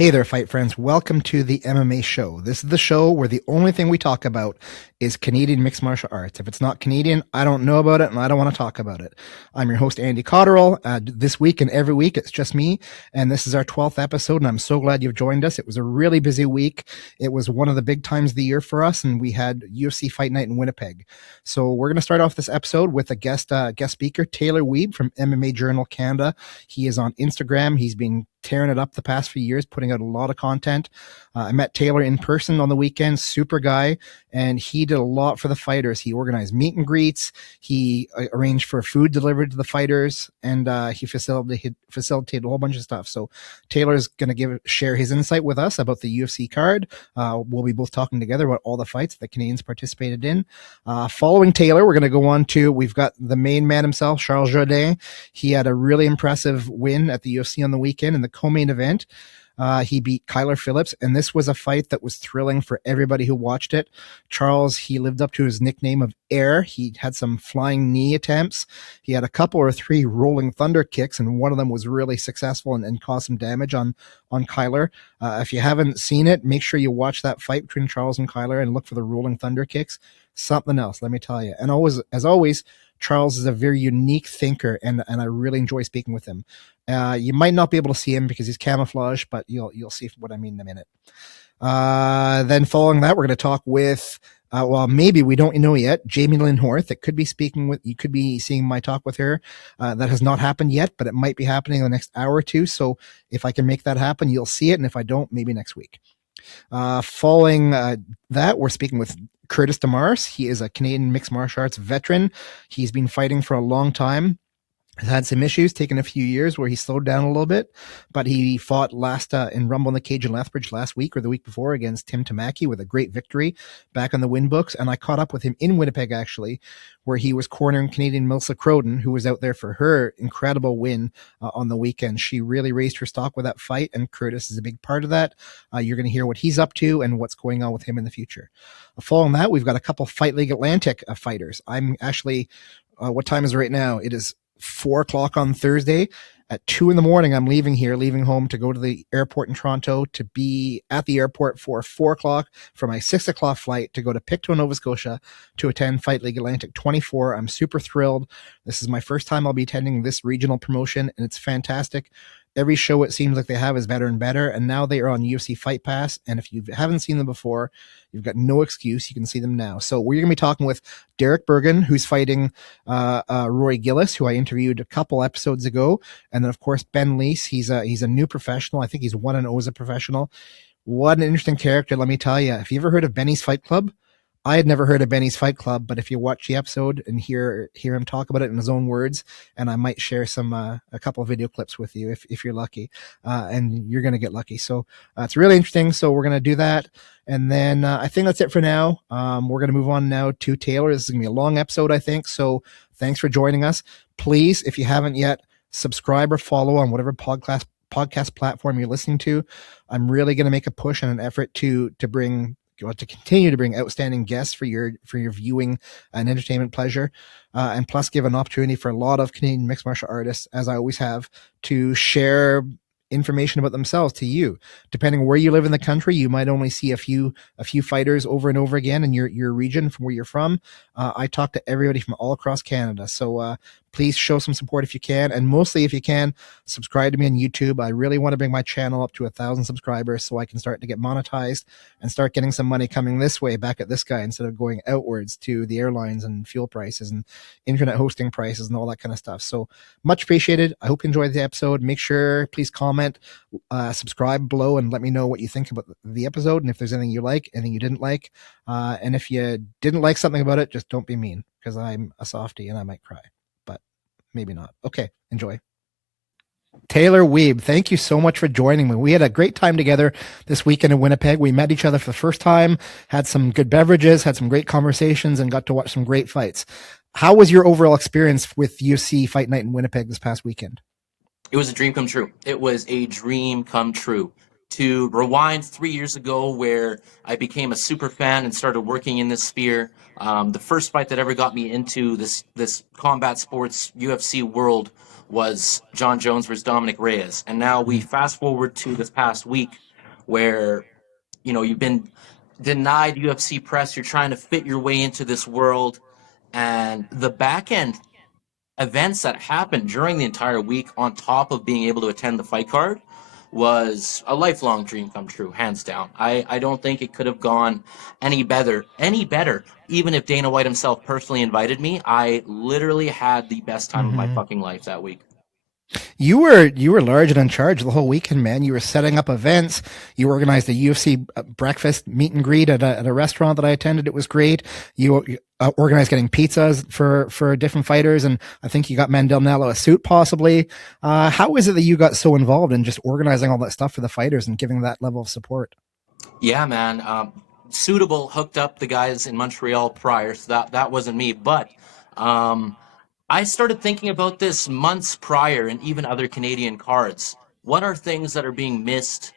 Hey there, fight friends. Welcome to the MMA show. This is the show where the only thing we talk about is Canadian mixed martial arts. If it's not Canadian, I don't know about it and I don't want to talk about it. I'm your host, Andy Cotterill. This week and every week, it's just me. And this is our 12th episode. And I'm so glad you've joined us. It was a really busy week. It was one of the big times of the year for us. And we had UFC Fight Night in Winnipeg. So we're going to start off this episode with a guest speaker, Taylor Wiebe from MMAJournalCanada. He is on Instagram. He's been tearing it up the past few years, putting out a lot of content. I met Taylor in person on the weekend, super guy, and he did a lot for the fighters. He organized meet and greets, he arranged for food delivered to the fighters, and he facilitated a whole bunch of stuff. So Taylor's going to share his insight with us about the UFC card. We'll be both talking together about all the fights that Canadians participated in. Following Taylor, we're going to go on to, we've got the main man himself, Charles Jourdain. He had a really impressive win at the UFC on the weekend in the co-main event. He beat Kyler Phillips, and this was a fight that was thrilling for everybody who watched it. Charles, he lived up to his nickname of Air. He had some flying knee attempts. He had a couple or three rolling thunder kicks, and one of them was really successful and caused some damage on Kyler. If you haven't seen it, make sure you watch that fight between Charles and Kyler and look for the rolling thunder kicks. Something else, let me tell you. And as always, Charles is a very unique thinker, and I really enjoy speaking with him. You might not be able to see him because he's camouflaged, but you'll see what I mean in a minute. Then following that, we're going to talk with, maybe we don't know yet, Jamie Lynn Horth. That could be you could be seeing my talk with her. That has not happened yet, but it might be happening in the next hour or two. So if I can make that happen, you'll see it. And if I don't, maybe next week. Following that, we're speaking with Curtis Demarce. He is a Canadian mixed martial arts veteran. He's been fighting for a long time. Has had some issues, taken a few years where he slowed down a little bit, but he fought last in Rumble in the Cage in Lethbridge last week or the week before against Tim Tamaki with a great victory back on the win books. And I caught up with him in Winnipeg, actually, where he was cornering Canadian Melissa Croden, who was out there for her incredible win on the weekend. She really raised her stock with that fight, and Curtis is a big part of that. You're going to hear what he's up to and what's going on with him in the future. Following that, we've got a couple Fight League Atlantic fighters. I'm actually, what time is it right now? It is 4:00 on Thursday. At 2 a.m, I'm leaving home to go to the airport in Toronto to be at the airport for 4:00 for my 6:00 flight to go to Pictou, Nova Scotia to attend Fight League Atlantic 24. I'm super thrilled. This is my first time I'll be attending this regional promotion, and it's fantastic. Every show it seems like they have is better and better, and now they are on UFC Fight Pass, and if you haven't seen them before, you've got no excuse. You can see them now. So we're going to be talking with Bergen, who's fighting Roy Gillis, who I interviewed a couple episodes ago, and then, of course, Ben Leece. He's a new professional. I think he's 1-0 as a professional. What an interesting character, let me tell you. Have you ever heard of Benny's Fight Club? I had never heard of Benny's Fight Club, but if you watch the episode and hear him talk about it in his own words, and I might share some a couple of video clips with you if you're lucky, and you're going to get lucky. So it's really interesting. So we're going to do that. And then I think that's it for now. We're going to move on now to Taylor. This is going to be a long episode, I think. So thanks for joining us. Please, if you haven't yet, subscribe or follow on whatever podcast platform you're listening to. I'm really going to make a push and an effort to continue to bring outstanding guests for your viewing and entertainment pleasure, and plus give an opportunity for a lot of Canadian mixed martial artists, as I always have, to share information about themselves to you. Depending where you live in the country, you might only see a few fighters over and over again in your region from where you're from. I talk to everybody from all across Canada. So please show some support if you can, and mostly if you can, subscribe to me on YouTube. I really want to bring my channel up to 1,000 subscribers so I can start to get monetized and start getting some money coming this way back at this guy instead of going outwards to the airlines and fuel prices and internet hosting prices and all that kind of stuff. So much appreciated. I hope you enjoyed the episode. Make sure, please comment, subscribe below, and let me know what you think about the episode, and if there's anything you like, anything you didn't like, and if you didn't like something about it, just don't be mean, because I'm a softie and I might cry. Maybe not. Okay, enjoy. Taylor Wiebe, thank you so much for joining me. We had a great time together this weekend in Winnipeg. We met each other for the first time, had some good beverages, had some great conversations, and got to watch some great fights. How was your overall experience with UFC Fight Night in Winnipeg this past weekend? It was a dream come true. It was a dream come true. To rewind 3 years ago, where I became a super fan and started working in this sphere, the first fight that ever got me into this combat sports UFC world was John Jones versus Dominic Reyes. And now we fast forward to this past week, where, you've been denied UFC press. You're trying to fit your way into this world. And the back end events that happened during the entire week, on top of being able to attend the fight card, was a lifelong dream come true, hands down. I don't think it could have gone any better. Even if Dana White himself personally invited me, I literally had the best time of my Mm-hmm. fucking life that week. You were large and in charge the whole weekend, man. You were setting up events. You organized a UFC breakfast meet and greet at a restaurant that I attended. It was great. You organized getting pizzas for different fighters, and I think you got Mandel Nello a suit, possibly. How is it that you got so involved in just organizing all that stuff for the fighters and giving that level of support? Yeah, man. Suitable hooked up the guys in Montreal prior, so that wasn't me. But um, I started thinking about this months prior, and even other Canadian cards. What are things that are being missed,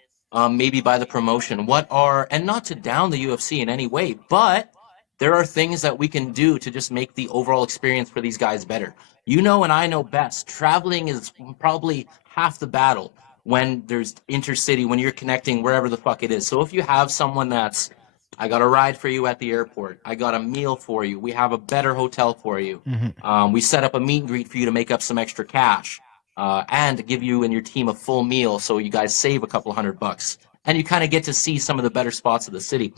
maybe by the promotion? And not to down the UFC in any way, but there are things that we can do to just make the overall experience for these guys better. You know, and I know best. Traveling is probably half the battle when there's intercity, when you're connecting wherever the fuck it is. So if you have someone I got a ride for you at the airport, I got a meal for you, we have a better hotel for you, Mm-hmm. we set up a meet and greet for you to make up some extra cash, and to give you and your team a full meal so you guys save a couple $100, and you kind of get to see some of the better spots of the city.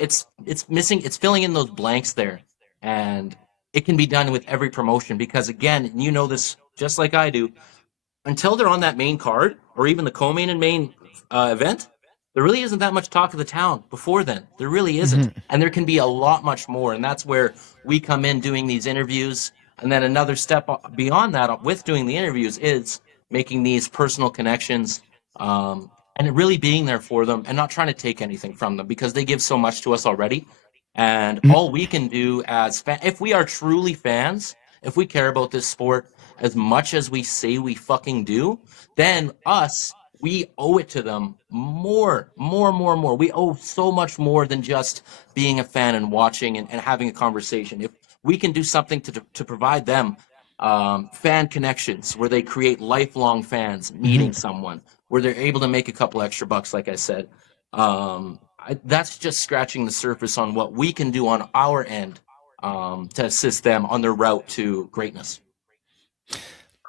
It's filling in those blanks there, and it can be done with every promotion because, again, you know this just like I do, until they're on that main card or even the co-main and main event, there really isn't that much talk of the town before then. There really isn't. Mm-hmm. And there can be a lot much more. And that's where we come in doing these interviews. And then another step beyond that with doing the interviews is making these personal connections, and really being there for them and not trying to take anything from them because they give so much to us already. And all we can do if we are truly fans, if we care about this sport as much as we say we fucking do, then we owe it to them more. We owe so much more than just being a fan and watching and having a conversation. If we can do something to provide them fan connections where they create lifelong fans meeting Mm-hmm. someone, where they're able to make a couple extra bucks, like I said, that's just scratching the surface on what we can do on our end, to assist them on their route to greatness.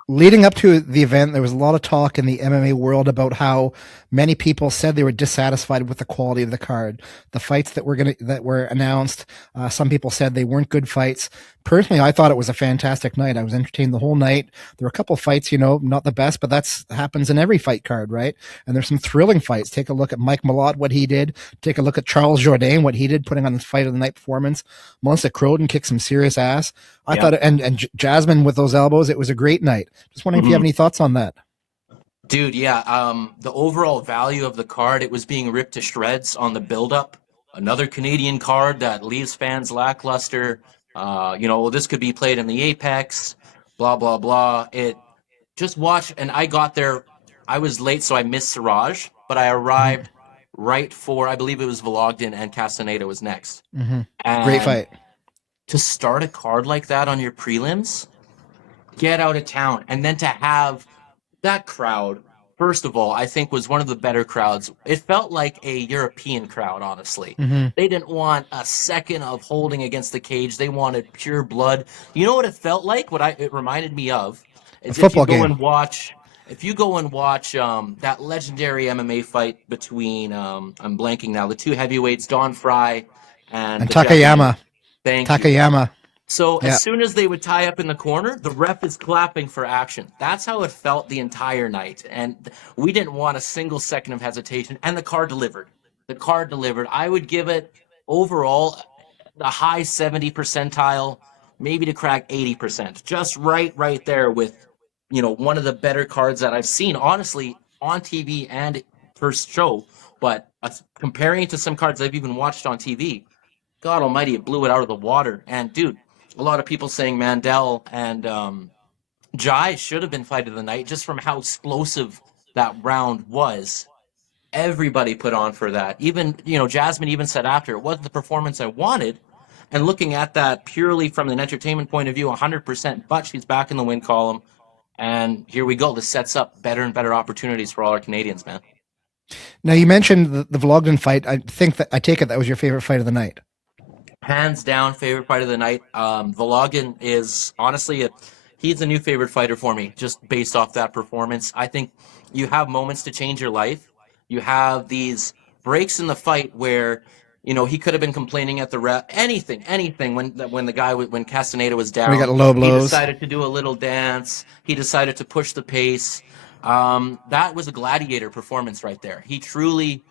Leading up to the event, there was a lot of talk in the MMA world about how many people said they were dissatisfied with the quality of the card. The fights that were announced, some people said they weren't good fights. Personally, I thought it was a fantastic night. I was entertained the whole night. There were a couple of fights, not the best, but that's happens in every fight card, right? And there's some thrilling fights. Take a look at Mike Malott, what he did. Take a look at Charles Jourdain, what he did, putting on his fight of the night performance. Melissa Croden kicked some serious ass. I Yeah. thought, and Jasmine with those elbows, it was a great night. Just wondering if you have Mhm. any thoughts on that. Dude, yeah. The overall value of the card, it was being ripped to shreds on the build-up. Another Canadian card that leaves fans lackluster. This could be played in the Apex, blah, blah, blah. Just watch, and I got there. I was late, so I missed Siraj, but I Mm-hmm. arrived right for, I believe it was Vologden and Castaneda was next. Mm-hmm. Great And fight. to start a card like that on your prelims, get out of town, and then to have that crowd, first of all, I think was one of the better crowds. It felt like a European crowd, honestly. Mm-hmm. They didn't want a second of holding against the cage. They wanted pure blood. You know what it felt like? It reminded me of A is football game. if you go and watch that legendary MMA fight between, I'm blanking now, the two heavyweights, Don Fry and And the Japanese. Takayama. Thank you. Takayama. So as Yeah. soon as they would tie up in the corner, the ref is clapping for action. That's how it felt the entire night. And we didn't want a single second of hesitation. And the card delivered. The card delivered. I would give it overall a high 70 percentile, maybe to crack 80%. Just right there with, one of the better cards that I've seen, honestly, on TV and first show. But comparing it to some cards I've even watched on TV, God almighty, it blew it out of the water. And dude, a lot of people saying Mandel and Jai should have been fight of the night just from how explosive that round was. Everybody put on for that. Even, Jasmine even said after, it wasn't the performance I wanted. And looking at that purely from an entertainment point of view, 100%, but she's back in the win column. And here we go. This sets up better and better opportunities for all our Canadians, man. Now you mentioned the Vlogden fight. I take it that was your favorite fight of the night. Hands down, favorite fight of the night. Vlogin is honestly he's a new favorite fighter for me, just based off that performance. I think you have moments to change your life. You have these breaks in the fight where he could have been complaining at the ref, anything. When Castaneda was Or you down, got low he blows. decided to do a little dance. He decided to push the pace. That was a gladiator performance right there. He truly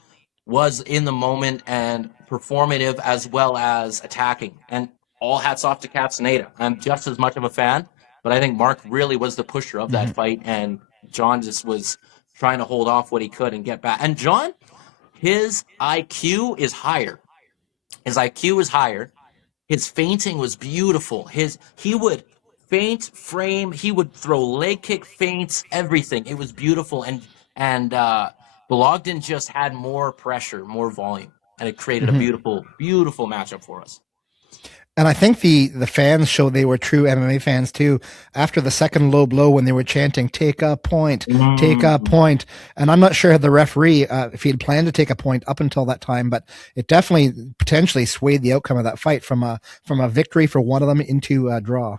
was in the moment and performative as well as attacking. And all hats off to Castaneda. I'm just as much of a fan, but I think Mark really was the pusher of that fight, and John just was trying to hold off what he could and get back. And John, his IQ is higher. His IQ is higher. His feinting was beautiful. He would feint, frame, he would throw leg kick feints, everything. It was beautiful, and Blogdon just had more pressure, more volume, and it created a beautiful, beautiful matchup for us. And I think the fans showed they were true MMA fans too. After the second low blow, when they were chanting "Take a point, take a point," and I'm not sure the referee if he had planned to take a point up until that time, but it definitely potentially swayed the outcome of that fight from a victory for one of them into a draw.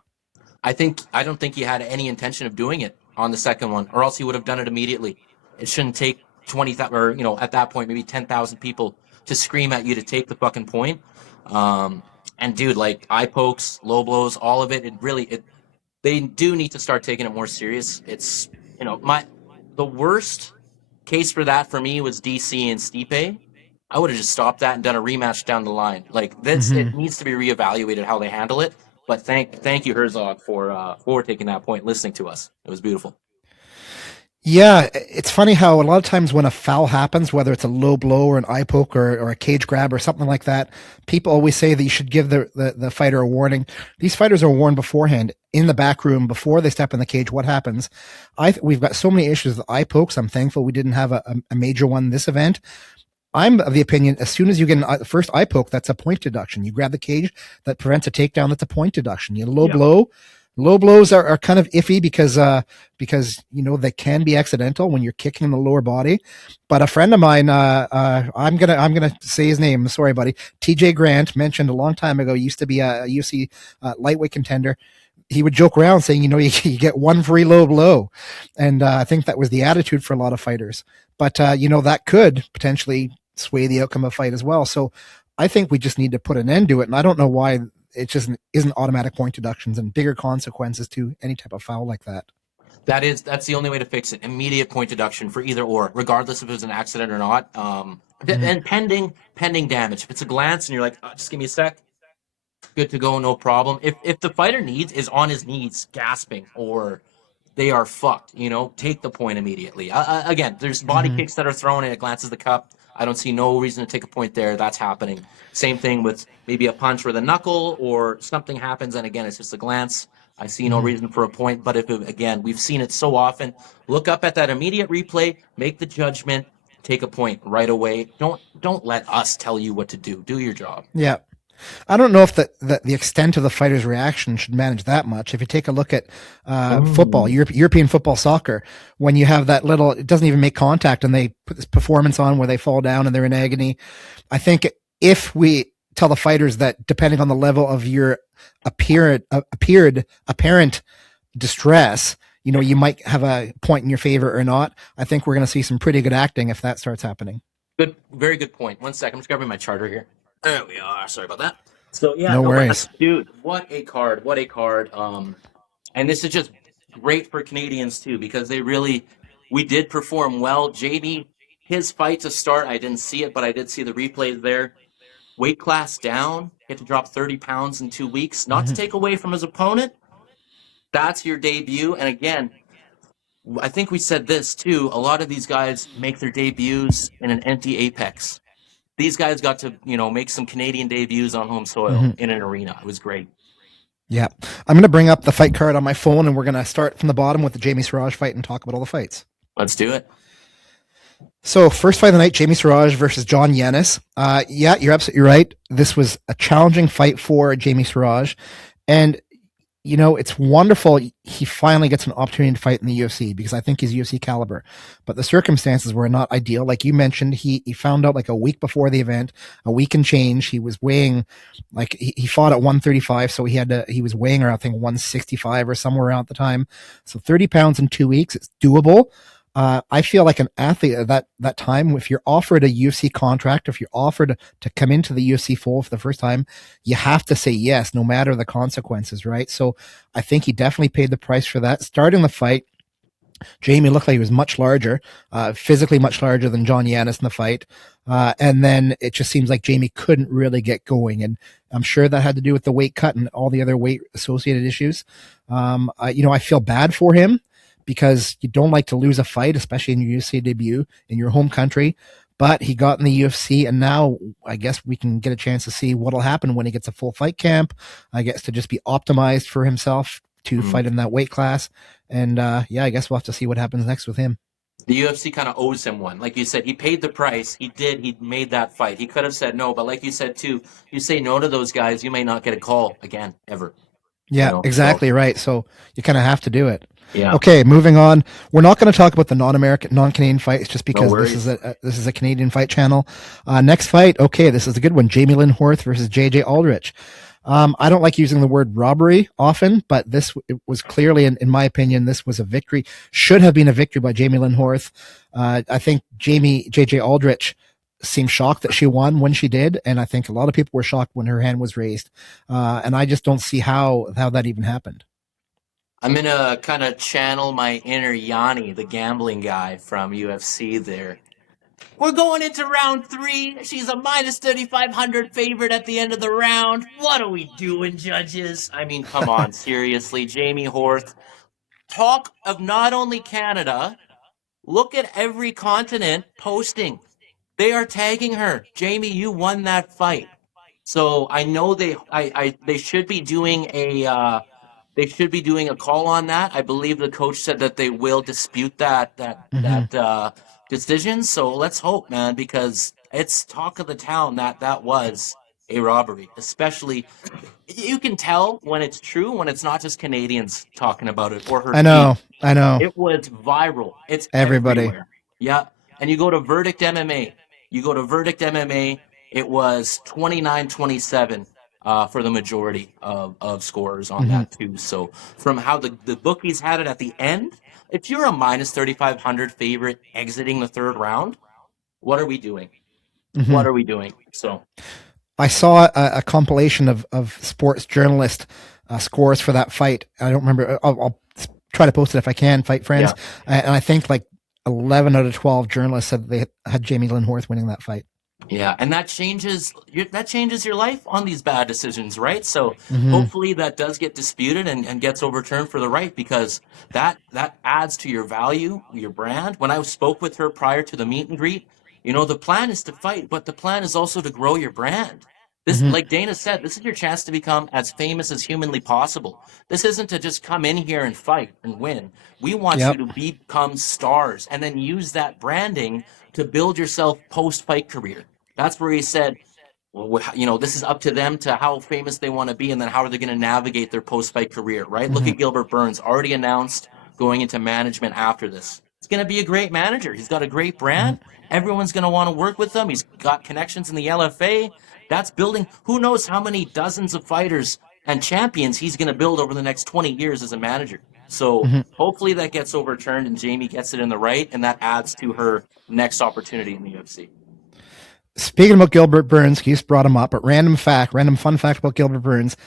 I don't think he had any intention of doing it on the second one, or else he would have done it immediately. It shouldn't take 20,000, or at that point maybe 10,000 people to scream at you to take the fucking point. And dude, like eye pokes, low blows, all of it, they do need to start taking it more serious. It's the worst case for that for me was DC and Stipe. I would have just stopped that and done a rematch down the line. Like this, it needs to be reevaluated how they handle it. But thank you, Herzog, for taking that point, listening to us. It was beautiful. Yeah, it's funny how a lot of times when a foul happens, whether it's a low blow or an eye poke or a cage grab or something like that, people always say that you should give the fighter a warning. These fighters are warned beforehand in the back room before they step in the cage. What happens? We've got so many issues with eye pokes. I'm thankful we didn't have a major one this event. I'm of the opinion as soon as you get the first eye poke, that's a point deduction. You grab the cage, that prevents a takedown, that's a point deduction. You low blow. Low blows are kind of iffy because they can be accidental when you're kicking in the lower body. But a friend of mine, I'm gonna say his name. Sorry, buddy. TJ Grant, mentioned a long time ago, used to be a UFC lightweight contender. He would joke around saying, you get one free low blow, and I think that was the attitude for a lot of fighters. But that could potentially sway the outcome of a fight as well. So I think we just need to put an end to it, and I don't know why it just isn't automatic point deductions and bigger consequences to any type of foul like that. That's the only way to fix it. Immediate point deduction for either or, regardless if it was an accident or not. And pending damage. If it's a glance and you're like, just give me a sec, good to go, no problem. If the fighter is on his knees, gasping, or they are fucked, take the point immediately. Again, there's body kicks that are thrown and it glances the cup. I don't see no reason to take a point there. That's happening. Same thing with maybe a punch with a knuckle or something happens, and again, it's just a glance. I see no reason for a point. But again, we've seen it so often. Look up at that immediate replay, make the judgment, take a point right away. Don't let us tell you what to do. Do your job. Yeah. I don't know if the extent of the fighter's reaction should manage that much. If you take a look at football, European football, soccer, when you have that little, it doesn't even make contact, and they put this performance on where they fall down and they're in agony. I think if we tell the fighters that depending on the level of your apparent distress, you might have a point in your favor or not. I think we're going to see some pretty good acting if that starts happening. Good, very good point. 1 second, I'm just grabbing my charter here. There we are. Sorry about that. So no worries, dude. What a card! What a card! And this is just great for Canadians too, because we did perform well. JB, his fight to start, I didn't see it, but I did see the replays there. Weight class down, had to drop 30 pounds in 2 weeks. Not to take away from his opponent. That's your debut, and again, I think we said this too. A lot of these guys make their debuts in an empty Apex. These guys got to, make some Canadian debuts on home soil in an arena. It was great. Yeah. I'm going to bring up the fight card on my phone, and we're going to start from the bottom with the Jamie Siraj fight and talk about all the fights. Let's do it. So first fight of the night, Jamie Siraj versus John Yanis. Yeah, you're absolutely right. This was a challenging fight for Jamie Siraj. And it's wonderful he finally gets an opportunity to fight in the UFC because I think he's UFC caliber. But the circumstances were not ideal. Like you mentioned, he found out like a week before the event, a week and change. He was weighing, like he fought at 135, so he was weighing around, I think, 165 or somewhere around the time. So 30 pounds in 2 weeks, it's doable. I feel like an athlete at that time, if you're offered a UFC contract, if you're offered to come into the UFC fold for the first time, you have to say yes, no matter the consequences, right? So I think he definitely paid the price for that. Starting the fight, Jamie looked like he was much larger, physically much larger than John Yanis in the fight. And then it just seems like Jamie couldn't really get going. And I'm sure that had to do with the weight cut and all the other weight associated issues. I feel bad for him, because you don't like to lose a fight, especially in your UFC debut in your home country. But he got in the UFC, and now I guess we can get a chance to see what'll happen when he gets a full fight camp. I guess to just be optimized for himself to fight in that weight class. And I guess we'll have to see what happens next with him. The UFC kind of owes him one. Like you said, he paid the price. He made that fight. He could have said no, but like you said too, you say no to those guys, you may not get a call again, ever. Yeah, exactly right. So you kind of have to do it. Yeah. Okay, moving on. We're not going to talk about the non-Canadian fights just because this is a Canadian fight channel. Next fight, okay, this is a good one. Jamie Lynn Horth versus JJ Aldrich. I don't like using the word robbery often, but it was clearly, in my opinion, this was a victory. Should have been a victory by Jamie Lynn Horth. I think JJ Aldrich seemed shocked that she won when she did, and I think a lot of people were shocked when her hand was raised. And I just don't see how that even happened. I'm going to kind of channel my inner Yanni, the gambling guy from UFC there. We're going into round 3. She's a minus 3,500 favorite at the end of the round. What are we doing, judges? I mean, come on, seriously. Jamie Horth. Talk of not only Canada, look at every continent posting. They are tagging her. Jamie, you won that fight. So I know they should be doing a call on that. I believe the coach said that they will dispute that decision. So let's hope, man, because it's talk of the town that was a robbery. Especially, you can tell when it's true, when it's not just Canadians talking about it or her. I know. It was viral. It's everybody. Everywhere. Yeah. And you go to Verdict MMA. It was 29-27 for the majority of scorers on that too. So from how the bookies had it at the end, if you're a minus 3,500 favorite exiting the third round, what are we doing? What are we doing? So I saw a compilation of sports journalist scores for that fight. I don't remember. I'll try to post it if I can, Fight Friends. Yeah. And I think like 11 out of 12 journalists said they had Jamie Lynn Horth winning that fight. Yeah, and that changes your life on these bad decisions, right? So hopefully that does get disputed and gets overturned for the right, because that adds to your value, your brand. When I spoke with her prior to the meet and greet, the plan is to fight, but the plan is also to grow your brand. This, like Dana said, this is your chance to become as famous as humanly possible. This isn't to just come in here and fight and win. We want you to become stars and then use that branding to build yourself post-fight career. That's where he said, well, this is up to them to how famous they want to be, and then how are they going to navigate their post-fight career, right? Look at Gilbert Burns, already announced going into management after this. He's going to be a great manager. He's got a great brand. Everyone's going to want to work with him. He's got connections in the LFA. That's building. Who knows how many dozens of fighters and champions he's going to build over the next 20 years as a manager. So hopefully that gets overturned and Jamie gets it in the right, and that adds to her next opportunity in the UFC. Speaking about Gilbert Burns, you just brought him up, but random fun fact about Gilbert Burns.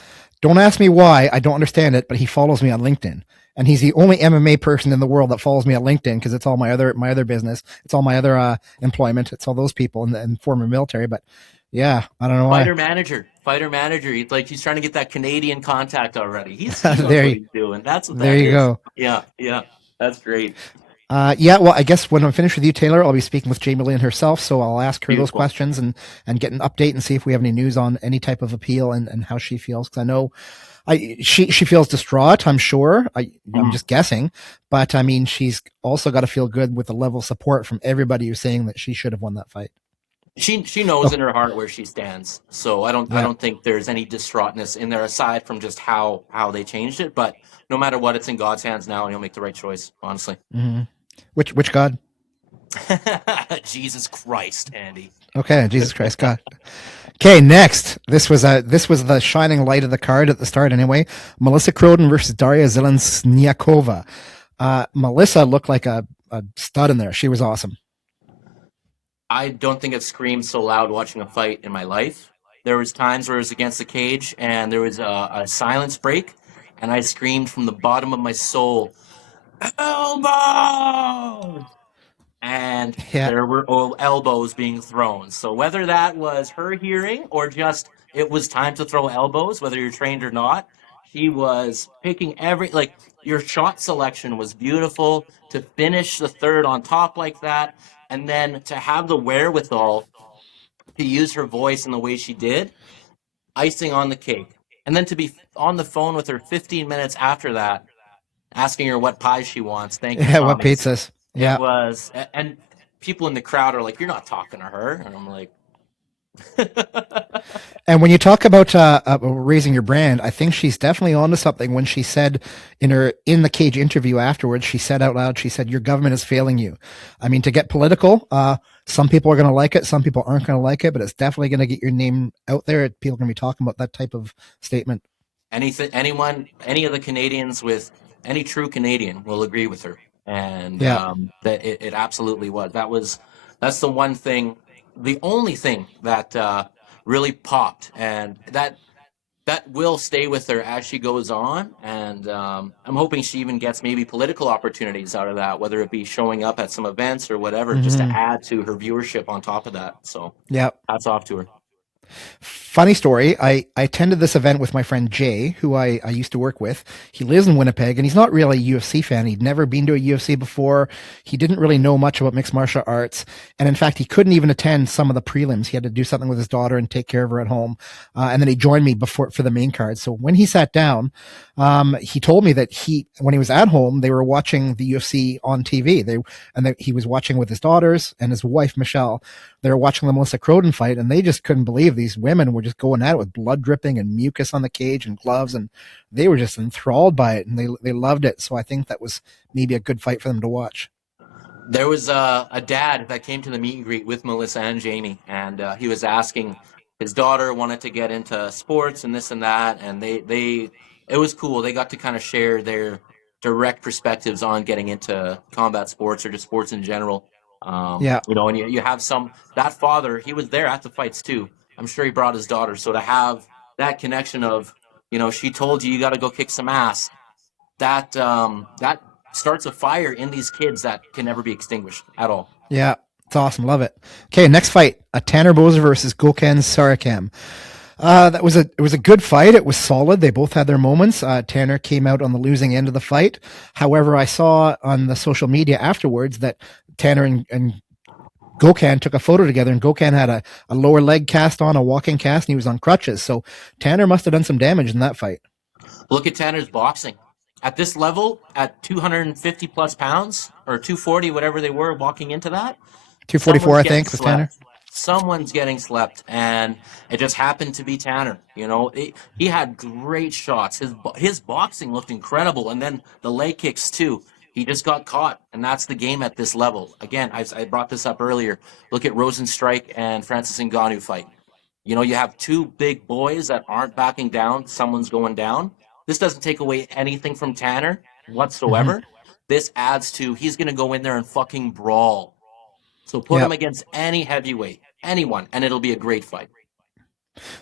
Don't ask me why, I don't understand it, but he follows me on LinkedIn. And he's the only MMA person in the world that follows me on LinkedIn, because it's all my other business. It's all my other employment. It's all those people in former military. But yeah, I don't know why. Fighter manager. He's trying to get that Canadian contact already. He knows what he's doing. That's what there you go. Yeah. That's great. Well, I guess when I'm finished with you, Taylor, I'll be speaking with Jamie Lynn herself, so I'll ask her those questions and get an update and see if we have any news on any type of appeal and how she feels. Because I know she feels distraught, I'm sure. I'm just guessing. But, I mean, she's also got to feel good with the level of support from everybody who's saying that she should have won that fight. She knows in her heart where she stands. So I Yeah. don't think there's any distraughtness in there aside from just how they changed it. But no matter what, it's in God's hands now, and he'll make the right choice. Honestly. Mm-hmm. Which God? Jesus Christ, Andy. Okay, Jesus Christ, God. Okay, next. This was the shining light of the card at the start anyway. Melissa Croden versus Daria Zelensnyakova. Melissa looked like a stud in there. She was awesome. I don't think I've screamed so loud watching a fight in my life. There was times where it was against the cage and there was a silence break, and I screamed from the bottom of my soul, elbows! And Yeah. there were elbows being thrown. So whether that was her hearing or just it was time to throw elbows, whether you're trained or not, she was picking like your shot selection was beautiful to finish the third on top like that, and then to have the wherewithal to use her voice in the way she did, icing on the cake. And then to be on the phone with her 15 minutes after that, asking her what pie she wants. Thank you, Yeah, what promise. pizzas? It Yeah. was, and people in the crowd are like, "You're not talking to her," and I'm like, And when you talk about raising your brand, I think she's definitely onto something. When she said in the cage interview afterwards, she said out loud, she said, "Your government is failing you." I mean, to get political, some people are going to like it, some people aren't going to like it, but it's definitely going to get your name out there. People are going to be talking about that type of statement. any of the Canadians with any true Canadian will agree with her, and Yeah. that it absolutely was. That's the one thing, the only thing that really popped, and that will stay with her as she goes on. And I'm hoping she even gets maybe political opportunities out of that, whether it be showing up at some events or whatever, just to Mm-hmm. add to her viewership on top of that. So Yeah. hats off to her. Funny story. I attended this event with my friend Jay, who I used to work with. He lives in Winnipeg and he's not really a UFC fan. He'd never been to a UFC before. He didn't really know much about mixed martial arts. And in fact, he couldn't even attend some of the prelims. He had to do something with his daughter and take care of her at home. And then he joined me for the main card. So when he sat down, he told me that when he was at home, they were watching the UFC on TV. He was watching with his daughters and his wife, Michelle. They were watching the Melissa Croden fight, and they just couldn't believe these women were just going at it with blood dripping and mucus on the cage and gloves, and they were just enthralled by it, and they loved it. So I think that was maybe a good fight for them to watch. There was a dad that came to the meet and greet with Melissa and Jamie, and he was asking, his daughter wanted to get into sports and this and that, and it was cool. They got to kind of share their direct perspectives on getting into combat sports or just sports in general. Yeah. And you have that father, he was there at the fights too. I'm sure he brought his daughter. So to have that connection of, she told you got to go kick some ass, that starts a fire in these kids that can never be extinguished at all. Yeah. It's awesome. Love it. Okay, next fight. Tanner Boser versus Gokhan Sarakam. It was a good fight. It was solid. They both had their moments. Tanner came out on the losing end of the fight. However, I saw on the social media afterwards that Tanner and Gokhan took a photo together, and Gokhan had a lower leg cast on, a walking cast, and he was on crutches. So Tanner must have done some damage in that fight. Look at Tanner's boxing. At this level, at 250 plus pounds, or 240, whatever they were walking into that, 244, I think, was Tanner. Someone's getting slept, and it just happened to be Tanner. He had great shots. His boxing looked incredible, and then the leg kicks too. He just got caught, and that's the game at this level. Again, I brought this up earlier. Look at Rosenstrike and Francis Ngannou fight. You have two big boys that aren't backing down. Someone's going down. This doesn't take away anything from Tanner whatsoever. Mm-hmm. This adds to he's going to go in there and fucking brawl. So put him against any heavyweight, anyone, and it'll be a great fight.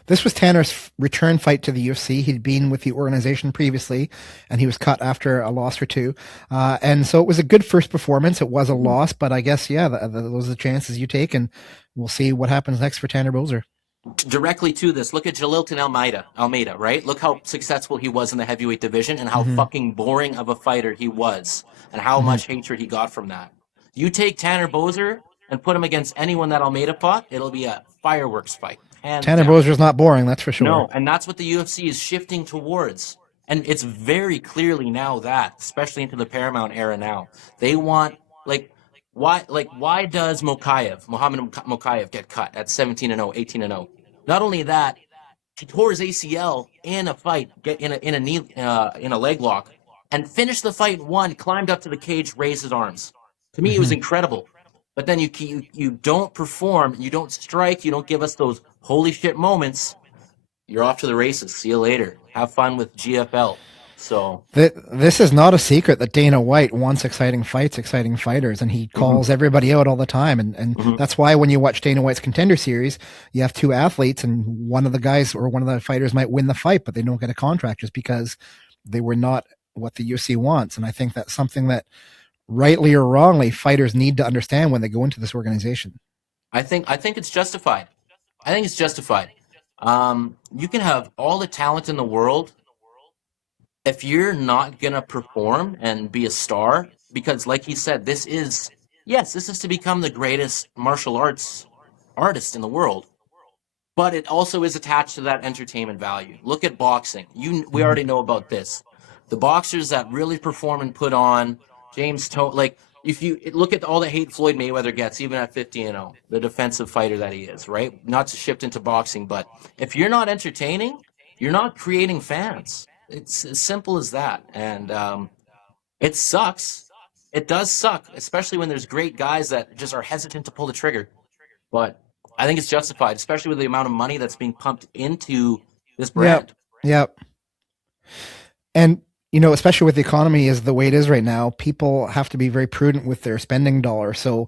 This was Tanner's return fight to the UFC. He'd been with the organization previously, and he was cut after a loss or two. And so it was a good first performance. It was a loss, but I guess, those are the chances you take, and we'll see what happens next for Tanner Boser. Directly to this, look at Jalilton Almeida, right? Look how successful he was in the heavyweight division and how fucking boring of a fighter he was and how much hatred he got from that. You take Tanner Boser and put him against anyone that Almeida fought, it'll be a fireworks fight. Tanner Boser's not boring, that's for sure. No, and that's what the UFC is shifting towards. And it's very clearly now that, especially into the Paramount era now, they want, why does Mohammed Mokaev get cut at 17-0, 18-0? Not only that, he tore his ACL in a fight, get in a knee in a leg lock, and finished the fight. Climbed up to the cage, raised his arms. To me, it was incredible. But then you don't perform, you don't strike, you don't give us those holy shit moments. You're off to the races. See you later. Have fun with GFL. So This is not a secret that Dana White wants exciting fights, exciting fighters, and he calls everybody out all the time. And that's why when you watch Dana White's Contender Series, you have two athletes, and one of the guys or one of the fighters might win the fight, but they don't get a contract just because they were not what the UFC wants. And I think that's something that, rightly or wrongly, fighters need to understand when they go into this organization. I think it's justified. I think it's justified. You can have all the talent in the world if you're not gonna perform and be a star, because like he said, this is to become the greatest martial arts artist in the world. But it also is attached to that entertainment value. Look at boxing. We already know about this. The boxers that really perform and put on, like if you look at all the hate Floyd Mayweather gets, even at 50-0, the defensive fighter that he is, right? Not to shift into boxing, but if you're not entertaining, you're not creating fans. It's as simple as that. And it sucks. It does suck, especially when there's great guys that just are hesitant to pull the trigger. But I think it's justified, especially with the amount of money that's being pumped into this brand. Yep. And especially with the economy is the way it is right now, people have to be very prudent with their spending dollar. So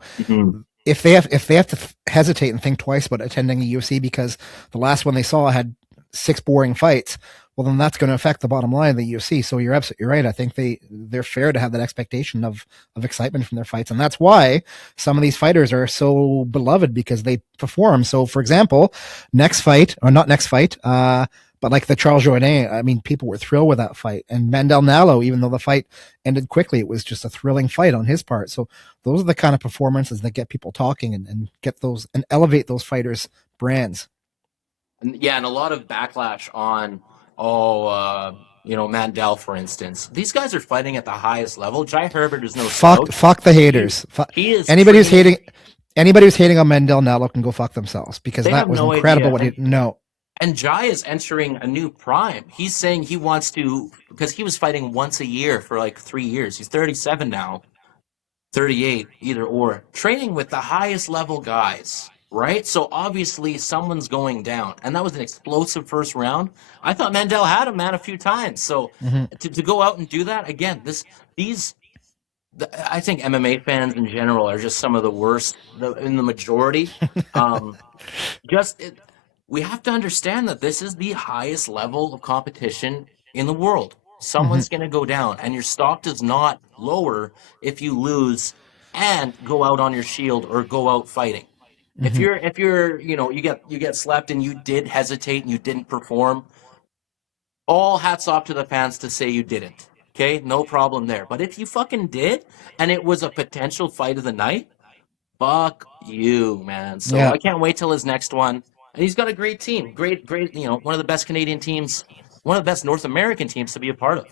if they have to hesitate and think twice about attending a UFC because the last one they saw had 6 boring fights, well, then that's going to affect the bottom line of the UFC. So you're absolutely right. I think they're fair to have that expectation of excitement from their fights. And that's why some of these fighters are so beloved, because they perform. So for example, but like the Charles Jourdain, I mean, people were thrilled with that fight. And Mandel Nallo, even though the fight ended quickly, it was just a thrilling fight on his part. So those are the kind of performances that get people talking and get those and elevate those fighters' brands. Yeah, and a lot of backlash on, Mandel, for instance. These guys are fighting at the highest level. Jai Herbert is no slouch. Fuck the haters. He is anybody who's hating on Mandel Nallo can go fuck themselves, because that was incredible. And Jai is entering a new prime. He's saying he wants to, because he was fighting once a year for like 3 years. He's 37 now, 38, either or, training with the highest level guys, right? So obviously someone's going down. And that was an explosive first round. I thought Mandel had him, man, a few times. So to go out and do that, again, I think MMA fans in general are just some of the worst in the majority. We have to understand that this is the highest level of competition in the world. Someone's going to go down, and your stock does not lower if you lose and go out on your shield or go out fighting. If you're, you get slept and you did hesitate and you didn't perform, all hats off to the fans to say you didn't. Okay, no problem there. But if you fucking did, and it was a potential fight of the night, fuck you, man. So I can't wait till his next one. And he's got a great team. Great, one of the best Canadian teams, one of the best North American teams to be a part of.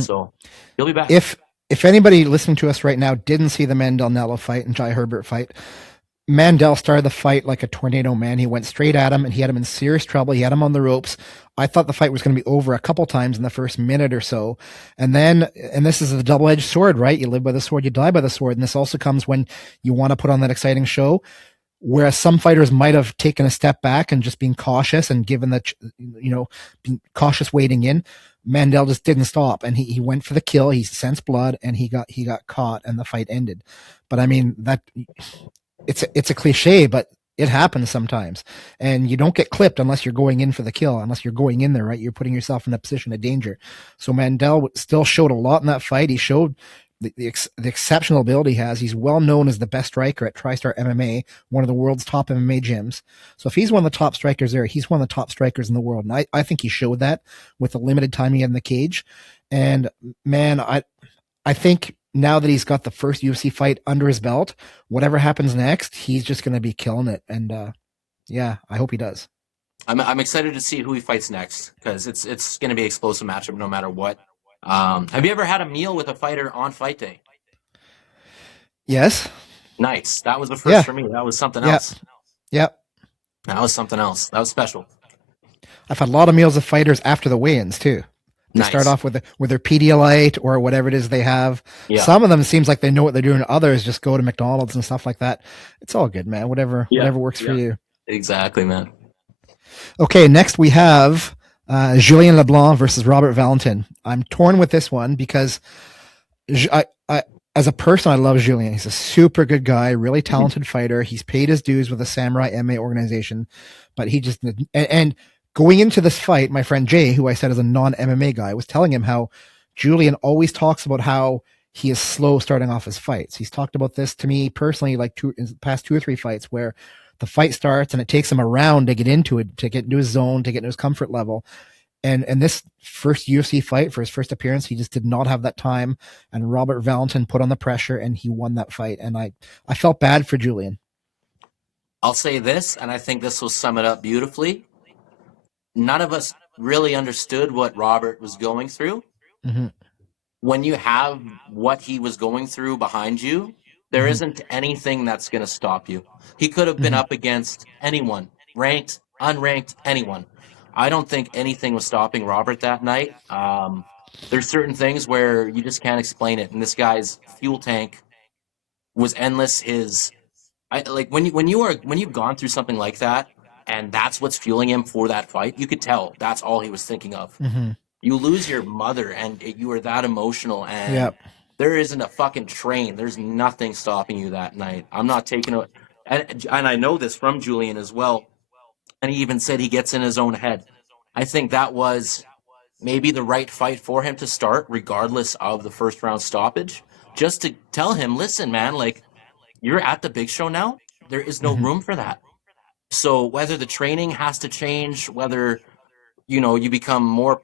So he'll be back. If anybody listening to us right now didn't see the Mandel Nallo fight and Jai Herbert fight, Mandel started the fight like a tornado, man. He went straight at him, and he had him in serious trouble. He had him on the ropes. I thought the fight was going to be over a couple times in the first minute or so. And this is a double-edged sword, right? You live by the sword, you die by the sword. And this also comes when you want to put on that exciting show. Whereas some fighters might have taken a step back and just been cautious and given being cautious waiting in, Mandel just didn't stop, and he went for the kill. He sensed blood, and he got caught, and the fight ended. But I mean, that it's a cliche, but it happens sometimes, and you don't get clipped unless you're going in for the kill, unless you're going in there, right? You're putting yourself in a position of danger. So Mandel still showed a lot in that fight. He showed the exceptional ability he has. He's well known as the best striker at TriStar MMA, one of the world's top MMA gyms. So if he's one of the top strikers there, he's one of the top strikers in the world. And I think he showed that with the limited time he had in the cage. And man, I think now that he's got the first UFC fight under his belt, whatever happens next, he's just going to be killing it. And I hope he does. I'm excited to see who he fights next, because it's going to be an explosive matchup no matter what. Have you ever had a meal with a fighter on fight day? Yes. Nice. That was the first Yeah, for me. That was something yeah, else. yeah. That was something else. That was special. I've had a lot of meals of fighters after the weigh-ins too. They start Nice. off with their Pedialyte or whatever it is they have. Yeah. Some of them seems like they know what they're doing. Others just go to McDonald's and stuff like that. It's all good, man. Whatever Yeah. works for Yeah. you. Exactly, man. Okay, next we have Julien Leblanc versus Robert Valentin. I'm torn with this one because as a person, I love Julien. He's a super good guy, really talented fighter. He's paid his dues with the Samurai MMA organization, but he just and going into this fight, my friend Jay, who I said is a non-MMA guy, was telling him how Julien always talks about how he is slow starting off his fights. He's talked about this to me personally, like in the past 2 or 3 fights where the fight starts and it takes him around to get into it, to get into his zone, to get into his comfort level. And this first UFC fight, for his first appearance, he just did not have that time. And Robert Valentin put on the pressure and he won that fight. And I felt bad for Julien. I'll say this, and I think this will sum it up beautifully. None of us really understood what Robert was going through. Mm-hmm. When you have what he was going through behind you, there Mm-hmm. isn't anything that's going to stop you. He could have been Mm-hmm. up against anyone, ranked, unranked, anyone. I don't think anything was stopping Robert that night. There's certain things where you just can't explain it, and this guy's fuel tank was endless. Like when you've gone through something like that, and that's what's fueling him for that fight. You could tell that's all he was thinking of. Mm-hmm. You lose your mother, and you are that emotional, and Yep. there isn't a fucking train. There's nothing stopping you that night. I'm not taking it, and I know this from Julien as well. And he even said he gets in his own head. I think that was maybe the right fight for him to start, regardless of the first round stoppage, just to tell him, listen, man, like you're at the big show now. There is no Mm-hmm. room for that. So whether the training has to change, whether you become more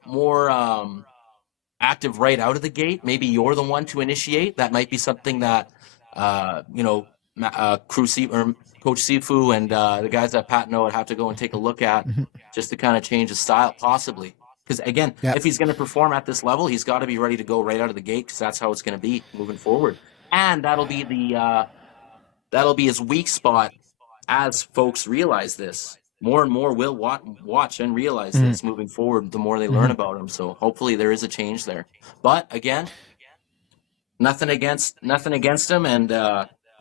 active right out of the gate, maybe you're the one to initiate. That might be something that or Coach Sifu and the guys at Patno would have to go and take a look at, Mm-hmm. just to kind of change his style, possibly. Because again, Yep. if he's going to perform at this level, he's got to be ready to go right out of the gate, because that's how it's going to be moving forward. And that'll be his weak spot as folks realize this. More and more will watch and realize Mm-hmm. this moving forward, the more they Mm-hmm. learn about him. So hopefully there is a change there. But again, nothing against him, and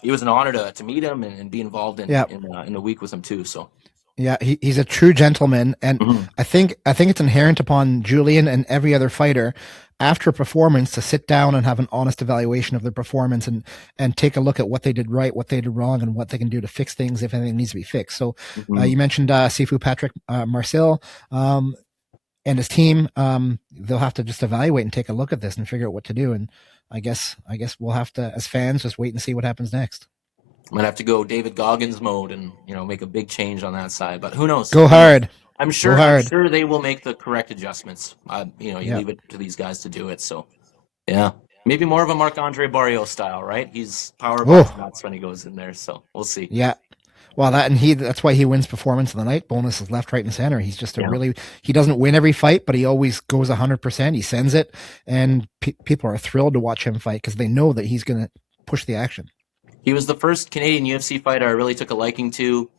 it was an honor to meet him and be involved in Yep. in the week with him too. So Yeah, he's a true gentleman, and I think it's inherent upon Julien and every other fighter after a performance to sit down and have an honest evaluation of their performance and take a look at what they did right, what they did wrong, and what they can do to fix things if anything needs to be fixed. So you mentioned Sifu Patrick Marcel and his team. They'll have to just evaluate and take a look at this and figure out what to do. And I guess we'll have to, as fans, just wait and see what happens next. I'm gonna have to go David Goggins mode and make a big change on that side. But who knows? Go hard. I'm Go sure hard. they will make the correct adjustments. You leave it to these guys to do it. So yeah, maybe more of a Marc-Andre Barrios style, right? He's power box nuts when he goes in there. So we'll see. Yeah. Well, that's why he wins performance of the night bonuses left, right, and center. He's just he doesn't win every fight, but he always goes 100%. He sends it, and people are thrilled to watch him fight because they know that he's going to push the action. He was the first Canadian UFC fighter I really took a liking to.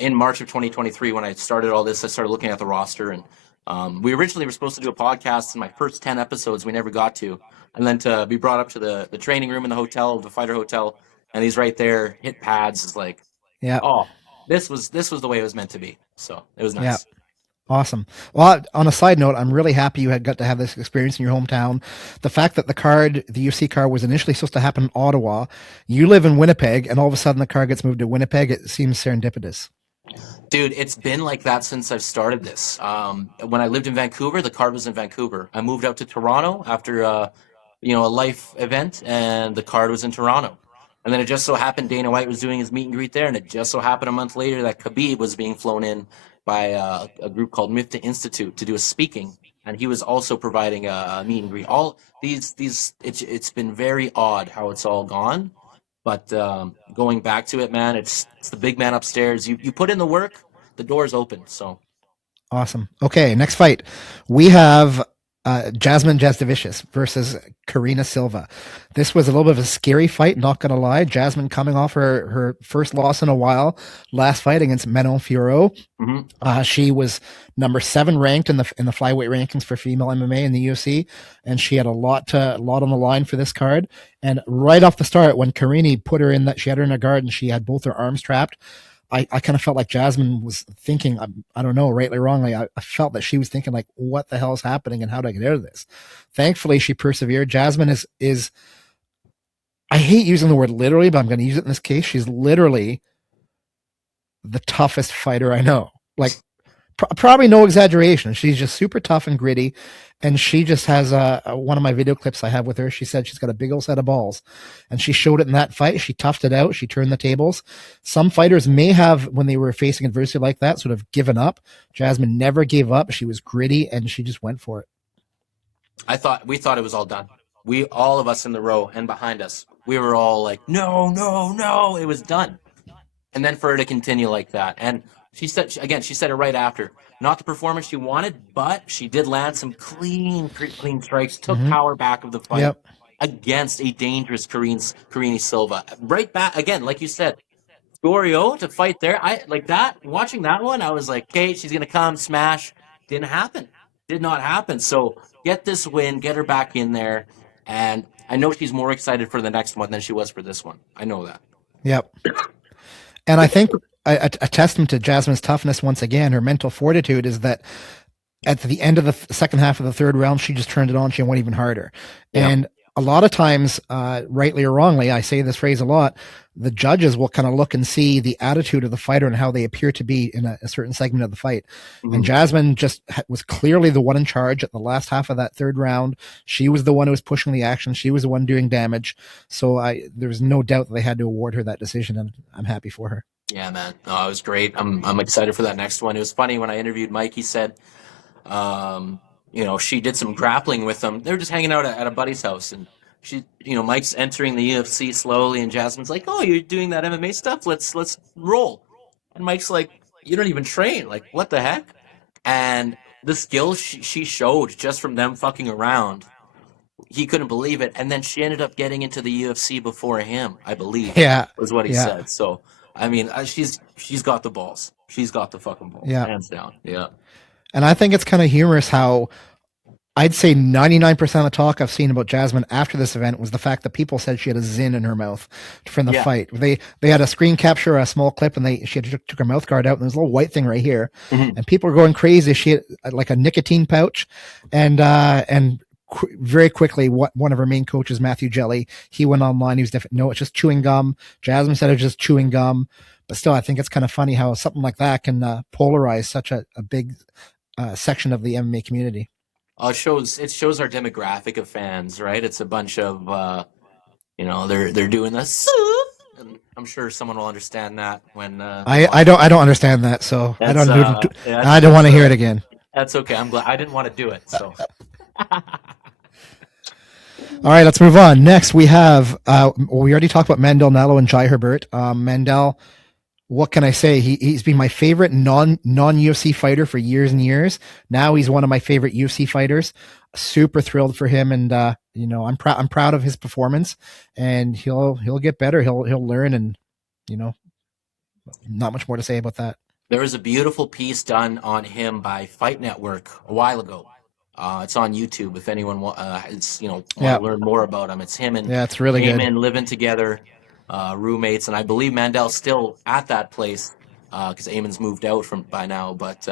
In March of 2023, when I started all this, I started looking at the roster, and we originally were supposed to do a podcast in my first 10 episodes. We never got to. And then to be brought up to the training room in the hotel, the fighter hotel, and he's right there, hit pads, is like, oh, this was the way it was meant to be. So it was nice. Yeah. Awesome. Well, on a side note, I'm really happy you had got to have this experience in your hometown. The fact that the UFC card was initially supposed to happen in Ottawa, you live in Winnipeg, and all of a sudden the card gets moved to Winnipeg. It seems serendipitous. Dude, it's been like that since I've started this. When I lived in Vancouver, the card was in Vancouver. I moved out to Toronto after a life event, and the card was in Toronto. And then it just so happened Dana White was doing his meet and greet there, and it just so happened a month later that Khabib was being flown in by a group called Mifta Institute to do a speaking, and he was also providing a meet and greet. All these it's been very odd how it's all gone, but going back to it, man, it's the big man upstairs. You put in the work, the door's open. So awesome. Okay, next fight we have Jasmine Jasdavicius versus Karina Silva. This was a little bit of a scary fight, not going to lie. Jasmine coming off her first loss in a while, last fight against Manon Fiorot. Mm-hmm. She was number 7 ranked in the flyweight rankings for female MMA in the UFC, and she had a lot on the line for this card. And right off the start, when Karina put her in, that she had her in a guard and she had both her arms trapped, I kind of felt like Jasmine was thinking, I don't know, rightly or wrongly, I felt that she was thinking like, what the hell is happening and how do I get out of this? Thankfully, she persevered. Jasmine is I hate using the word literally, but I'm going to use it in this case. She's literally the toughest fighter I know. Like, probably no exaggeration. She's just super tough and gritty. And she just has one of my video clips I have with her. She said she's got a big old set of balls, and she showed it in that fight. She toughed it out. She turned the tables. Some fighters may have, when they were facing adversity like that, sort of given up. Jasmine never gave up. She was gritty and she just went for it. We thought it was all done. All of us in the row and behind us, we were all like, no, it was done. And then for her to continue like that. And she said it right after. Not the performance she wanted, but she did land some clean strikes, took power back of the fight against a dangerous Karina Silva. Right back, again, like you said, Gorio to fight there. I like that. Watching that one, I was like, okay, she's going to come, smash. Didn't happen. Did not happen. So get this win, get her back in there. And I know she's more excited for the next one than she was for this one. I know that. Yep. And I think a testament to Jasmine's toughness, once again, her mental fortitude, is that at the end of the second half of the third round, she just turned it on. She went even harder. Yeah. And a lot of times, rightly or wrongly, I say this phrase a lot, the judges will kind of look and see the attitude of the fighter and how they appear to be in a certain segment of the fight. Mm-hmm. And Jasmine just was clearly the one in charge at the last half of that third round. She was the one who was pushing the action. She was the one doing damage. So there's no doubt that they had to award her that decision, and I'm happy for her. Yeah, man. No, it was great. I'm excited for that next one. It was funny when I interviewed Mike, he said, she did some grappling with them. They were just hanging out at a buddy's house, and Mike's entering the UFC slowly, and Jasmine's like, "Oh, you're doing that MMA stuff? Let's roll." And Mike's like, "You don't even train. Like, what the heck?" And the skills she showed just from them fucking around, he couldn't believe it. And then she ended up getting into the UFC before him, I believe. Yeah, was what he said. So, I mean, she's got the balls. She's got the fucking balls, hands down. Yeah. And I think it's kind of humorous how I'd say 99% of the talk I've seen about Jasmine after this event was the fact that people said she had a zin in her mouth from the fight. They had a screen capture, a small clip, and she took her mouth guard out, and there's a little white thing right here, and people were going crazy. She had like a nicotine pouch, and very quickly, one of her main coaches, Matthew Jelly, he went online. He was different. No, it's just chewing gum. Jasmine said it was just chewing gum, but still, I think it's kind of funny how something like that can polarize such a big section of the MMA community. It shows our demographic of fans, right? It's a bunch of, they're doing this. And I'm sure someone will understand that when. I don't understand that, so I don't want to hear it again. That's okay. I'm glad I didn't want to do it. So. All right, let's move on. Next, we have we already talked about Mandel Nello and Jai Herbert. Mandel, what can I say? He's been my favorite non-UFC fighter for years and years. Now he's one of my favorite UFC fighters. Super thrilled for him, and I'm proud of his performance. And he'll get better. He'll learn, and not much more to say about that. There was a beautiful piece done on him by Fight Network a while ago. It's on YouTube if anyone want to learn more about him. It's him and it's really Eamon living together. Roommates, and I believe Mandel's still at that place because Eamon's moved out by now. But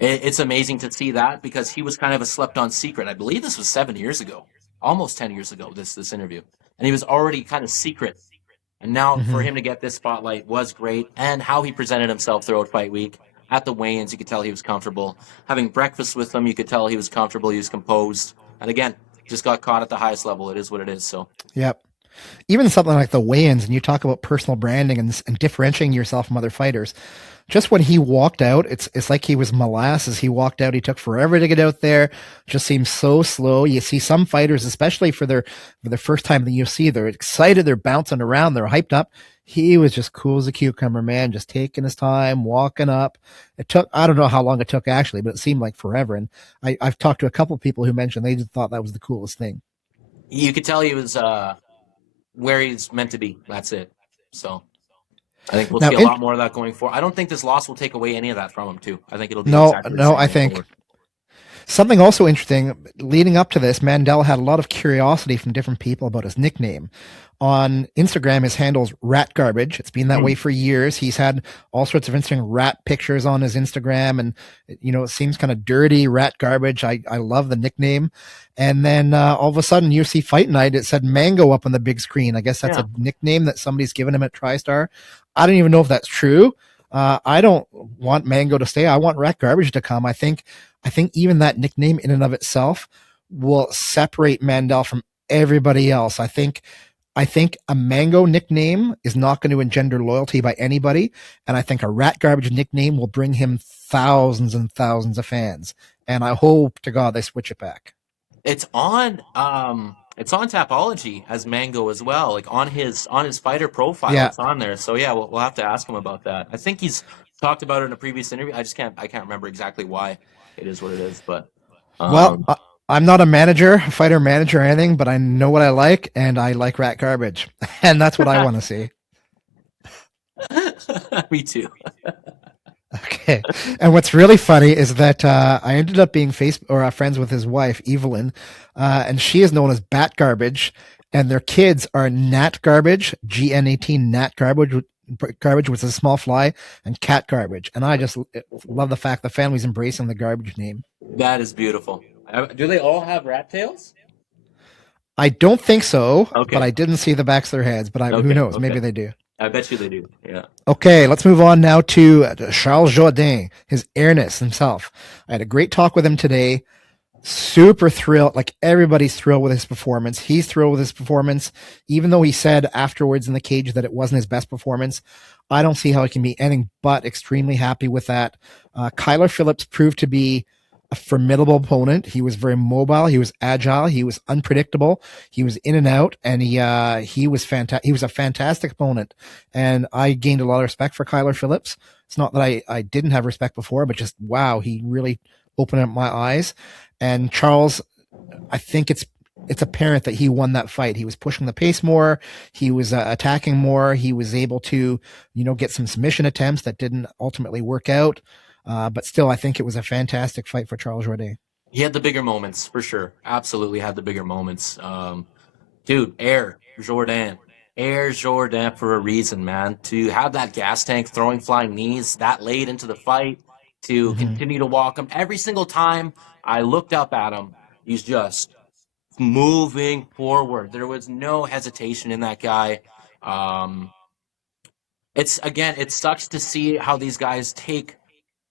it's amazing to see that because he was kind of a slept-on secret. I believe this was 7 years ago, almost 10 years ago. This interview, and he was already kind of secret. And now for him to get this spotlight was great, and how he presented himself throughout fight week at the weigh-ins, you could tell he was comfortable. Having breakfast with them, you could tell he was comfortable. He was composed, and again, just got caught at the highest level. It is what it is. So. Yep. Even something like the weigh-ins, and you talk about personal branding and differentiating yourself from other fighters. Just when he walked out, it's like he was molasses. He walked out. He took forever to get out there. Just seems so slow. You see some fighters, especially for their first time in the UFC, they're excited. They're bouncing around. They're hyped up. He was just cool as a cucumber, man, just taking his time, walking up. It took, I don't know how long it took actually, but it seemed like forever. And I've talked to a couple of people who mentioned they just thought that was the coolest thing. You could tell he was where he's meant to be. That's it. So I think we'll Now, see a lot more of that going forward. I don't think this loss will take away any of that from him, too. I think it'll be no, exactly the no, same I going think forward. something also interesting leading up to this, Mandel had a lot of curiosity from different people about his nickname. On Instagram, his handle's Rat Garbage. It's been that way for years. He's had all sorts of interesting rat pictures on his Instagram, and it seems kind of dirty, Rat Garbage. I love the nickname. And then all of a sudden, UFC Fight Night, it said Mango up on the big screen. I guess that's a nickname that somebody's given him at TriStar. I don't even know if that's true. I don't want Mango to stay. I want Rat Garbage to come. I think even that nickname in and of itself will separate Mandel from everybody else. I think a Mango nickname is not going to engender loyalty by anybody, and I think a Rat Garbage nickname will bring him thousands and thousands of fans. And I hope to God they switch it back. It's on Tapology as Mango as well, like on his fighter profile. Yeah. It's on there. So yeah, we'll have to ask him about that. I think he's talked about it in a previous interview. I can't remember exactly why it is what it is, but I'm not a fighter manager or anything, but I know what I like, and I like Rat Garbage, and that's what I want to see. Me too. Okay. And what's really funny is that I ended up being friends with his wife, Evelyn, and she is known as Bat Garbage, and their kids are Nat Garbage, GNAT, Nat Garbage, which is a small fly, and Cat Garbage. And I just love the fact the family's embracing the garbage name. That is beautiful. Do they all have rat tails? I don't think so, Okay. but I didn't see the backs of their heads, but who knows? Maybe they do. I bet you they do, yeah. Okay, let's move on now to Charles Jourdain, his airness himself. I had a great talk with him today. Super thrilled, like everybody's thrilled with his performance. He's thrilled with his performance, even though he said afterwards in the cage that it wasn't his best performance. I don't see how he can be anything but extremely happy with that. Kyler Phillips proved to be a formidable opponent. He was very mobile. He was agile. He was unpredictable. He was in and out, and he was fantastic. He was a fantastic opponent, and I gained a lot of respect for Kyler Phillips. It's not that I didn't have respect before, but just wow, he really opened up my eyes. And Charles, I think it's apparent that he won that fight. He was pushing the pace more. He was attacking more. He was able to, get some submission attempts that didn't ultimately work out. But still, I think it was a fantastic fight for Charles Jourdain. He had the bigger moments, for sure. Absolutely had the bigger moments. Dude, Air Jourdain for a reason, man. To have that gas tank throwing flying knees that late into the fight, to continue to walk him. Every single time I looked up at him, he's just moving forward. There was no hesitation in that guy. It sucks to see how these guys take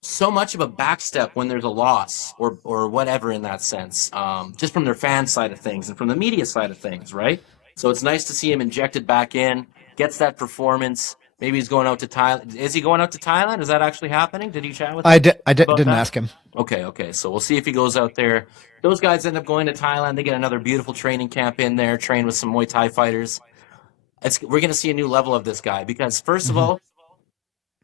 so much of a backstep when there's a loss or whatever in that sense, just from their fan side of things and from the media side of things, right? So it's nice to see him injected back in, gets that performance. Maybe he's going out to Thailand. Is he going out to Thailand? Is that actually happening? Did you chat with him? I didn't ask him. Okay. So we'll see if he goes out there. Those guys end up going to Thailand. They get another beautiful training camp in there, train with some Muay Thai fighters. We're going to see a new level of this guy because, first of all,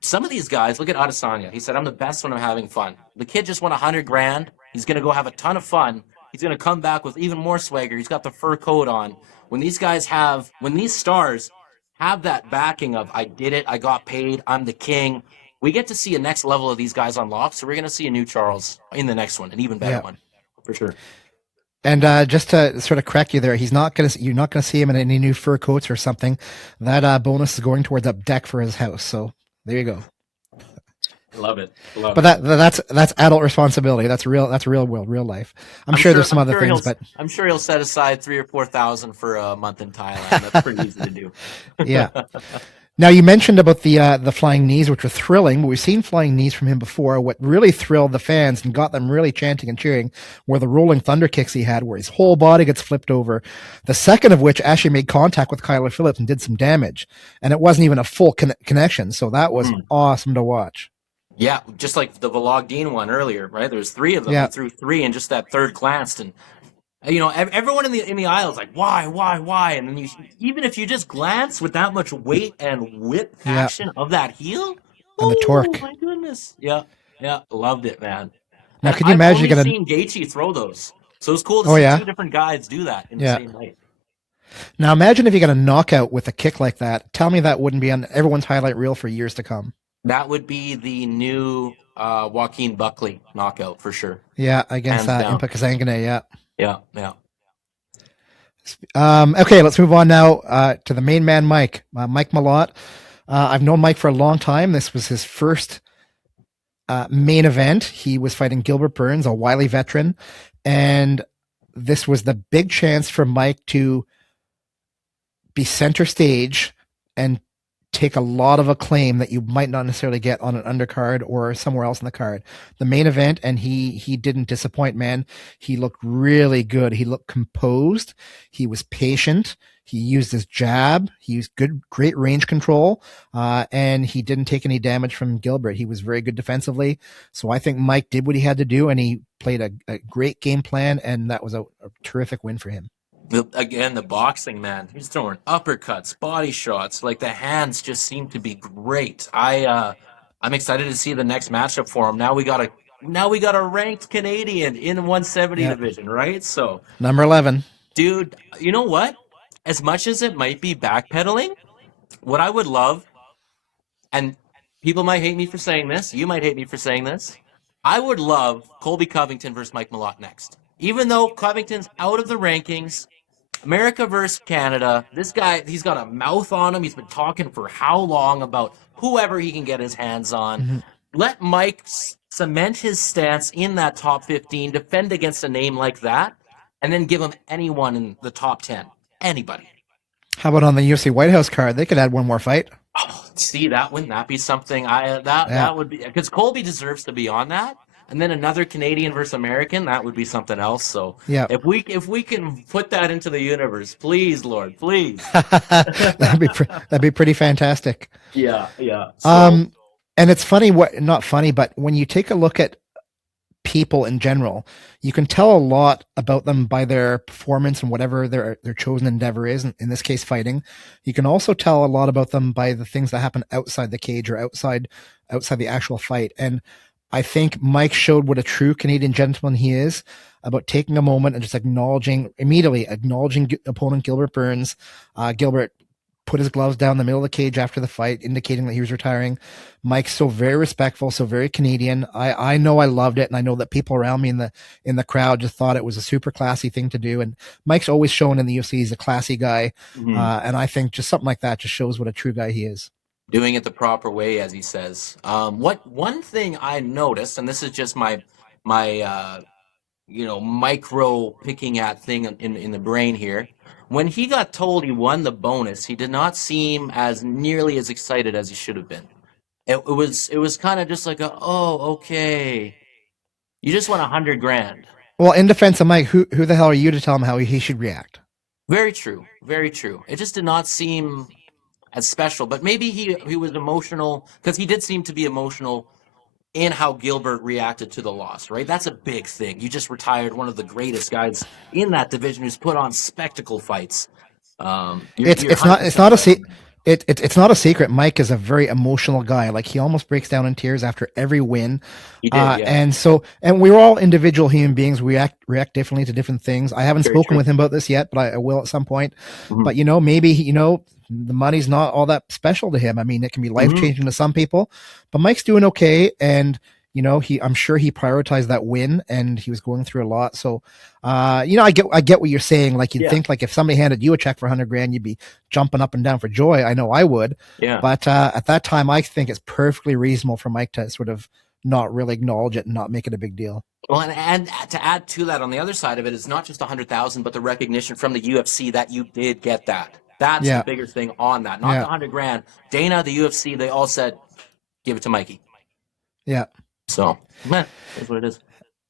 some of these guys, look at Adesanya. He said, I'm the best when I'm having fun. The kid just won $100,000. He's going to go have a ton of fun. He's going to come back with even more swagger. He's got the fur coat on. When these stars have that backing of, I did it, I got paid, I'm the king, we get to see a next level of these guys unlocked. So we're going to see a new Charles in the next one, an even better one, for sure. And just to sort of correct you there, you're not going to see him in any new fur coats or something. That bonus is going towards a deck for his house. So there you go. Love it. But that's adult responsibility. That's real world, real life. I'm sure there's some other things, but I'm sure he'll set aside $3,000 or $4,000 for a month in Thailand. That's pretty easy to do. Yeah. Now you mentioned about the flying knees, which were thrilling, but we've seen flying knees from him before. What really thrilled the fans and got them really chanting and cheering were the rolling thunder kicks he had, where his whole body gets flipped over. The second of which actually made contact with Kyler Phillips and did some damage, and it wasn't even a full connection. So that was awesome to watch. Yeah, just like the Vologdin one earlier, right? There was 3 of them. Yeah. He threw 3, and just that third glanced, and Everyone in the aisle is like, why? And then even if you just glance with that much weight and whip Yeah. action of that heel, And the oh torque. my goodness, yeah, yeah, loved it, man. Now, And can you I've imagine only you're gonna? seen Gaethje throw those, so it's cool to Oh see yeah, two different guys do that in the yeah. same night. Now imagine if you got a knockout with a kick like that. Tell me that wouldn't be on everyone's highlight reel for years to come. That would be the new Joaquin Buckley knockout for sure, Yeah, against hands down. Impa Kazangane. Yeah. Yeah, yeah. Okay, let's move on now to the main man, Mike. Mike Malott. I've known Mike for a long time. This was his first main event. He was fighting Gilbert Burns, a wily veteran, and this was the big chance for Mike to be center stage and take a lot of acclaim that you might not necessarily get on an undercard or somewhere else in the card. The main event, and he didn't disappoint, man. He looked really good. He looked composed. He was patient. He used his jab. He used great range control, and he didn't take any damage from Gilbert. He was very good defensively. So I think Mike did what he had to do, and he played a great game plan, and that was a terrific win for him. Again, the boxing, man. He's throwing uppercuts, body shots. Like the hands just seem to be great. I'm excited to see the next matchup for him. Now we got a ranked Canadian in the 170 division, right? So number 11, dude. You know what? As much as it might be backpedaling, what I would love, and people might hate me for saying this, you might hate me for saying this, I would love Colby Covington versus Mike Malott next. Even though Covington's out of the rankings, America versus Canada. This guy, he's got a mouth on him. He's been talking for how long about whoever he can get his hands on. Mm-hmm. Let Mike cement his stance in that top 15, defend against a name like that, and then give him anyone in the top 10. Anybody. How about on the UFC White House card? They could add one more fight. Oh, see, wouldn't that be something? That would be, because Colby deserves to be on that. And then another Canadian versus American, that would be something else. So yeah, if we can put that into the universe, please, Lord, please. that'd be pretty fantastic. Yeah. So, and it's funny, not funny, but when you take a look at people in general, you can tell a lot about them by their performance and whatever their chosen endeavor is. In this case, fighting. You can also tell a lot about them by the things that happen outside the cage or outside the actual fight. And I think Mike showed what a true Canadian gentleman he is about taking a moment and just immediately acknowledging opponent Gilbert Burns. Gilbert put his gloves down in the middle of the cage after the fight, indicating that he was retiring. Mike's so very respectful, so very Canadian. I know I loved it, and I know that people around me in the crowd just thought it was a super classy thing to do. And Mike's always shown in the UFC he's a classy guy, and I think just something like that just shows what a true guy he is. Doing it the proper way, as he says. One thing I noticed, and this is just my micro picking at thing in the brain here. When he got told he won the bonus, he did not seem as nearly as excited as he should have been. It was kind of just like okay, you just won $100,000. Well, in defense of Mike, who the hell are you to tell him how he should react? Very true, very true. It just did not seem as special, but maybe he was emotional because he did seem to be emotional in how Gilbert reacted to the loss, right? That's a big thing. You just retired one of the greatest guys in that division who's put on spectacle fights. It's not a secret. Mike is a very emotional guy. Like, he almost breaks down in tears after every win. He did, yeah. And we're all individual human beings. We react differently to different things. I haven't spoken with him about this yet, but I will at some point. Mm-hmm. But maybe the money's not all that special to him. I mean, it can be life-changing to some people, but Mike's doing okay. And, I'm sure he prioritized that win, and he was going through a lot. So, I get what you're saying. Like, you'd think, like, if somebody handed you a check for $100,000, you'd be jumping up and down for joy. I know I would. Yeah. But, at that time, I think it's perfectly reasonable for Mike to sort of not really acknowledge it and not make it a big deal. Well, and to add to that, on the other side of it, is not just $100,000, but the recognition from the UFC that you did get that. That's the bigger thing on that, not the $100,000. Dana, the UFC, they all said, give it to Mikey. Yeah. So, that's what it is.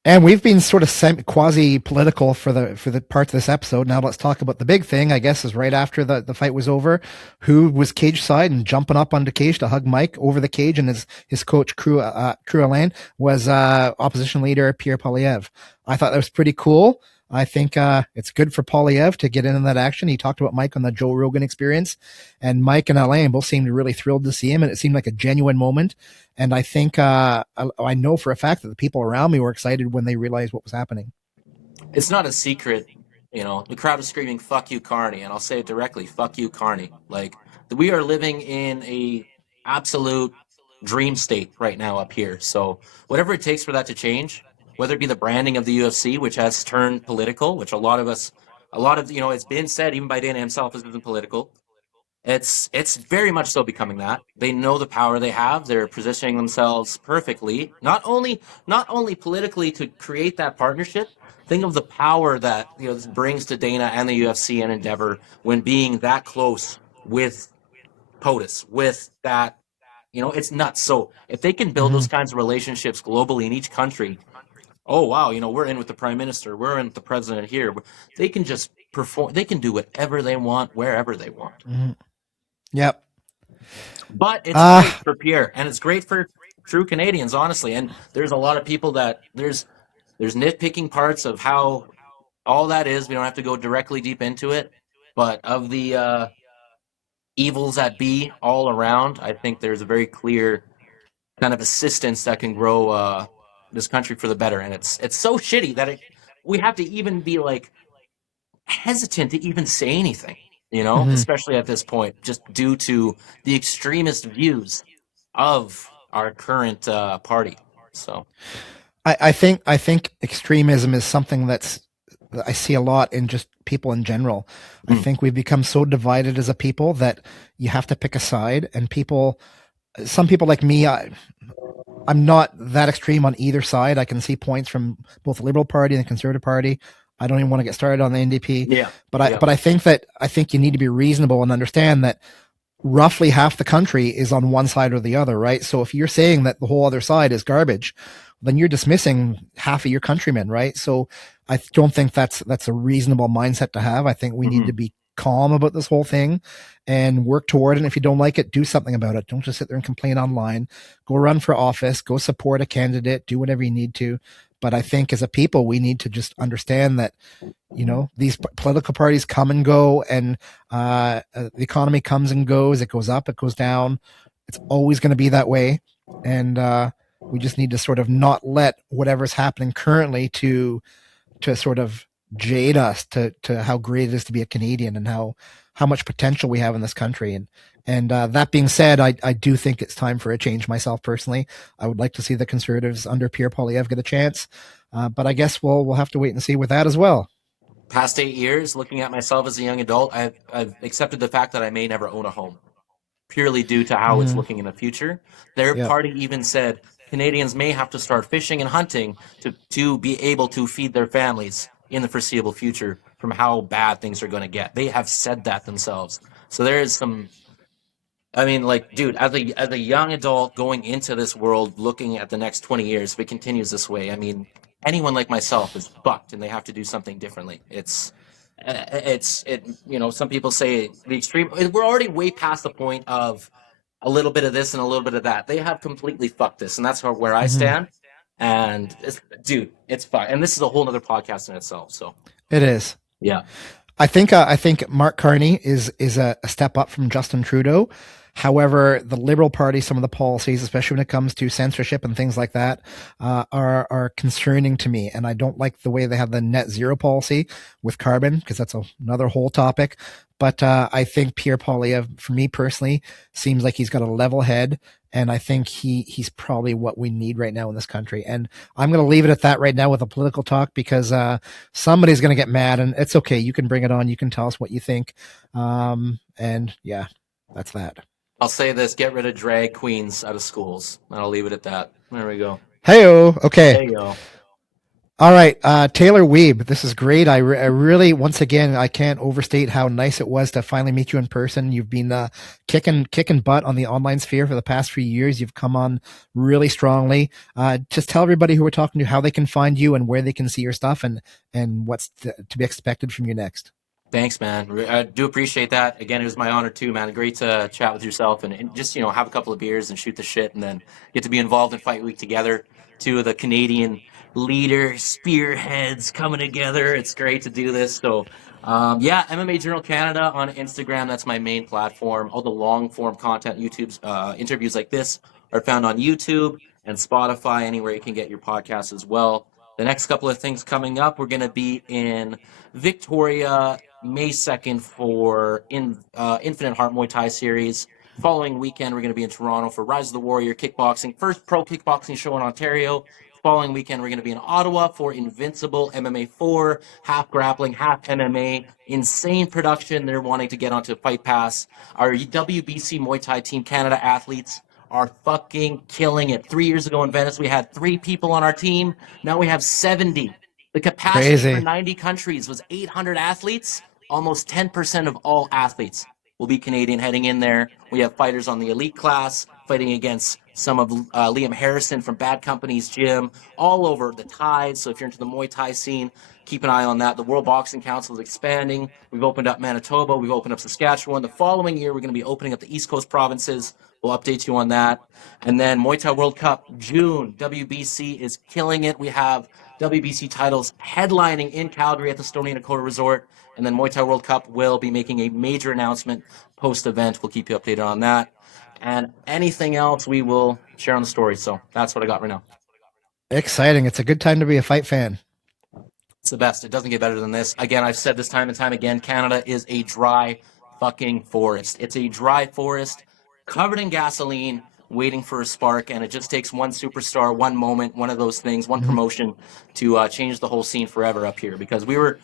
And we've been sort of quasi-political for the parts of this episode. Now let's talk about the big thing, I guess, is right after the fight was over, who was cage side and jumping up onto cage to hug Mike over the cage, and his coach, Crew Alain, was opposition leader Pierre Poilievre. I thought that was pretty cool. I think it's good for Polyev to get into that action. He talked about Mike on the Joe Rogan Experience, and Mike and Alain both seemed really thrilled to see him, and it seemed like a genuine moment. And I think I know for a fact that the people around me were excited when they realized what was happening. It's not a secret, the crowd is screaming, fuck you, Carney. And I'll say it directly, fuck you, Carney. Like, we are living in a absolute dream state right now up here. So whatever it takes for that to change, whether it be the branding of the UFC, which has turned political, which it's been said even by Dana himself, this isn't political. It's very much so becoming that. They know the power they have. They're positioning themselves perfectly, not only politically to create that partnership. Think of the power that this brings to Dana and the UFC and Endeavor when being that close with POTUS, with that. It's nuts. So if they can build Mm-hmm. those kinds of relationships globally in each country, oh wow, we're in with the prime minister, we're in with the president here. They can just perform. They can do whatever they want, wherever they want. Mm-hmm. Yep. But it's great for Pierre, and it's great for true Canadians, honestly. And there's a lot of people that there's nitpicking parts of how all that is. We don't have to go directly deep into it, but of the evils that be all around, I think there's a very clear kind of assistance that can grow this country for the better. And it's so shitty that we have to even be like hesitant to even say anything, Mm-hmm. especially at this point, just due to the extremist views of our current party. So I think extremism is something that I see a lot in just people in general. I think we've become so divided as a people that you have to pick a side, and some people like me, I'm not that extreme on either side. I can see points from both the Liberal Party and the Conservative Party. I don't even want to get started on the NDP. Yeah. But I think you need to be reasonable and understand that roughly half the country is on one side or the other, right? So if you're saying that the whole other side is garbage, then you're dismissing half of your countrymen, right? So I don't think that's a reasonable mindset to have. I think we need to be calm about this whole thing and work toward it. And if you don't like it, do something about it. Don't just sit there and complain online. Go run for office, go support a candidate, do whatever you need to. But I think as a people, we need to just understand that, these political parties come and go, and the economy comes and goes. It goes up, it goes down. It's always going to be that way. And we just need to sort of not let whatever's happening currently to sort of jade us to how great it is to be a Canadian and how much potential we have in this country. And that being said, I do think it's time for a change myself personally. I would like to see the Conservatives under Pierre Poilievre get a chance. But I guess we'll have to wait and see with that as well. Past 8 years, looking at myself as a young adult, I've accepted the fact that I may never own a home, purely due to how it's looking in the future. Their party even said Canadians may have to start fishing and hunting to be able to feed their families in the foreseeable future from how bad things are going to get. They have said that themselves. So there is some. I mean, like, dude, as a young adult going into this world, looking at the next 20 years, if it continues this way, I mean, anyone like myself is fucked, and they have to do something differently. Some people say the extreme. We're already way past the point of a little bit of this and a little bit of that. They have completely fucked this, and that's where I stand. And it's fun. And this is a whole other podcast in itself. So it is. Yeah. I think Mark Carney is a step up from Justin Trudeau. However, the Liberal Party, some of the policies, especially when it comes to censorship and things like that, are concerning to me. And I don't like the way they have the net zero policy with carbon, because that's another whole topic. But I think Pierre Poilievre, for me personally, seems like he's got a level head. And I think he's probably what we need right now in this country. And I'm going to leave it at that right now with a political talk, because somebody's going to get mad, and it's okay. You can bring it on. You can tell us what you think. And yeah, that's that. I'll say this: get rid of drag queens out of schools. And I'll leave it at that. There we go. Hey-o. Okay. There you go. All right, Taylor Wiebe, this is great. I really, once again, I can't overstate how nice it was to finally meet you in person. You've been kicking butt on the online sphere for the past few years. You've come on really strongly. Just tell everybody who we're talking to how they can find you and where they can see your stuff, and what's to be expected from you next. Thanks, man. I do appreciate that. Again, it was my honor too, man. Great to chat with yourself and just, have a couple of beers and shoot the shit, and then get to be involved in Fight Week together. Two of the Canadian leader spearheads coming together. It's great to do this. So, yeah, MMA Journal Canada on Instagram. That's my main platform. All the long form content, YouTube's interviews like this are found on YouTube and Spotify, anywhere you can get your podcasts as well. The next couple of things coming up, we're going to be in Victoria May 2nd for Infinite Heart Muay Thai Series. Following weekend, we're going to be in Toronto for Rise of the Warrior Kickboxing, first pro kickboxing show in Ontario. Following weekend, we're going to be in Ottawa for Invincible MMA 4, half grappling, half MMA. Insane production. They're wanting to get onto Fight Pass. Our WBC Muay Thai Team Canada athletes are fucking killing it. 3 years ago in Venice, we had 3 people on our team. Now we have 70. The capacity for 90 countries was 800 athletes. Almost 10% of all athletes will be Canadian heading in there. We have fighters on the elite class fighting against some of Liam Harrison from Bad Company's gym, all over the Tide. So if you're into the Muay Thai scene, keep an eye on that. The World Boxing Council is expanding. We've opened up Manitoba. We've opened up Saskatchewan. The following year, we're going to be opening up the East Coast provinces. We'll update you on that. And then Muay Thai World Cup, June. WBC is killing it. We have WBC titles headlining in Calgary at the Stoney Nakoda Resort. And then Muay Thai World Cup will be making a major announcement post-event. We'll keep you updated on that. And anything else we will share on the story. So that's what I got right now. Exciting. It's a good time to be a fight fan. It's the best. It doesn't get better than this. Again, I've said this time and time again, Canada is a dry fucking forest. It's a dry forest covered in gasoline, waiting for a spark, and it just takes one superstar, one moment, one of those things, one promotion to change the whole scene forever up here. Because we were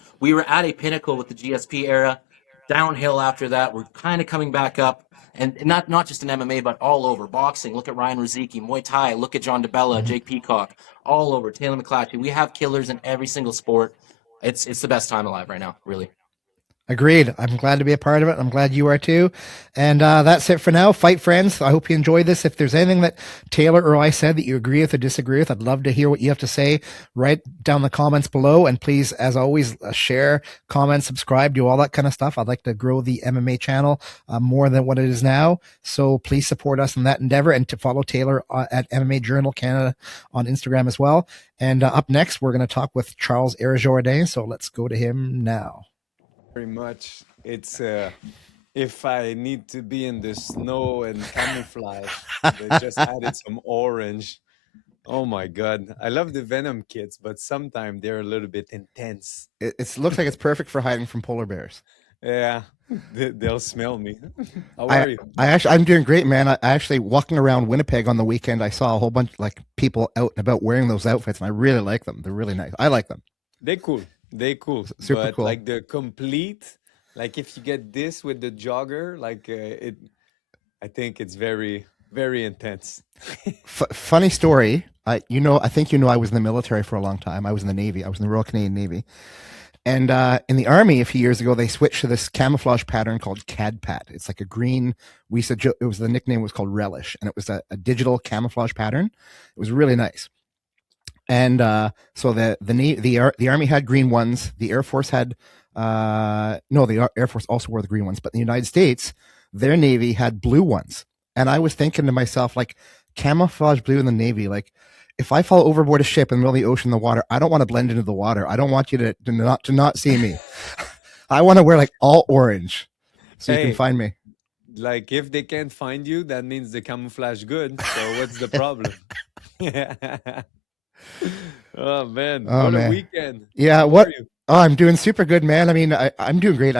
at a pinnacle with the GSP era, downhill after that. We're kind of coming back up, and not just in MMA, but all over boxing. Look at Ryan Riziki, Muay Thai. Look at John DeBella, Jake Peacock, all over. Taylor McClatchy. We have killers in every single sport. It's the best time alive right now, really. Agreed. I'm glad to be a part of it. I'm glad you are too. And that's it for now. Fight friends. I hope you enjoy this. If there's anything that Taylor or I said that you agree with or disagree with, I'd love to hear what you have to say. Write down the comments below. And please, as always, share, comment, subscribe, do all that kind of stuff. I'd like to grow the MMA channel more than what it is now. So please support us in that endeavor, and to follow Taylor at MMA Journal Canada on Instagram as well. And up next, we're going to talk with Charles Jourdain. So let's go to him now. Very much. It's if I need to be in the snow and camouflage, they just added some orange. Oh my God. I love the Venom kits, but sometimes they're a little bit intense. It looks like it's perfect for hiding from polar bears. Yeah, they'll smell me. How are you? I'm doing great, man. I actually, walking around Winnipeg on the weekend, I saw a whole bunch like people out and about wearing those outfits, and I really like them. They're really nice. I like them. They're cool. They cool. Super but cool. Like the complete, like if you get this with the jogger, like I think it's very, very intense. Funny story. I think I was in the military for a long time. I was in the Navy. I was in the Royal Canadian Navy. And in the Army a few years ago, they switched to this camouflage pattern called CAD-PAT. It's like a green, the nickname was called Relish, and it was a digital camouflage pattern. It was really nice. And so the Army had green ones. The Air Force had the Air Force also wore the green ones, but in the United States, their Navy had blue ones. And I was thinking to myself, like, camouflage blue in the Navy, like, if I fall overboard a ship in the middle of the ocean in the water, I don't want to blend into the water. I don't want you to not see me. I want to wear like all orange so you can find me. Like if they can't find you, that means the camouflage good. So what's the problem? Oh man, what a weekend! Yeah, what? Oh, I'm doing super good, man. I mean, I'm doing great.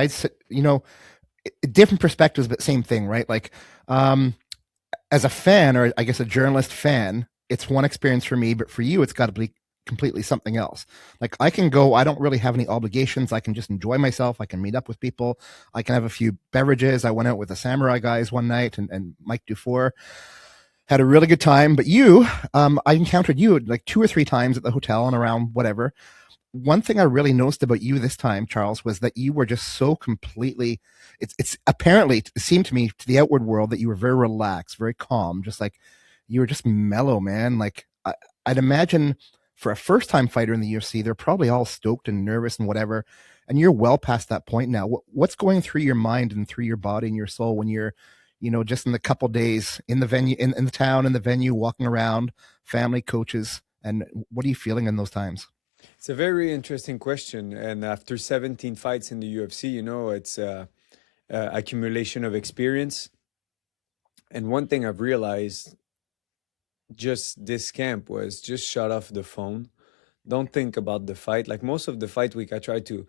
Different perspectives, but same thing, right? Like, as a fan, or I guess a journalist fan, it's one experience for me, but for you, it's got to be completely something else. Like, I can go, I don't really have any obligations. I can just enjoy myself. I can meet up with people. I can have a few beverages. I went out with the Samurai guys one night and Mike Dufour. Had a really good time. But you, I encountered you like 2 or 3 times at the hotel and around whatever. One thing I really noticed about you this time, Charles, was that you were just so completely, it's apparently, it seemed to me, to the outward world, that you were very relaxed, very calm, just like you were just mellow, man. Like I'd imagine for a first-time fighter in the UFC, they're probably all stoked and nervous and whatever. And you're well past that point now. What's going through your mind and through your body and your soul when you're, just in the couple days in the venue, in the town, in the venue, walking around, family, coaches, And what are you feeling in those times? It's a very interesting question. And after 17 fights in the UFC, you know, it's accumulation of experience. And one thing I've realized just this camp was just shut off the phone. Don't think about the fight. Like most of the fight week, I try to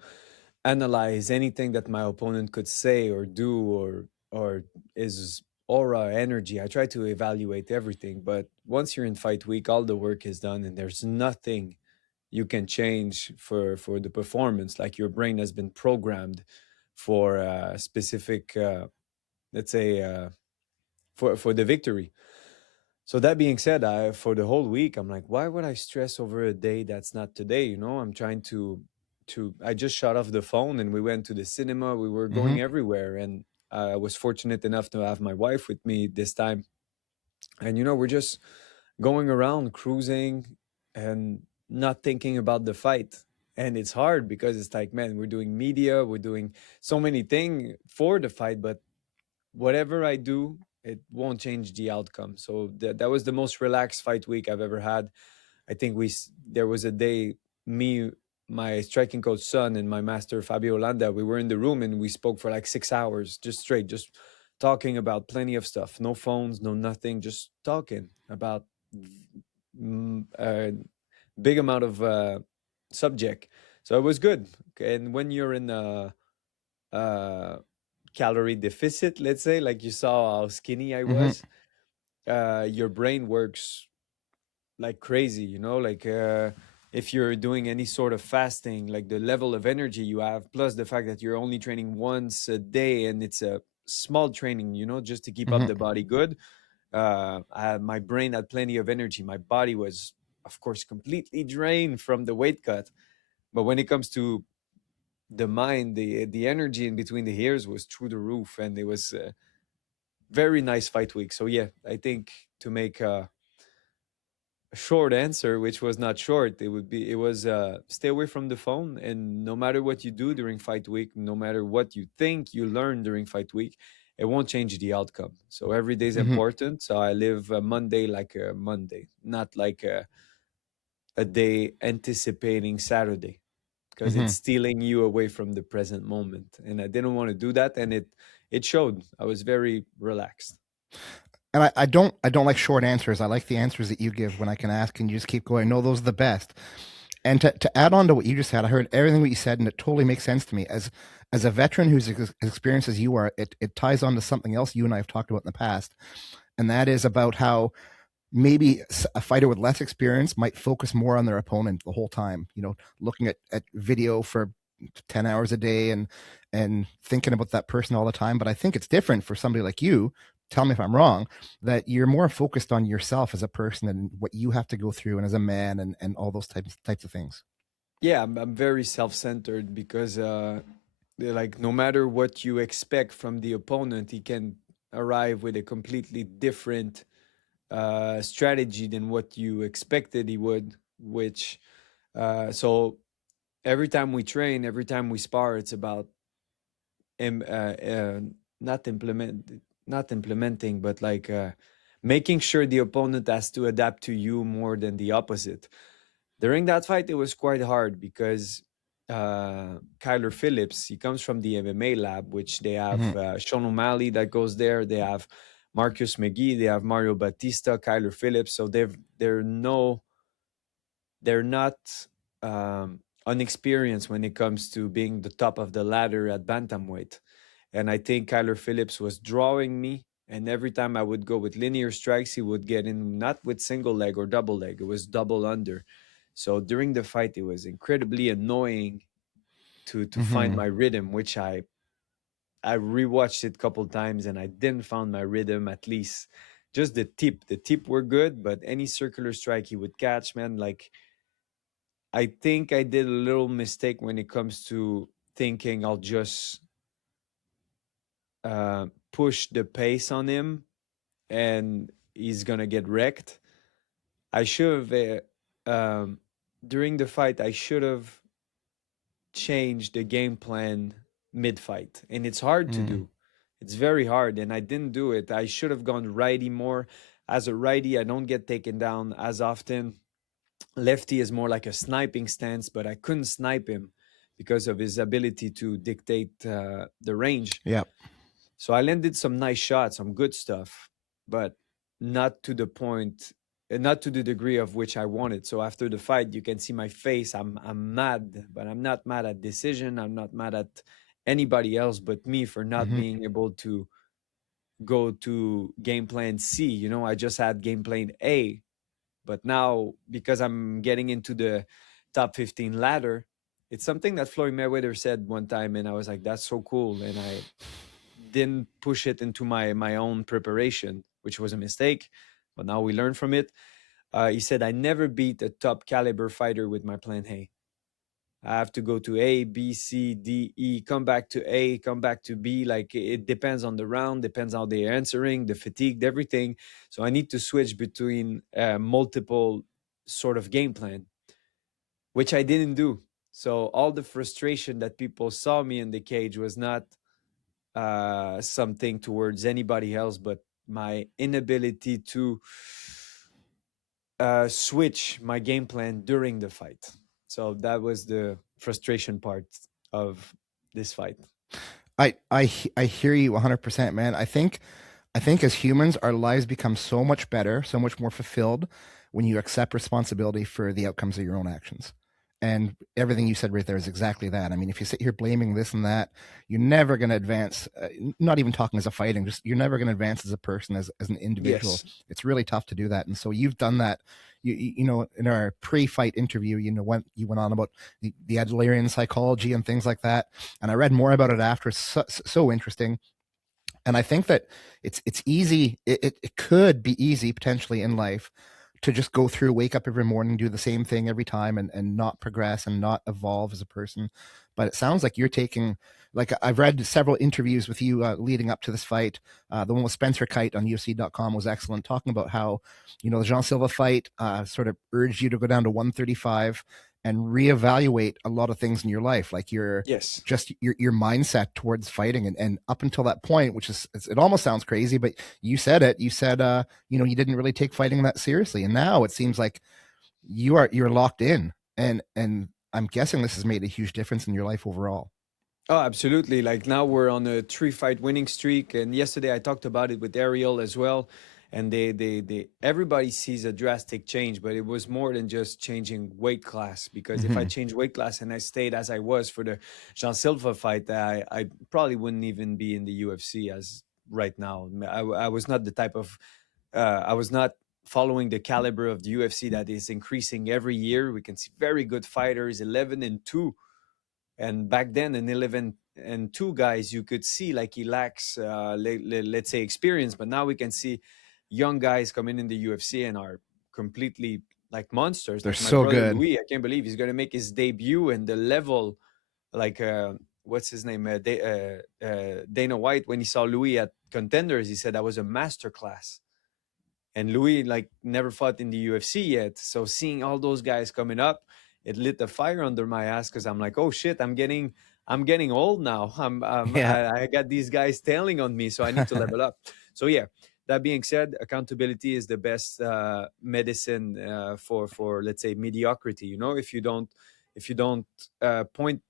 analyze anything that my opponent could say or do, or his aura, energy. I try to evaluate everything. But once you're in fight week, all the work is done, and there's nothing you can change for the performance. Like your brain has been programmed for a specific, let's say, for the victory. So that being said, for the whole week, I'm like, why would I stress over a day that's not today? You know, I'm trying to. I just shut off the phone and we went to the cinema. We were Mm-hmm. going everywhere, and I was fortunate enough to have my wife with me this time. And you know, we're just going around cruising and not thinking about the fight. And it's hard because it's like, man, we're doing media, we're doing so many things for the fight, but whatever I do, it won't change the outcome. So that was the most relaxed fight week I've ever had. I think there was a day, me, my striking coach son, and my master Fabio Landa, we were in the room and we spoke for like 6 hours, just straight, just talking about plenty of stuff. No phones, no nothing, just talking about a big amount of subject. So it was good. And when you're in a calorie deficit, let's say, like you saw how skinny I Mm-hmm. was, your brain works like crazy, you know, like if you're doing any sort of fasting, like the level of energy you have, plus the fact that you're only training once a day and it's a small training, you know, just to keep up Mm-hmm. the body good. My brain had plenty of energy. My body was, of course, completely drained from the weight cut. But when it comes to the mind, the energy in between the ears was through the roof, and it was a very nice fight week. So yeah, I think to make a short answer, which was not short, it was stay away from the phone, and no matter what you do during fight week, no matter what you think you learn during fight week, it won't change the outcome. So every day is Mm-hmm. important. So I live a Monday like a Monday, not like a day anticipating Saturday, because Mm-hmm. it's stealing you away from the present moment. And I didn't want to do that, and it showed. I was very relaxed. And I don't like short answers. I like the answers that you give when I can ask and you just keep going. No, those are the best. And to add on to what you just said, I heard everything what you said, and it totally makes sense to me. As a veteran who's as experienced as you are, it ties on to something else you and I have talked about in the past, and that is about how maybe a fighter with less experience might focus more on their opponent the whole time. You know, looking at video for 10 hours a day and thinking about that person all the time. But I think it's different for somebody like you. Tell me if I'm wrong, that you're more focused on yourself as a person and what you have to go through and as a man and all those types of things. Yeah, I'm very self-centered because like no matter what you expect from the opponent, he can arrive with a completely different strategy than what you expected he would. Which so every time we train, every time we spar, it's about im- uh, uh, not implementing, but like making sure the opponent has to adapt to you more than the opposite. During that fight, it was quite hard because Kyler Phillips, he comes from the MMA lab, which they have Mm-hmm. Sean O'Malley that goes there. They have Marcus McGee. They have Mario Batista, Kyler Phillips. So they're not unexperienced when it comes to being the top of the ladder at bantamweight. And I think Kyler Phillips was drawing me. And every time I would go with linear strikes, he would get in not with single leg or double leg. It was double under. So during the fight, it was incredibly annoying to find Mm-hmm. my rhythm, which I rewatched it a couple times and I didn't find my rhythm. At least just the tip were good, but any circular strike he would catch, man, like I think I did a little mistake when it comes to thinking I'll just push the pace on him and he's gonna get wrecked. I should have during the fight. I should have changed the game plan mid-fight, and it's hard to Mm-hmm. do. It's very hard, and I didn't do it. I should have gone righty more. As a righty, I don't get taken down as often. Lefty is more like a sniping stance, but I couldn't snipe him because of his ability to dictate the range. Yeah. So I landed some nice shots, some good stuff, but not to the point, not to the degree of which I wanted. So after the fight, you can see my face. I'm mad, but I'm not mad at decision. I'm not mad at anybody else but me for not being able to go to game plan C. You know, I just had game plan A, but now because I'm getting into the top 15 ladder, it's something that Floyd Mayweather said one time, and I was like, "That's so cool," and I didn't push it into my own preparation, which was a mistake, but now we learn from it. He said, I never beat a top caliber fighter with my plan A. I have to go to A, B, C, D, E, come back to A, come back to B. Like it depends on the round, depends how they're answering, the fatigue, everything. So I need to switch between multiple sort of game plan, which I didn't do. So all the frustration that people saw me in the cage was not something towards anybody else, but my inability to switch my game plan during the fight. So that was the frustration part of this fight. I hear you 100%, man. I think as humans, our lives become so much better, so much more fulfilled when you accept responsibility for the outcomes of your own actions. And everything you said right there is exactly that. I mean, if you sit here blaming this and that, you're never going to advance. Not even talking as a fighting, just you're never going to advance as a person, as an individual. Yes. It's really tough to do that. And so you've done that. You know, in our pre-fight interview, you know, you went on about the Adlerian psychology and things like that. And I read more about it after. So interesting. And I think that it's easy. It could be easy potentially in life to just go through, wake up every morning, do the same thing every time, and not progress and not evolve as a person. But it sounds like you're taking, like I've read several interviews with you leading up to this fight. The one with Spencer Kite on UFC.com was excellent, talking about how, you know, the Jean Silva fight sort of urged you to go down to 135 and reevaluate a lot of things in your life, like your Yes. just your mindset towards fighting. And up until that point, which is, it almost sounds crazy, but you said you know, you didn't really take fighting that seriously. And now it seems like you're locked in, and I'm guessing this has made a huge difference in your life overall. Oh, absolutely. Like now we're on a 3-fight winning streak. And yesterday I talked about it with Ariel as well. And everybody sees a drastic change, but it was more than just changing weight class. Because if I changed weight class and I stayed as I was for the Jean Silva fight, I probably wouldn't even be in the UFC as right now. I was not the type of, I was not following the caliber of the UFC that is increasing every year. We can see very good fighters, 11-2. And back then, an 11-2 guys, you could see like he lacks, let's say, experience. But now we can see young guys coming in the UFC and are completely like monsters. They're Like my so brother good. Louis, I can't believe he's going to make his debut, and the level, like what's his name, Dana White, when he saw Louis at Contenders, he said that was a master class. And Louis like never fought in the UFC yet, so seeing all those guys coming up, it lit a fire under my ass, because I'm like, oh shit, I'm getting old now. Yeah. I got these guys tailing on me, so I need to level up. So yeah, that being said, accountability is the best medicine for let's say mediocrity. You know, if you don't point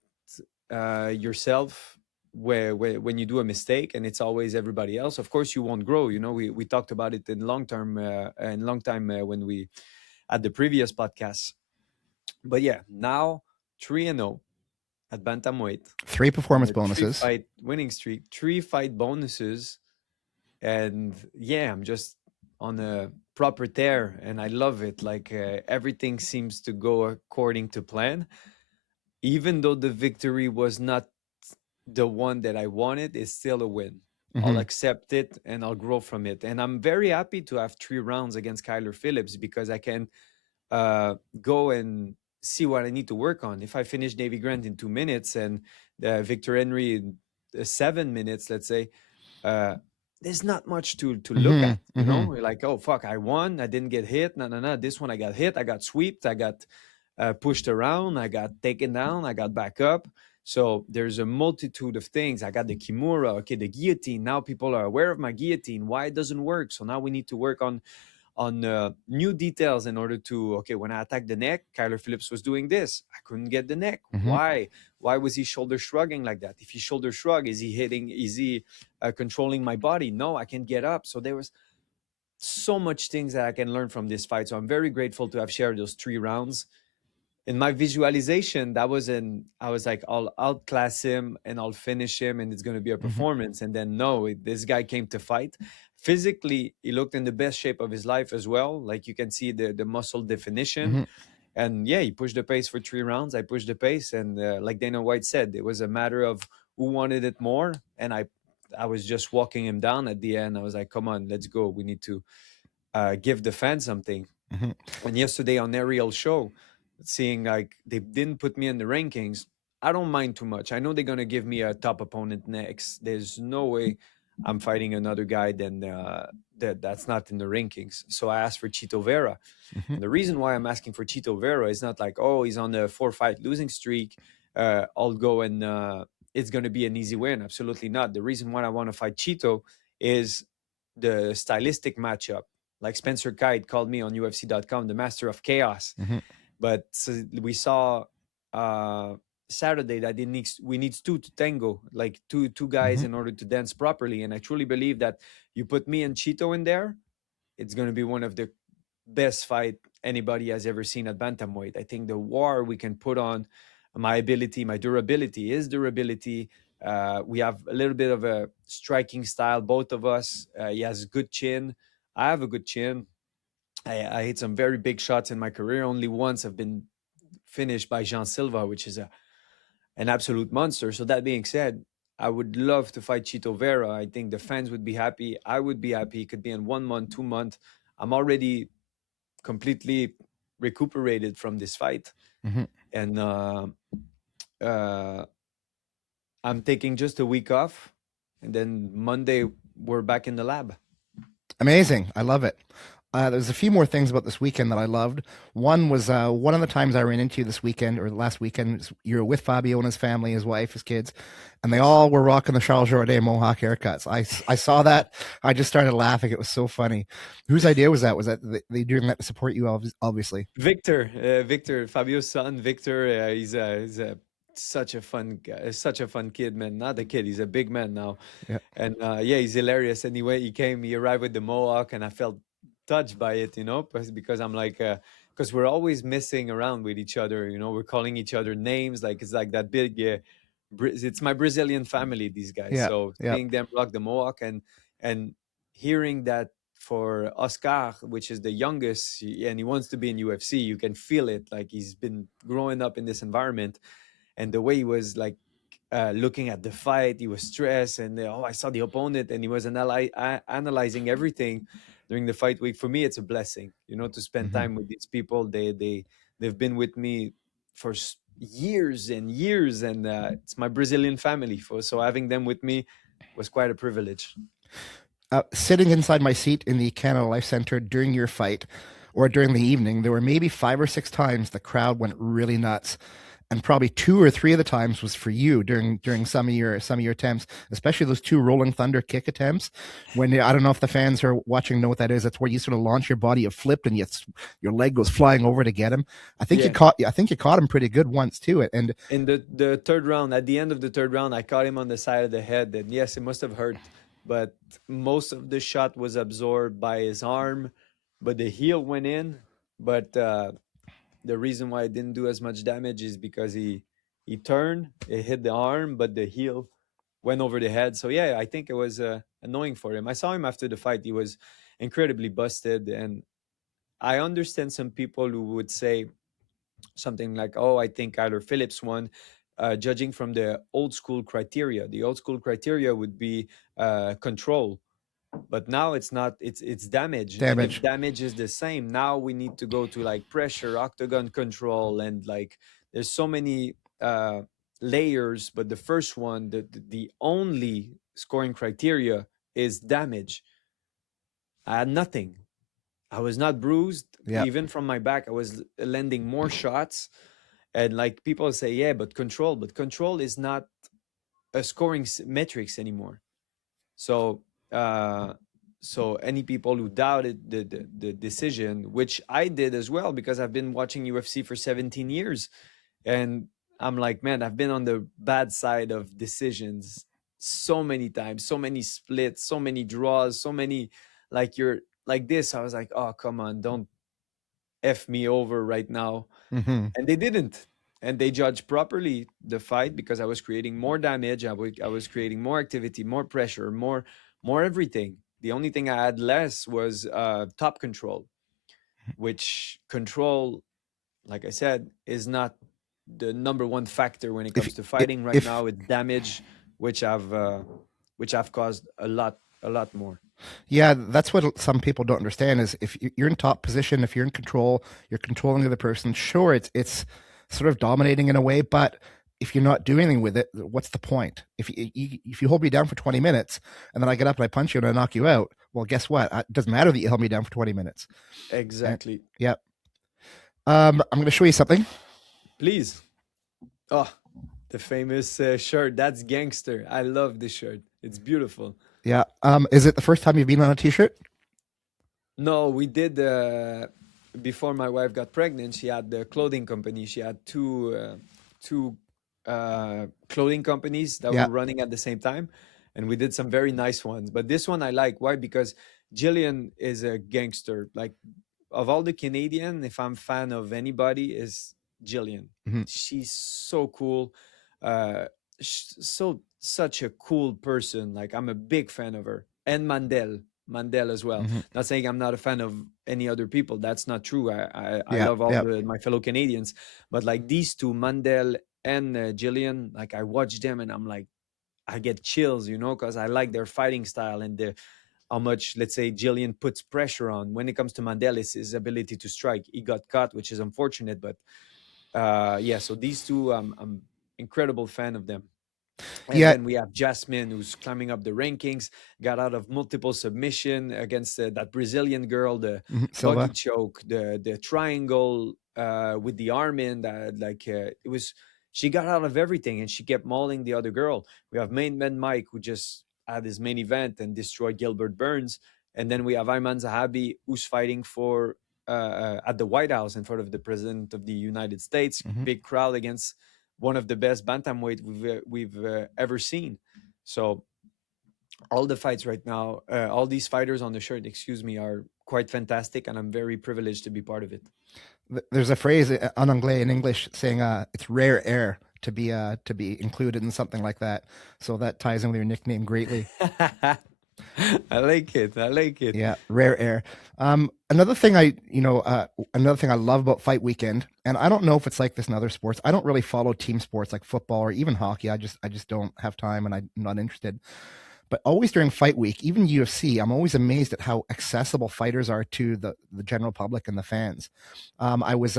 yourself where when you do a mistake and it's always everybody else, of course you won't grow. You know, we talked about it in long time when we at the previous podcast. But yeah, now 3-0 at bantamweight, 3 on performance a bonuses. 3-fight winning streak, 3-fight bonuses, and yeah, I'm just on a proper tear, and I love it. Like everything seems to go according to plan, even though the victory was not the one that I wanted. Is still a win. I'll accept it and I'll grow from it. And I'm very happy to have 3 rounds against Kyler Phillips, because I can go and see what I need to work on. If I finish Davy Grant in 2 minutes and Victor Henry in 7 minutes, let's say, there's not much to look at, you know. Like, oh fuck, I won, I didn't get hit. No, this one I got hit, I got swept, I got pushed around, I got taken down, I got back up. So there's a multitude of things. I got the Kimura, okay, the guillotine. Now people are aware of my guillotine, why it doesn't work. So now we need to work on on new details in order to, okay, when I attacked the neck, Kyler Phillips was doing this. I couldn't get the neck. Why? Why was he shoulder shrugging like that? If he shoulder shrug, is he controlling my body? No, I can get up. So there was so much things that I can learn from this fight. So I'm very grateful to have shared those 3 rounds. In my visualization, I was like, I'll outclass him and I'll finish him and it's going to be a performance. And then no, this guy came to fight. Physically, he looked in the best shape of his life as well. Like you can see the muscle definition. And yeah, he pushed the pace for 3 rounds. I pushed the pace. And like Dana White said, it was a matter of who wanted it more. And I was just walking him down at the end. I was like, come on, let's go. We need to give the fans something. And yesterday on Ariel's show, seeing like they didn't put me in the rankings, I don't mind too much. I know they're going to give me a top opponent next. There's no way I'm fighting another guy that's not in the rankings. So I asked for Chito Vera. And the reason why I'm asking for Chito Vera is not like, oh, he's on a 4-fight losing streak. I'll go and it's going to be an easy win. Absolutely not. The reason why I want to fight Chito is the stylistic matchup. Like Spencer Kite called me on UFC.com, the master of chaos. But we saw Saturday that we need 2 to tango, like two guys in order to dance properly. And I truly believe that you put me and Chito in there, it's going to be one of the best fight anybody has ever seen at bantamweight. I think the war we can put on my durability is durability. We have a little bit of a striking style, both of us. He has good chin. I have a good chin. I hit some very big shots in my career. Only once I've been finished by Jean Silva, which is an absolute monster. So that being said, I would love to fight Chito Vera. I think the fans would be happy. I would be happy. It could be in 1 month, 2 months. I'm already completely recuperated from this fight. And I'm taking just a week off. And then Monday, we're back in the lab. Amazing. I love it. There's a few more things about this weekend that I loved. One was one of the times I ran into you this weekend or last weekend. You were with Fabio and his family, his wife, his kids, and they all were rocking the Charles Jourdain Mohawk haircuts. I saw that. I just started laughing. It was so funny. Whose idea was that? Was that they doing that to support you? Obviously, Victor, Fabio's son, Victor. He's such a fun guy, such a fun kid, man. Not a kid, he's a big man now. Yeah. And he's hilarious. Anyway, he arrived with the Mohawk, and I felt touched by it, because I'm like, because we're always messing around with each other, we're calling each other names, like it's like that big, it's my Brazilian family, these guys. Yeah. So seeing them rock the Mohawk and hearing that for Oscar, which is the youngest, and he wants to be in UFC, you can feel it, like he's been growing up in this environment, and the way he was like looking at the fight, he was stressed, and I saw the opponent, and he was analyzing everything during the fight week. For me, it's a blessing, to spend time with these people. They've been with me for years and years, and it's my Brazilian family. So having them with me was quite a privilege. Sitting inside my seat in the Canada Life Center during your fight or during the evening, there were maybe 5 or 6 times the crowd went really nuts. And probably 2 or 3 of the times was for you during some of your attempts, especially those 2 rolling thunder kick attempts. When I don't know if the fans are watching know what that is. That's where you sort of launch your body, you flipped, and your leg goes flying over to get him. I think you caught him pretty good once too. And in the third round, at the end of the third round, I caught him on the side of the head, and yes, it must have hurt, but most of the shot was absorbed by his arm, but the heel went in. But the reason why it didn't do as much damage is because he turned, it hit the arm, but the heel went over the head. So yeah, I think it was annoying for him. I saw him after the fight. He was incredibly busted, and I understand some people who would say something like, oh, I think Kyler Phillips won, judging from the old school criteria. The old school criteria would be control. But now it's not, it's damage. And if damage is the same, now we need to go to like pressure, octagon control, and like there's so many layers. But the first one, the only scoring criteria is damage. I had nothing. I was not bruised. Even from my back, I was landing more shots. And like people say, yeah, but control is not a scoring metrics anymore. So So any people who doubted the decision, which I did as well, because I've been watching UFC for 17 years, and I'm like, man, I've been on the bad side of decisions so many times, so many splits, so many draws, so many, like, you're like this. I was like, oh, come on, don't F me over right now. Mm-hmm. And they didn't. And they judged properly the fight, because I was creating more damage. I was creating more activity, more pressure, more everything. The only thing I had less was top control, which control, like I said, is not the number one factor when it If comes to fighting right if now. It's damage, which I've caused a lot more. Yeah, that's what some people don't understand is if you're in top position, if you're in control, you're controlling the other person. Sure, it's sort of dominating in a way, but if you're not doing anything with it, what's the point? If you hold me down for 20 minutes and then I get up and I punch you and I knock you out, well, guess what? It doesn't matter that you held me down for 20 minutes. Exactly. Yeah. I'm going to show you something. Please. Oh, the famous shirt. That's gangster. I love this shirt. It's beautiful. Yeah. Is it the first time you've been on a t-shirt? No, we did before my wife got pregnant. She had the clothing company. She had two clothing companies that Yeah. were running at the same time, and we did some very nice ones. But this one I like. Why? Because Jillian is a gangster. Like, of all the Canadian, if I'm fan of anybody, is Jillian. Mhm. She's so cool. Uh, such a cool person. Like, I'm a big fan of her. And Mandel as well. Mhm. Not saying I'm not a fan of any other people. That's not true. I Yeah. love all Yeah. my fellow Canadians, but like these two, Mandel and Jillian, like, I watch them and I'm like, I get chills, because I like their fighting style and how much, let's say, Jillian puts pressure on. When it comes to Mandel, it's his ability to strike. He got caught, which is unfortunate, but yeah. So these two, I'm incredible fan of them. And Yeah. then we have Jasmine, who's climbing up the rankings, got out of multiple submission against that Brazilian girl, the Silva. buggy choke, the triangle with the arm in. That, like, it was. She got out of everything, and she kept mauling the other girl. We have main man Mike, who just had his main event and destroyed Gilbert Burns, and then we have Ayman Zahabi, who's fighting for at the White House in front of the President of the United States. Mhm. Big crowd against one of the best bantamweight we've ever seen. So all the fights right now, all these fighters on the shirt, excuse me, are quite fantastic, and I'm very privileged to be part of it. There's a phrase en anglais in English saying it's rare air to be included in something like that. So that ties in with your nickname greatly. I like it. I like it. Yeah, rare air. Another thing another thing I love about Fight Weekend, and I don't know if it's like this in other sports. I don't really follow team sports like football or even hockey. I just don't have time, and I'm not interested. But always during fight week, even UFC, I'm always amazed at how accessible fighters are to the general public and the fans. I was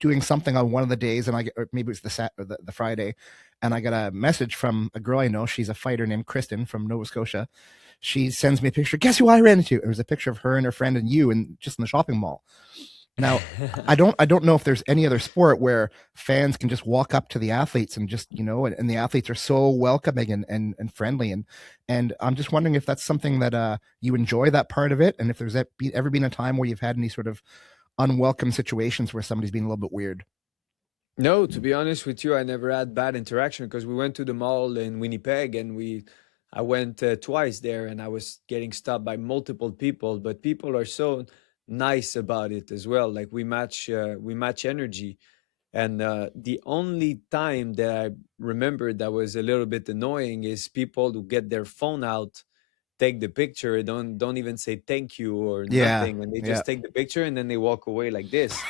doing something on one of the days, and or maybe it was the Friday, and I got a message from a girl I know. She's a fighter named Kristen from Nova Scotia. She sends me a picture. Guess who I ran into? It was a picture of her and her friend and you, and just in the shopping mall. Now, I don't know if there's any other sport where fans can just walk up to the athletes and just, and the athletes are so welcoming and friendly. And I'm just wondering if that's something that you enjoy, that part of it. And if there's ever been a time where you've had any sort of unwelcome situations where somebody's been a little bit weird. No, to be honest with you, I never had bad interaction, because we went to the mall in Winnipeg, and I went twice there, and I was getting stopped by multiple people, but people are so nice about it as well. Like, we match energy. And the only time that I remember that was a little bit annoying is people who get their phone out, take the picture, don't even say thank you or Yeah, nothing, and they yeah. just take the picture and then they walk away like this.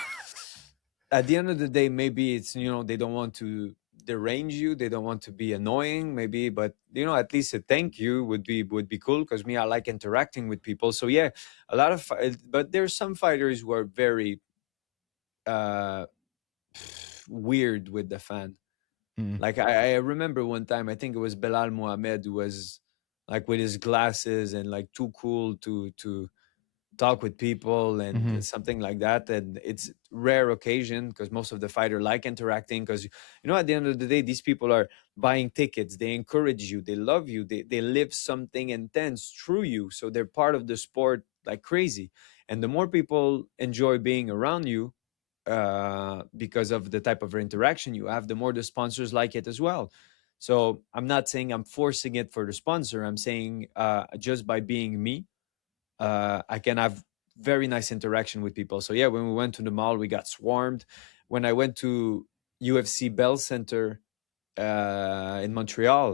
At the end of the day, maybe it's, they don't want to derange you, they don't want to be annoying, maybe, but at least a thank you would be cool, because me, I like interacting with people. So yeah, a lot of but there's some fighters who are very weird with the fan. Like, I remember one time, I think it was Belal Mohamed, who was like with his glasses and like too cool to talk with people and Mhm. something like that. And it's rare occasion because most of the fighter like interacting, because at the end of the day, these people are buying tickets, they encourage you, they love you, they live something intense through you, so they're part of the sport like crazy. And the more people enjoy being around you, because of the type of interaction you have, the more the sponsors like it as well. So I'm not saying I'm forcing it for the sponsor. I'm saying just by being me, I can have very nice interaction with people. So yeah, when we went to the mall, we got swarmed. When I went to UFC Bell Center in Montreal,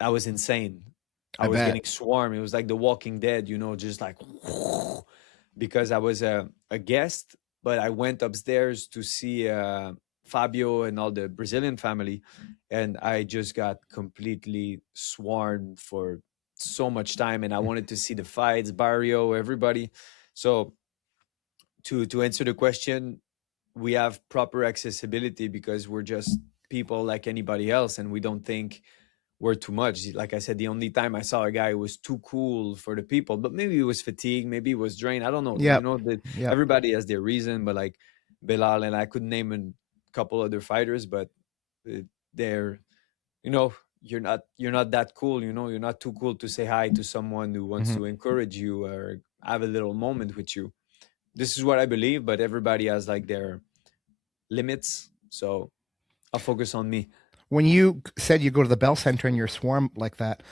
that was insane. I I was bet. getting swarmed. It was like The Walking Dead, just like because I was a guest, but I went upstairs to see Fabio and all the Brazilian family, and I just got completely swarmed for so much time, and I wanted to see the fights, Barrio, everybody. So to answer the question, we have proper accessibility because we're just people like anybody else, and we don't think were too much. Like I said, the only time I saw a guy who was too cool for the people, but maybe it was fatigue, maybe it was drained. I don't know. Yep. That Yep. everybody has their reason, but like Bilal, and I could name a couple other fighters, but they're, you're not that cool. You're not too cool to say hi to someone who wants Mhm. to encourage you or have a little moment with you. This is what I believe, but everybody has like their limits. So I'll focus on me. When you said you go to the Bell Center and you're swarmed like that,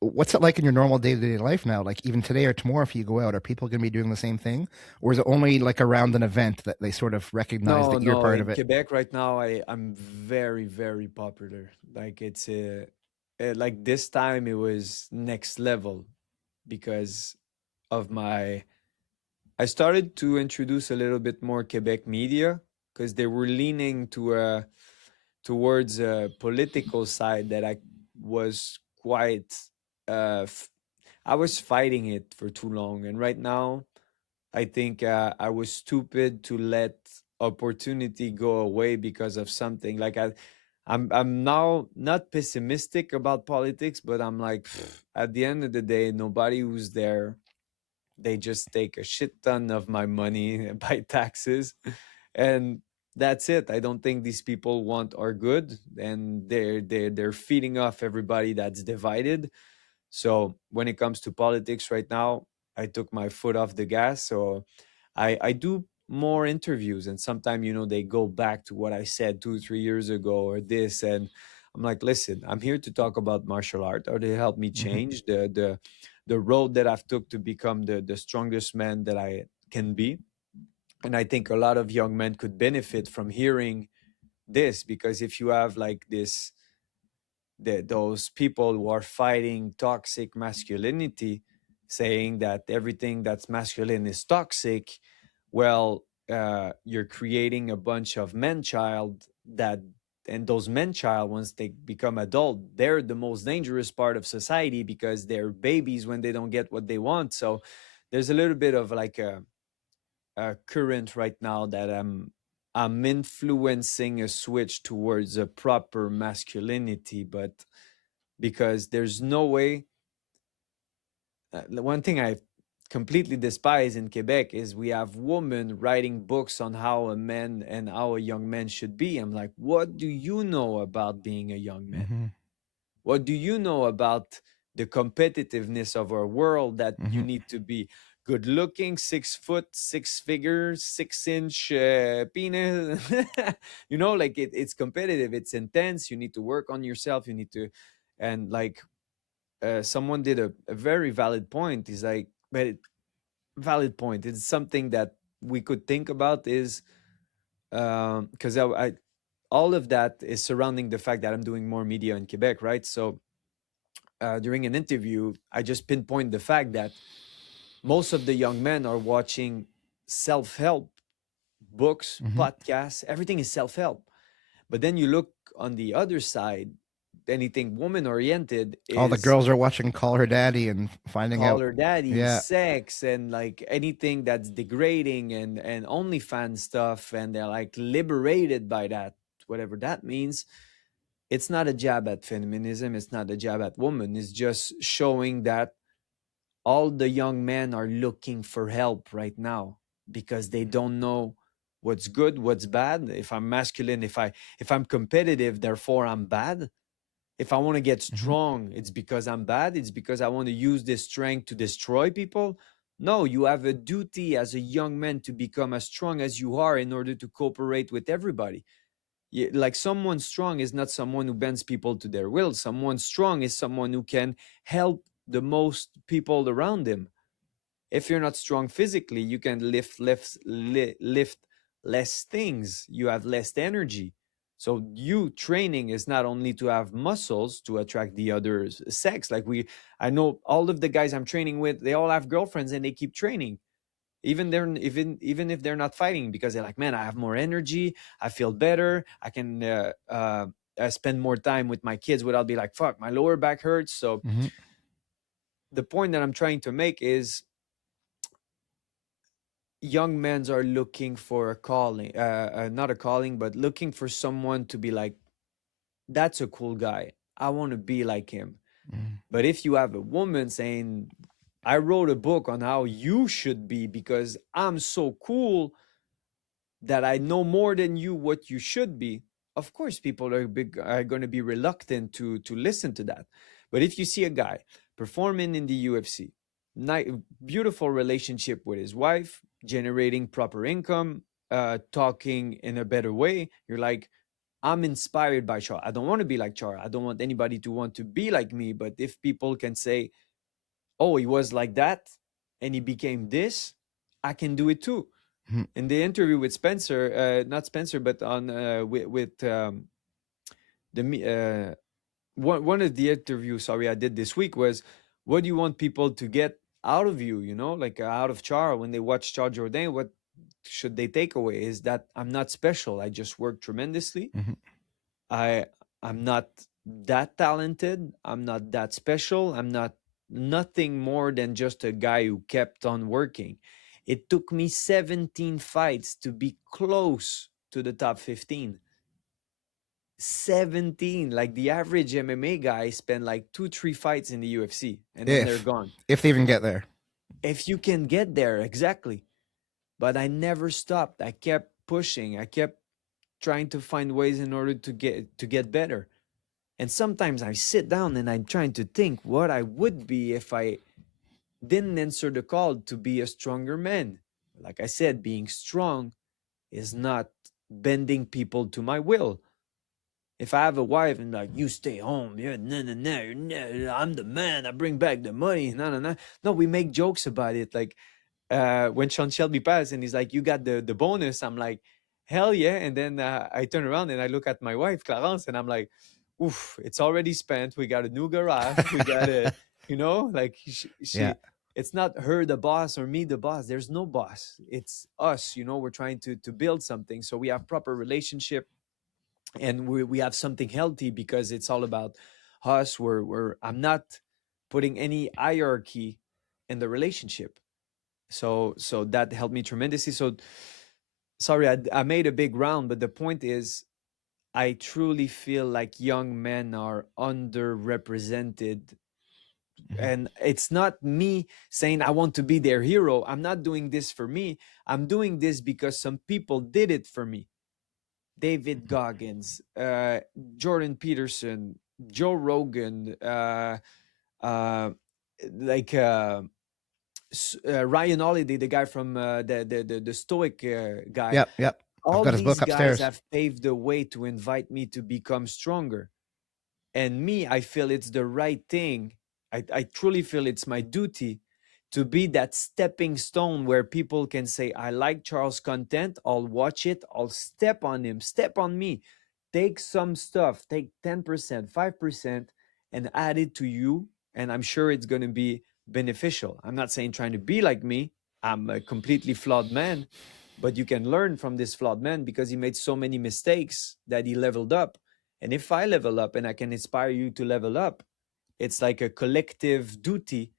what's it like in your normal day-to-day life now? Like even today or tomorrow, if you go out, are people going to be doing the same thing, or is it only like around an event that they sort of recognize No, that you're no. part of In it? Quebec right now, I'm very, very popular. Like it's like this time it was next level because of my. I started to introduce a little bit more Quebec media because they were leaning towards a political side that I was quite. I was fighting it for too long, and right now I think I was stupid to let opportunity go away because of something. Like I'm now not pessimistic about politics, but I'm like, at the end of the day, nobody who's there, they just take a shit ton of my money by taxes, and that's it. I don't think these people want our good, and they're feeding off everybody that's divided. So when it comes to politics right now, I took my foot off the gas. So I do more interviews, and sometimes they go back to what I said 2 3 years ago or this, and I'm like, listen, I'm here to talk about martial art, or to help me Mm-hmm. change the road that I've took to become the strongest man that I can be. And I think a lot of young men could benefit from hearing this, because if you have like those people who are fighting toxic masculinity, saying that everything that's masculine is toxic, well, you're creating a bunch of men child that, and those men child, once they become adult, they're the most dangerous part of society because they're babies when they don't get what they want. So there's a little bit of like a current right now that I'm influencing a switch towards a proper masculinity, but because there's no way. One thing I completely despise in Quebec is we have women writing books on how a man and how a young man should be. I'm like, what do you know about being a young man? Mm-hmm. What do you know about the competitiveness of our world, that you Mm-hmm. need to be good looking, 6 foot, 6 figures, 6 inch penis? Like it's competitive, it's intense. You need to work on yourself. You need to, and like someone did a very valid point. Is like, valid point. It's something that we could think about is because I all of that is surrounding the fact that I'm doing more media in Quebec, right? So during an interview, I just pinpoint the fact that most of the young men are watching self-help books, Mm-hmm. podcasts. Everything is self-help. But then you look on the other side, anything woman oriented All the is girls are watching Call Her Daddy and finding call out. her daddy, Yeah. sex, and like anything that's degrading, and OnlyFans stuff, and they're like liberated by that, whatever that means. It's not a jab at feminism. It's not a jab at woman. It's just showing that all the young men are looking for help right now because they don't know what's good, what's bad. If I'm masculine, if I'm competitive, therefore I'm bad. If I want to get strong, it's because I'm bad. It's because I want to use this strength to destroy people. No, you have a duty as a young man to become as strong as you are in order to cooperate with everybody. Like someone strong is not someone who bends people to their will. Someone strong is someone who can help the most people around him. If you're not strong physically, you can lift less things. You have less energy. So you training is not only to have muscles to attract the other sex. I know all of the guys I'm training with, they all have girlfriends and they keep training. Even if they're not fighting, because they're like, man, I have more energy, I feel better, I can spend more time with my kids without be like, fuck, my lower back hurts. So the point that I'm trying to make is young men are looking for a calling, not a calling, but looking for someone to be like, that's a cool guy, I want to be like him. But if you have a woman saying, I wrote a book on how you should be because I'm so cool that I know more than you what you should be, of course people are going to be reluctant to listen to that. But if you see a guy performing in the UFC, beautiful relationship with his wife, generating proper income, talking in a better way, you're like, I'm inspired by Charles. I don't want to be like Charles. I don't want anybody to want to be like me. But if people can say, oh, he was like that and he became this, I can do it too. In the interview with Spencer, not Spencer, but on with one of the interviews, sorry, I did this week was, what do you want people to get out of you? You know, like out of Char when they watch Charles Jourdain, what should they take away? Is that I'm not special. I just work tremendously. I'm not that talented. I'm not that special. I'm not nothing more than just a guy who kept on working. It took me 17 fights to be close to the top 15. 17. Like the average MMA guy spend like 2-3 fights in the UFC and then they're gone. If they even get there. If you can get there, exactly. But I never stopped. I kept pushing. I kept trying to find ways in order to get better. And sometimes I sit down and I'm trying to think what I would be if I didn't answer the call to be a stronger man. Like I said, being strong is not bending people to my will. If I have a wife and like, you stay home, I'm the man, I bring back the money, no, we make jokes about it. Like when Sean Shelby passed and he's like, you got the bonus, I'm like, hell yeah. And then I turn around and I look at my wife, Clarence, and I'm like, oof, it's already spent. We got a new garage. We got a, like she it's not her the boss or me the boss. There's no boss. It's us, we're trying to build something. So we have proper relationship and we have something healthy because it's all about us. I'm not putting any hierarchy in the relationship. So that helped me tremendously. So sorry, I made a big round, but the point is, I truly feel like young men are underrepresented. And it's not me saying I want to be their hero. I'm not doing this for me. I'm doing this because some people did it for me. David Goggins, Jordan Peterson, Joe Rogan, Ryan Holiday, the guy from the Stoic guy. Yep. All got his these book upstairs. guys have paved the way to invite me to become stronger. And me, I feel it's the right thing. I truly feel it's my duty to be that stepping stone where people can say, I like Charles' content, I'll watch it, I'll step on him, step on me. Take some stuff, take 10%, 5%, and add it to you. And I'm sure it's going to be beneficial. I'm not saying trying to be like me. I'm a completely flawed man. But you can learn from this flawed man because he made so many mistakes that he leveled up. And if I level up and I can inspire you to level up, it's like a collective duty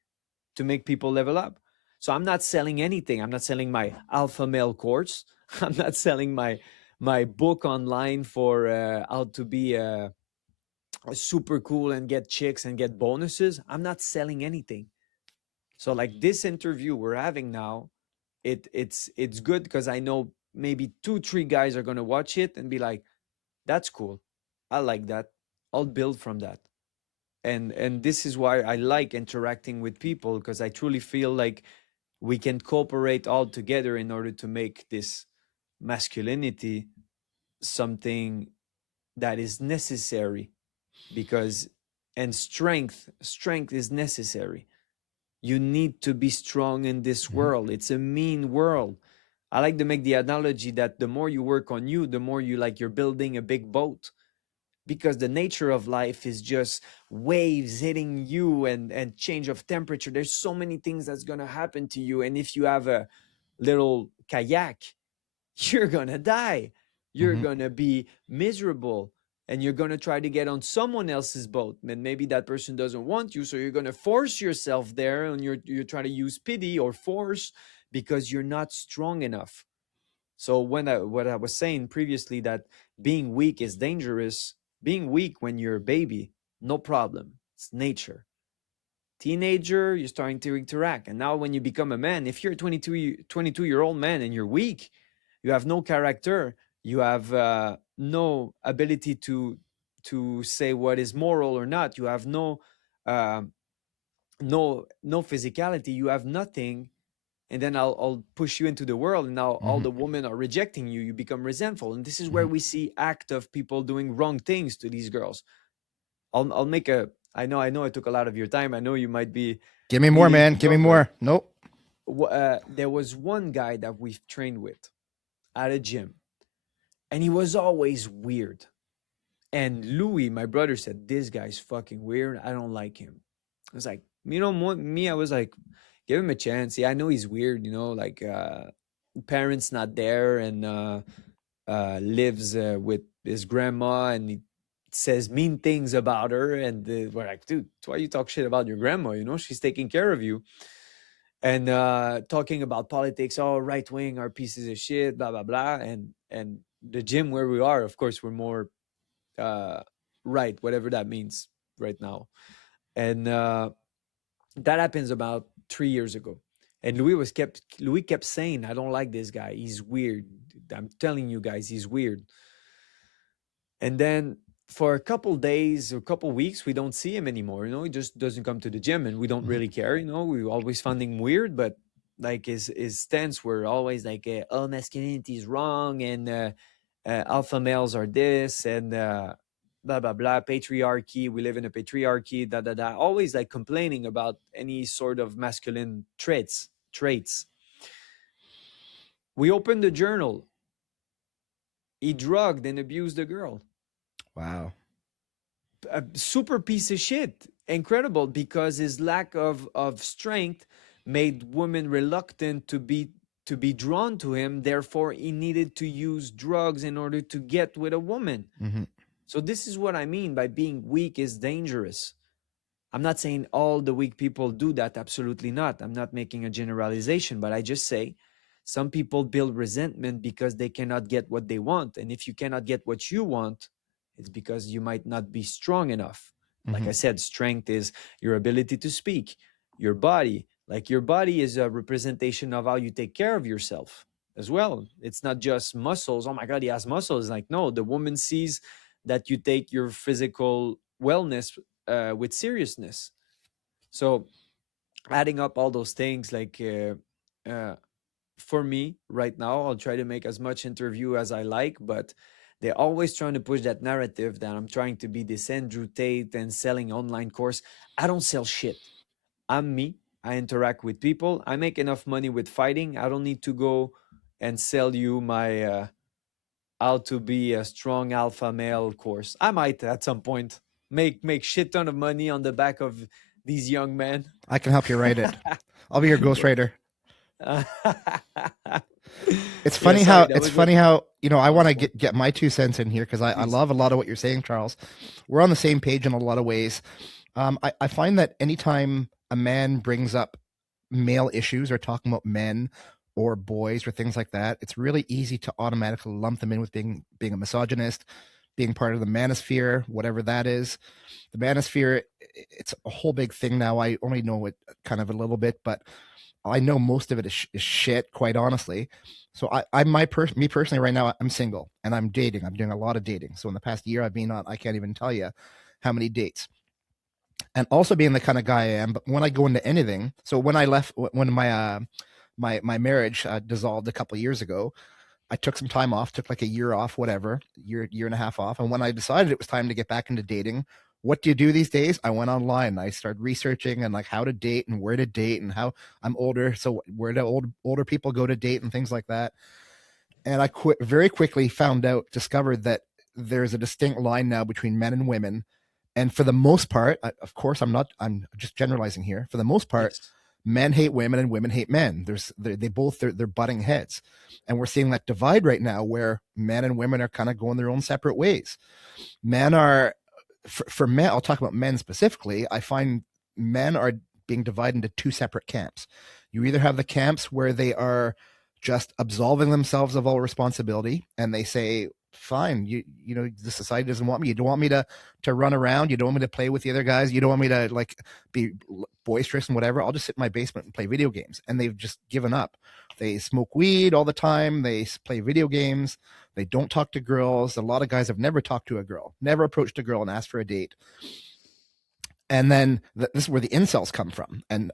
to make people level up. So I'm not selling anything. I'm not selling my alpha male course. I'm not selling my book online for how to be super cool and get chicks and get bonuses. I'm not selling anything. So like this interview we're having now, it's good because I know maybe 2-3 guys are going to watch it and be like, that's cool, I like that, I'll build from that. And this is why I like interacting with people, because I truly feel like we can cooperate all together in order to make this masculinity something that is necessary. Because and strength is necessary. You need to be strong in this world. It's a mean world. I like to make the analogy that the more you work on you, the more you're building a big boat, because the nature of life is just waves hitting you and change of temperature. There's so many things that's going to happen to you. And if you have a little kayak, you're going to die. You're going to be miserable, and you're going to try to get on someone else's boat. And maybe that person doesn't want you. So you're going to force yourself there, and you're trying to use pity or force because you're not strong enough. So what I was saying previously, that being weak is dangerous. Being weak when you're a baby, no problem. It's nature. Teenager, you're starting to interact. And now when you become a man, if you're a 22-year-old man and you're weak, you have no character, you have no ability to say what is moral or not. You have no physicality. You have nothing. And then I'll push you into the world, and now all the women are rejecting you. You become resentful, and this is where we see act of people doing wrong things to these girls. I'll make a. I know I took a lot of your time. I know you might be. Give me more, man. Give me more. Nope. There was one guy that we've trained with at a gym, and he was always weird. And Louis, my brother, said, "This guy's fucking weird. I don't like him." I was like, me, I was like, give him a chance. Yeah, I know he's weird, like parents not there, and lives with his grandma, and he says mean things about her. And we're like, dude, why you talk shit about your grandma? She's taking care of you. And talking about politics, right wing are pieces of shit, blah, blah, blah. And the gym where we are, of course, we're more right, whatever that means right now. And that happens about 3 years ago. And Louis kept saying, I don't like this guy. He's weird. I'm telling you guys, he's weird. And then for a couple days or a couple weeks, we don't see him anymore. He just doesn't come to the gym, and we don't really care. We always found him weird, but like his stance were always like, oh, masculinity is wrong, and alpha males are this, and blah, blah, blah, patriarchy. We live in a patriarchy, da, da, da. Always like complaining about any sort of masculine traits. We opened the journal. He drugged and abused a girl. Wow. A super piece of shit. Incredible, because his lack of strength made women reluctant to be drawn to him. Therefore, he needed to use drugs in order to get with a woman. So this is what I mean by being weak is dangerous. I'm not saying all the weak people do that. Absolutely not. I'm not making a generalization, but I just say some people build resentment because they cannot get what they want. And if you cannot get what you want, it's because you might not be strong enough. Like I said, strength is your ability to speak, your body. Like your body is a representation of how you take care of yourself as well. It's not just muscles. Oh my God, he has muscles. Like, no, the woman sees that you take your physical wellness with seriousness. So adding up all those things, like for me right now, I'll try to make as much interview as I like, but they're always trying to push that narrative that I'm trying to be this Andrew Tate and selling online course. I don't sell shit. I'm me. I interact with people. I make enough money with fighting. I don't need to go and sell you my how to be a strong alpha male course. I might at some point make shit ton of money on the back of these young men. I can help you write it. I'll be your ghostwriter. It's funny how I want to get my 2 cents in here, because I love a lot of what you're saying, Charles. We're on the same page in a lot of ways. I find that anytime a man brings up male issues or talking about men or boys or things like that, it's really easy to automatically lump them in with being a misogynist, being part of the manosphere, whatever that is. The manosphere, it's a whole big thing now. I only know it kind of a little bit, but I know most of it is shit, quite honestly. So me personally right now, I'm single and I'm dating. I'm doing a lot of dating. So in the past year, I've been on, I can't even tell you how many dates. And also being the kind of guy I am, but when I go into anything, so when I left, when my marriage dissolved a couple of years ago, I took some time off, took like a year off, whatever, year and a half off. And when I decided it was time to get back into dating, what do you do these days? I went online. I started researching and like how to date and where to date and how I'm older. So where do older people go to date and things like that. And I very quickly discovered that there's a distinct line now between men and women. And for the most part, of course, I'm just generalizing here. For the most part, yes, men hate women and women hate men. They're butting heads. And we're seeing that divide right now where men and women are kind of going their own separate ways. Men are, for men, I'll talk about men specifically. I find men are being divided into two separate camps. You either have the camps where they are just absolving themselves of all responsibility and they say, fine, you know, the society doesn't want me. You don't want me to run around. You don't want me to play with the other guys. You don't want me to like be boisterous and whatever. I'll just sit in my basement and play video games. And they've just given up. They smoke weed all the time. They play video games. They don't talk to girls. A lot of guys have never talked to a girl, never approached a girl and asked for a date. And then this is where the incels come from. And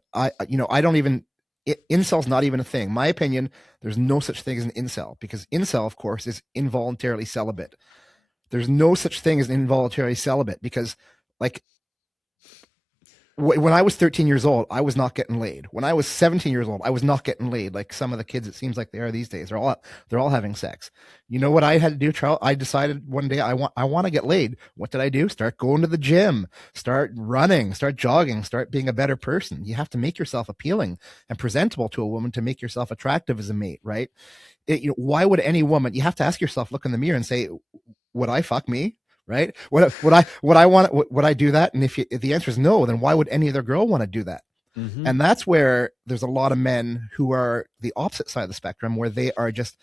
incel's not even a thing. My opinion, there's no such thing as an incel, because incel, of course, is involuntarily celibate. There's no such thing as involuntary celibate, because like when I was 13 years old, I was not getting laid. When I was 17 years old, I was not getting laid. Like some of the kids, it seems like they are these days. They're all having sex. You know what I had to do, Charles? I decided one day I want to get laid. What did I do? Start going to the gym, start running, start jogging, start being a better person. You have to make yourself appealing and presentable to a woman to make yourself attractive as a mate, right? Why would any woman? You have to ask yourself, look in the mirror, and say, would I fuck me? Right? Would I do that? And if the answer is no, then why would any other girl want to do that? Mm-hmm. And that's where there's a lot of men who are the opposite side of the spectrum, where they are just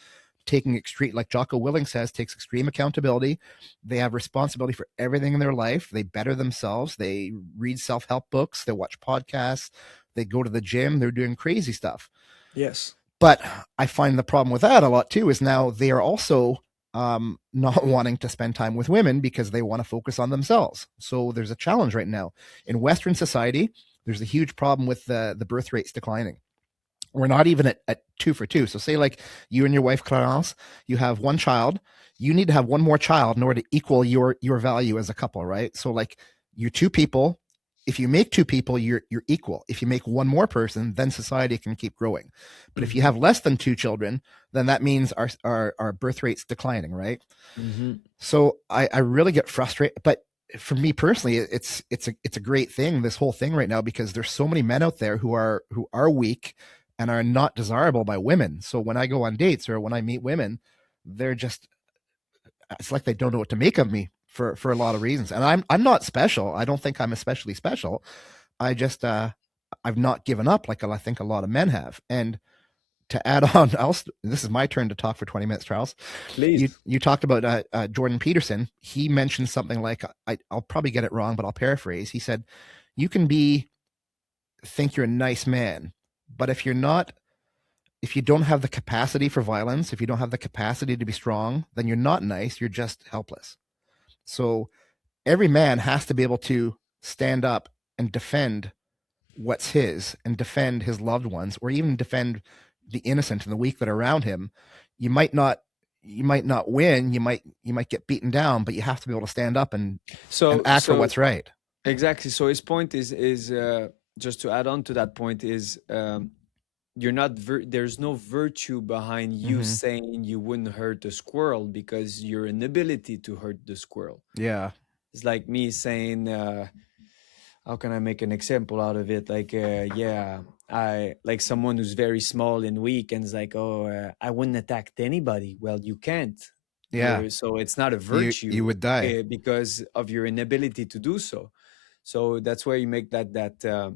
taking extreme, like Jocko Willing says, takes extreme accountability. They have responsibility for everything in their life. They better themselves. They read self-help books. They watch podcasts. They go to the gym. They're doing crazy stuff. Yes. But I find the problem with that a lot too is now they are also not wanting to spend time with women because they want to focus on themselves. So there's a challenge right now. In Western society, there's a huge problem with the birth rates declining. We're not even at 2 for 2. So say like you and your wife, Clarence, you have one child. You need to have one more child in order to equal your value as a couple, right? So like you two people, if you make two people, you're equal. If you make one more person, then society can keep growing. But if you have less than 2 children, then that means our birth rate's declining, right? Mm-hmm. So I really get frustrated. But for me personally, it's a great thing, this whole thing right now, because there's so many men out there who are weak and are not desirable by women. So when I go on dates or when I meet women, it's like they don't know what to make of me. For a lot of reasons. And I'm not special. I don't think I'm especially special. I just I've not given up like I think a lot of men have. And to add on, this is my turn to talk for 20 minutes, Charles. Please. You talked about Jordan Peterson. He mentioned something like, I'll probably get it wrong, but I'll paraphrase. He said, you can think you're a nice man, but if you don't have the capacity for violence, if you don't have the capacity to be strong, then you're not nice. You're just helpless. So every man has to be able to stand up and defend what's his and defend his loved ones, or even defend the innocent and the weak that are around him. You might not win. You might get beaten down, but you have to be able to stand up and act for what's right. Exactly. So his point is just to add on to that point is, you're not there's no virtue behind you saying you wouldn't hurt a squirrel, because your inability to hurt the squirrel. Yeah. It's like me saying, how can I make an example out of it? Like, I like someone who's very small and weak and is like, I wouldn't attack anybody. Well, you can't. Yeah. So it's not a virtue. You would die because of your inability to do so. So that's where you make that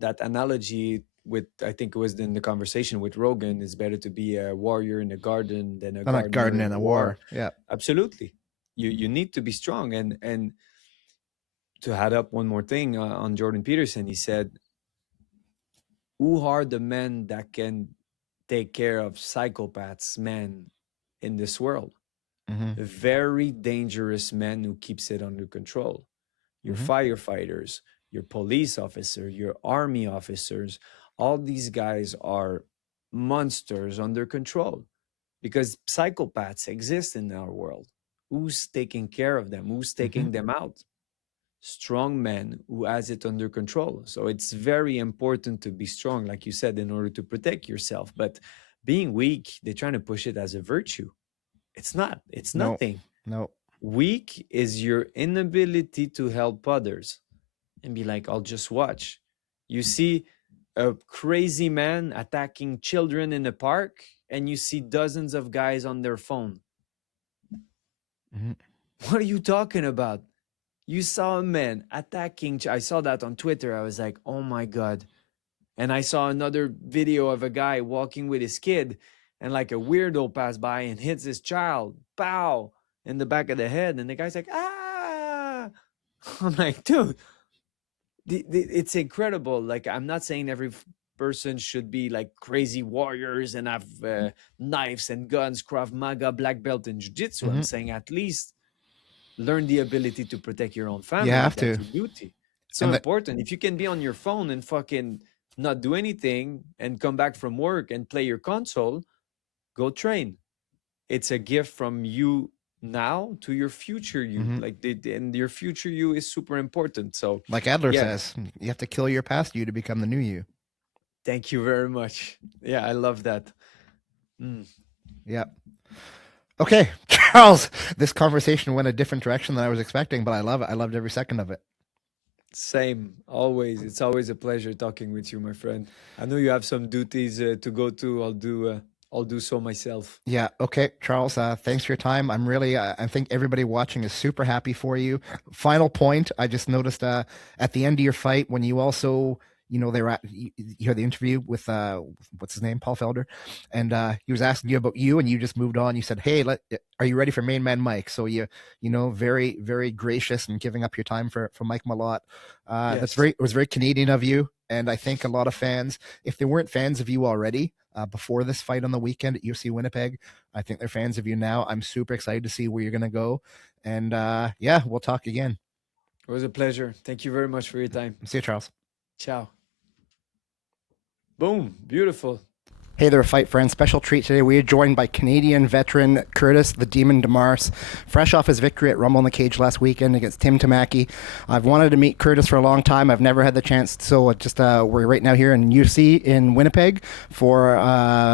analogy with, I think it was in the conversation with Rogan, it's better to be a warrior in a garden than a gardener garden in a war. Yeah, absolutely. you need to be strong. And to add up one more thing on Jordan Peterson, he said, who are the men that can take care of psychopaths, men in this world? Very dangerous men who keeps it under control. Your firefighters, your police officer, your army officers, all these guys are monsters under control because psychopaths exist in our world. Who's taking care of them? Who's taking them out? Strong men who has it under control. So it's very important to be strong, like you said, in order to protect yourself. But being weak, they're trying to push it as a virtue. It's not. It's nothing. No. Weak is your inability to help others and be like, I'll just watch. You see a crazy man attacking children in a park and you see dozens of guys on their phone. What are you talking about? You saw a man attacking. I saw that on Twitter. I was like, oh my God. And I saw another video of a guy walking with his kid and like a weirdo passed by and hits his child. Pow! In the back of the head. And the guy's like, ah! I'm like, dude, it's incredible. Like, I'm not saying every person should be like crazy warriors and have knives and guns, Krav Maga, black belt in jiu-jitsu. I'm saying at least learn the ability to protect your own family. You have That's to. your duty. It's so important. If you can be on your phone and fucking not do anything and come back from work and play your console, go train. It's a gift from you now to your future you. And your future you is super important. So like Adler says, you have to kill your past you to become the new you. Thank you very much. Yeah, I love that. Yeah. Okay, Charles, this conversation went a different direction than I was expecting, but I love it. I loved every second of it. Same, always. It's always a pleasure talking with you, my friend. I know you have some duties to go to. I'll do so myself. Yeah. Okay, Charles. Thanks for your time. I'm really. I think everybody watching is super happy for you. Final point. I just noticed at the end of your fight when you also. They were you heard the interview with what's his name, Paul Felder, and he was asking you about you, and you just moved on. You said, "Hey, are you ready for Main Man Mike?" So very, very gracious and giving up your time for Mike Malott. Yes. It was very Canadian of you, and I think a lot of fans, if they weren't fans of you already before this fight on the weekend at UFC Winnipeg, I think they're fans of you now. I'm super excited to see where you're gonna go, and we'll talk again. It was a pleasure. Thank you very much for your time. See you, Charles. Ciao. Boom. Beautiful. Hey there, Fight Friends. Special treat today. We are joined by Canadian veteran Curtis the Demon Demarce, fresh off his victory at Rumble in the Cage last weekend against Tim Tamaki. I've wanted to meet Curtis for a long time. I've never had the chance, so just we're right now here in UFC in Winnipeg for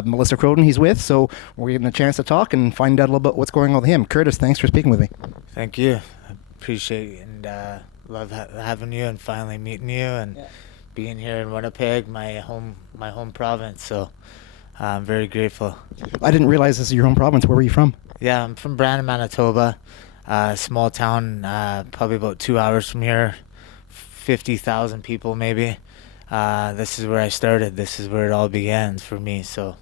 Melissa Croden he's with, so we're getting a chance to talk and find out a little bit what's going on with him. Curtis, thanks for speaking with me. Thank you. I appreciate it and love having you and finally meeting you and being here in Winnipeg, my home province. So I'm very grateful. I didn't realize this is your home province. Where were you from? Yeah, I'm from Brandon, Manitoba, small town, probably about 2 hours from here, 50,000 people maybe. This is where I started. This is where it all began for me. So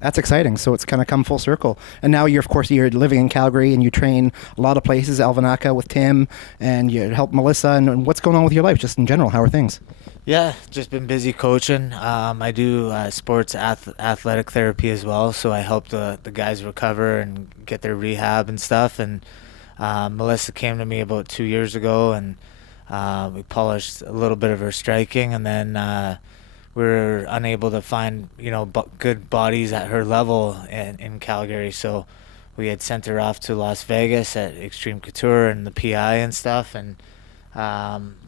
that's exciting. So it's kind of come full circle. And now you're living in Calgary and you train a lot of places, Alvanaka with Tim, and you help Melissa. And what's going on with your life just in general? How are things? Yeah, just been busy coaching. I do sports athletic therapy as well. So I help the guys recover and get their rehab and stuff. And Melissa came to me about 2 years ago and we polished a little bit of her striking, and then we were unable to find good bodies at her level in Calgary, so we had sent her off to Las Vegas at Extreme Couture and the PI and stuff, and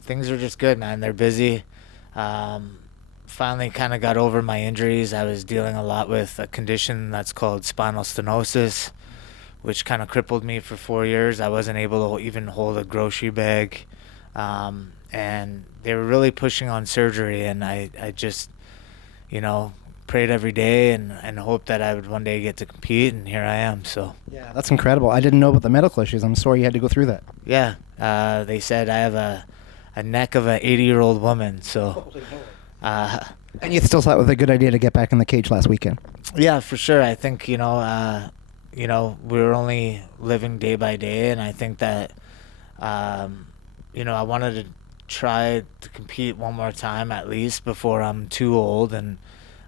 things are just good, man. They're busy. Finally kind of got over my injuries. I was dealing a lot with a condition that's called spinal stenosis, which kind of crippled me for 4 years. I wasn't able to even hold a grocery bag. And they were really pushing on surgery, and I just, prayed every day and hoped that I would one day get to compete, and here I am. So yeah, that's incredible. I didn't know about the medical issues. I'm sorry you had to go through that. Yeah, they said I have a neck of an 80-year-old woman. So, and you still thought it was a good idea to get back in the cage last weekend? Yeah, for sure. I think you know, we're only living day by day, and I think that, you know, I wanted to try to compete one more time at least before I'm too old, and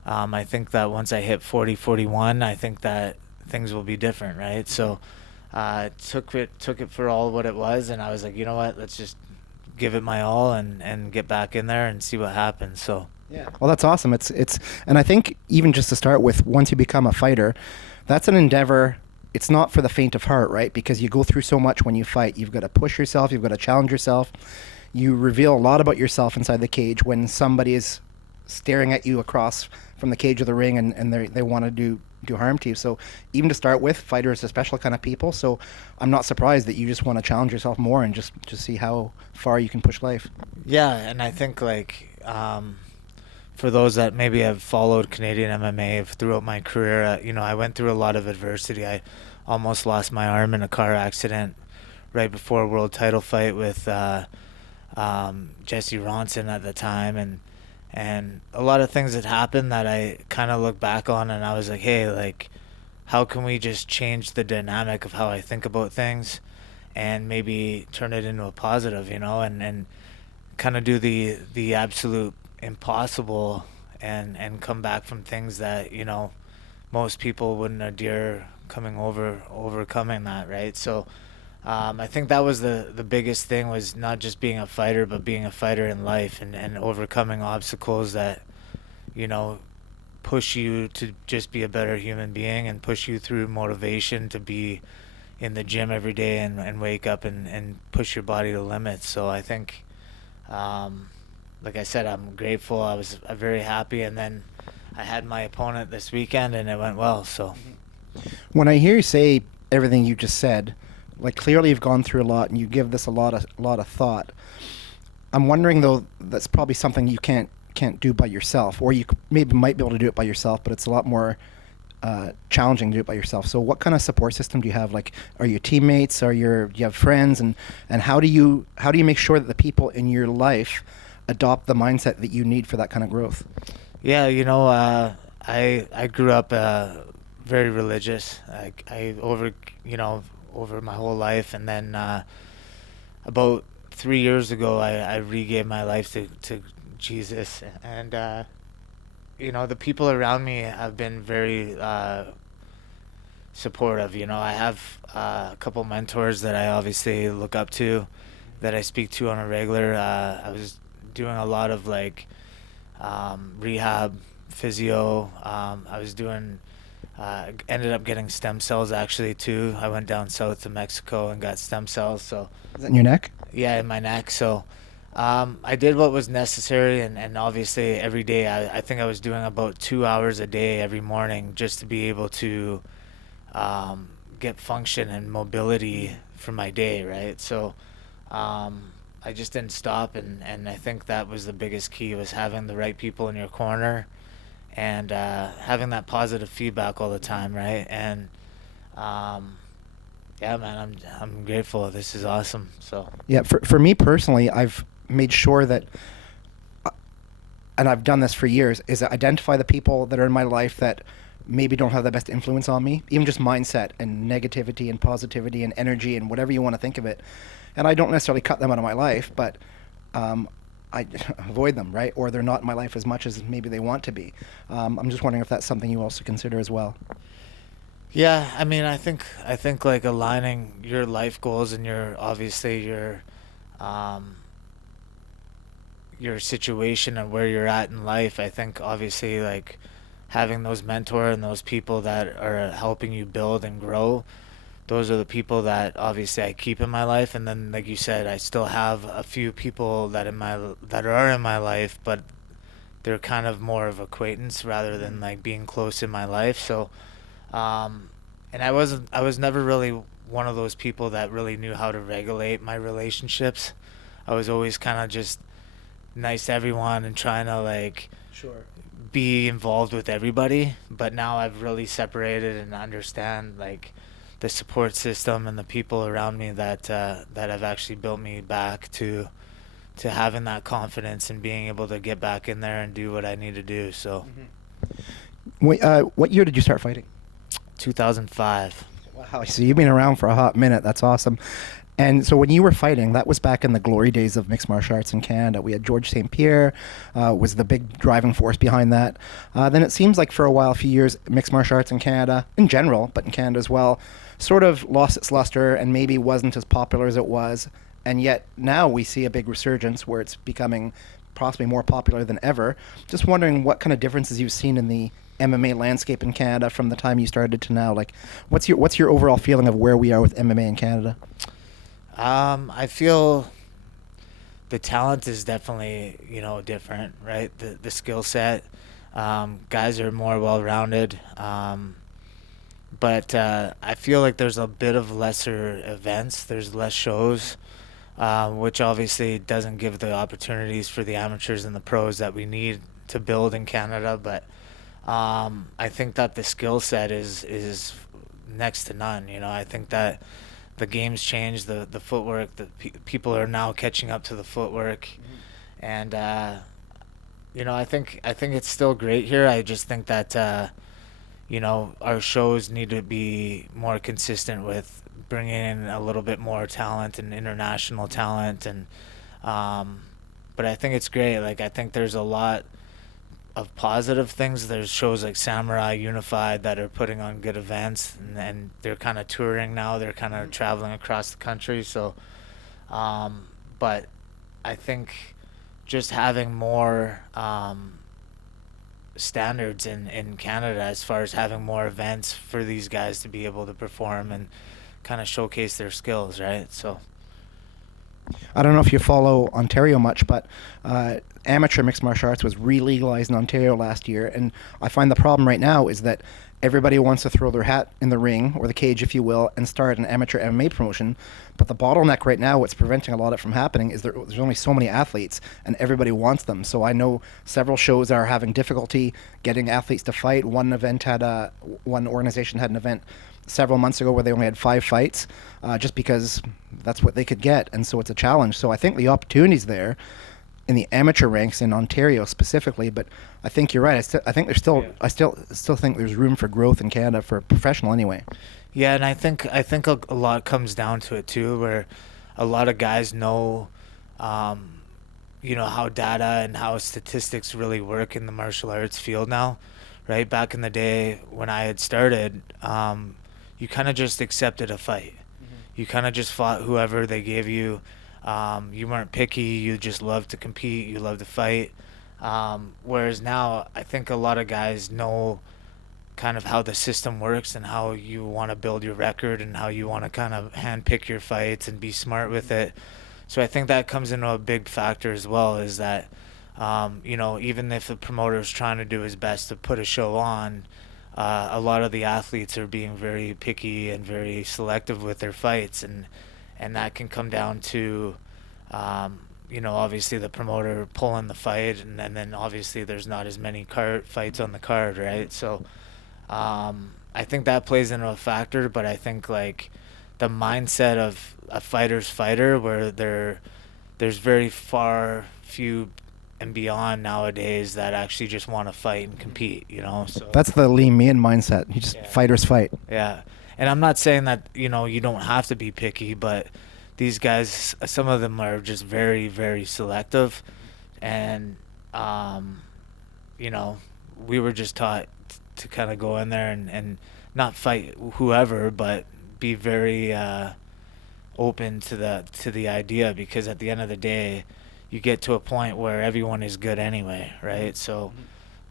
I think that once I hit 40, 41, I think that things will be different, right? So took it for all what it was, and I was like, you know what, let's just give it my all and get back in there and see what happens. So Yeah. Well, that's awesome. It's and I think even just to start with, once you become a fighter, that's an endeavor. It's not for the faint of heart, right? Because you go through so much when you fight. You've got to push yourself. You've got to challenge yourself. You reveal a lot about yourself inside the cage when somebody is staring at you across from the cage of the ring, and they want to do harm to you. So even to start with, fighters are special kind of people. So I'm not surprised that you just want to challenge yourself more and just see how far you can push life. yeah, and I think like for those that maybe have followed Canadian MMA throughout my career, you know, I went through a lot of adversity. I almost lost my arm in a car accident right before a world title fight with Jesse Ronson at the time, and a lot of things that happened that I kind of look back on, and I was like, hey, like, how can we just change the dynamic of how I think about things and maybe turn it into a positive, you know, and kind of do the absolute impossible and come back from things that, you know, most people wouldn't dare overcoming that, right? So I think that was the biggest thing, was not just being a fighter, but being a fighter in life, and overcoming obstacles that, you know, push you to just be a better human being and push you through motivation to be in the gym every day and wake up and push your body to limits. So I think, like I said, I'm grateful. I was very happy, and then I had my opponent this weekend, and it went well. So When I hear you say everything you just said, like, clearly you've gone through a lot and you give this a lot of thought. I'm wondering though, that's probably something you can't do by yourself, or you maybe might be able to do it by yourself, but it's a lot more challenging to do it by yourself. So what kind of support system do you have? Like, are you teammates? Do you have friends? And how do you make sure that the people in your life adopt the mindset that you need for that kind of growth? yeah, you know, I grew up very religious. I over my whole life, and then about 3 years ago, I regave my life to Jesus, and you know, the people around me have been very supportive. You know, I have a couple mentors that I obviously look up to, that I speak to on a regular. I was doing a lot of like rehab, physio. I was doing ended up getting stem cells actually too. I went down south to Mexico and got stem cells. So Is that in your neck? yeah, in my neck. So I did what was necessary, and obviously every day I think I was doing about 2 hours a day every morning just to be able to get function and mobility for my day, right? So I just didn't stop, and I think that was the biggest key, was having the right people in your corner and having that positive feedback all the time, right? And yeah, man, I'm grateful. This is awesome. So Yeah, for me personally, I've made sure that, and I've done this for years, is identify the people that are in my life that maybe don't have the best influence on me, even just mindset and negativity and positivity and energy and whatever you want to think of it. And I don't necessarily cut them out of my life, but I avoid them, right? Or they're not in my life as much as maybe they want to be. I'm just wondering if that's something you also consider as well. yeah, I mean, I think like aligning your life goals and your situation and where you're at in life. I think obviously like having those mentor and those people that are helping you build and grow, those are the people that obviously I keep in my life. And then, like you said, I still have a few people that are in my life, but they're kind of more of acquaintance rather than like being close in my life. So and I was never really one of those people that really knew how to regulate my relationships. I was always kind of just nice to everyone and trying to like Sure. be involved with everybody. But now I've really separated and understand like the support system and the people around me that have actually built me back to having that confidence and being able to get back in there and do what I need to do. So Wait, what year did you start fighting? 2005. Wow, so you've been around for a hot minute. That's awesome. And so when you were fighting, that was back in the glory days of mixed martial arts in Canada. We had George St. Pierre was the big driving force behind that. Then it seems like for a while, a few years, mixed martial arts in Canada, in general, but in Canada as well, sort of lost its luster and maybe wasn't as popular as it was. And yet now we see a big resurgence where it's becoming possibly more popular than ever. Just wondering what kind of differences you've seen in the MMA landscape in Canada from the time you started to now. Like, what's your overall feeling of where we are with MMA in Canada? I feel the talent is definitely, different, right? The skill set, guys are more well-rounded, but I feel like there's a bit of lesser events. There's less shows, which obviously doesn't give the opportunities for the amateurs and the pros that we need to build in Canada. But I think that the skill set is next to none. I think that the game's changed, the footwork, people are now catching up to the footwork. And I think it's still great here. I just think that our shows need to be more consistent with bringing in a little bit more talent and international talent. And but I think it's great. Like, I think there's a lot of positive things. There's shows like Samurai Unified that are putting on good events, and they're kind of touring now. They're kind of traveling across the country. So, but I think just having more standards in Canada as far as having more events for these guys to be able to perform and kind of showcase their skills, right? So I don't know if you follow Ontario much, but amateur mixed martial arts was re-legalized in Ontario last year, and I find the problem right now is that everybody wants to throw their hat in the ring, or the cage if you will, and start an amateur MMA promotion. But the bottleneck right now, what's preventing a lot of it from happening, is there's only so many athletes and everybody wants them. So I know several shows are having difficulty getting athletes to fight. One organization had an event several months ago where they only had 5 fights, just because that's what they could get, and so it's a challenge. So I think the opportunity's there in the amateur ranks in Ontario specifically, but I think you're right. I think there's still, I still think there's room for growth in Canada for professional anyway. yeah, and I think a lot comes down to it too, where a lot of guys know, how data and how statistics really work in the martial arts field now, right? Back in the day when I had started, you kind of just accepted a fight. You kind of just fought whoever they gave you. You weren't picky. You just loved to compete. You loved to fight. Whereas now, I think a lot of guys know kind of how the system works and how you want to build your record and how you want to kind of handpick your fights and be smart with it. So I think that comes into a big factor as well, is that, even if the promoter is trying to do his best to put a show on, a lot of the athletes are being very picky and very selective with their fights, and that can come down to, obviously the promoter pulling the fight, and then obviously there's not as many fights on the card, right? So I think that plays into a factor, but I think like the mindset of a fighter's fighter, where there's very few and beyond nowadays that actually just want to fight and compete, So That's the lean mean mindset. You just fighters fight. yeah. And I'm not saying that, you don't have to be picky, but these guys, some of them are just very, very selective. And, we were just taught to kind of go in there and not fight whoever, but be very open to the idea, because at the end of the day, you get to a point where everyone is good anyway, right? So,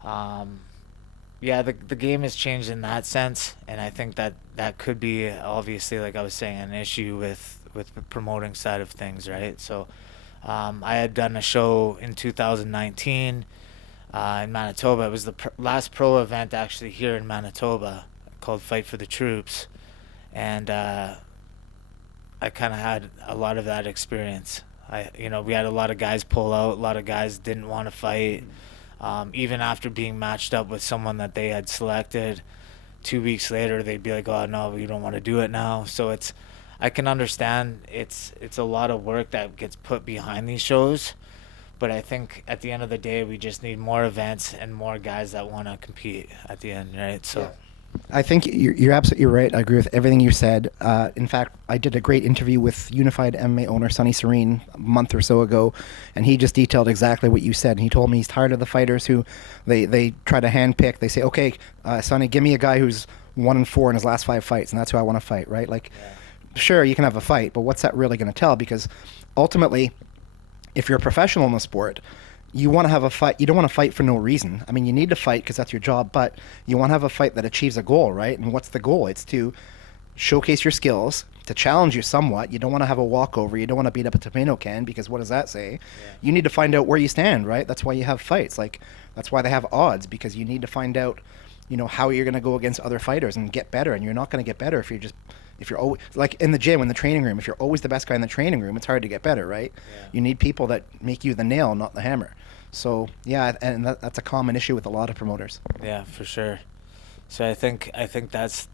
the game has changed in that sense, and I think that could be, obviously, like I was saying, an issue with the promoting side of things, right? So I had done a show in 2019 in Manitoba. It was the last pro event actually here in Manitoba, called Fight for the Troops, and I kind of had a lot of that experience. We had a lot of guys pull out, a lot of guys didn't want to fight. Even after being matched up with someone that they had selected, 2 weeks later they'd be like, "Oh no, we don't want to do it now." So I can understand it's a lot of work that gets put behind these shows, but I think at the end of the day we just need more events and more guys that want to compete at the end, right? So I think you're absolutely right. I agree with everything you said. In fact, I did a great interview with Unified MMA owner Sonny Serene a month or so ago, and he just detailed exactly what you said. And he told me he's tired of the fighters who they try to handpick. They say, okay, Sonny, give me a guy who's 1-4 in his last 5 fights, and that's who I want to fight, right? Like, sure, you can have a fight, but what's that really going to tell? Because ultimately, if you're a professional in the sport, you want to have a fight. You don't want to fight for no reason. I mean, you need to fight because that's your job, but you want to have a fight that achieves a goal, right? And what's the goal? It's to showcase your skills, to challenge you somewhat. You don't want to have a walkover. You don't want to beat up a tomato can, because what does that say? Yeah. You need to find out where you stand, right? That's why you have fights. Like, that's why they have odds, because you need to find out, how you're going to go against other fighters and get better. And you're not going to get better if you're always, like in the gym, in the training room, if you're always the best guy in the training room, it's hard to get better, right? Yeah. You need people that make you the nail, not the hammer. So yeah, and that's a common issue with a lot of promoters. Yeah, for sure. So I think that's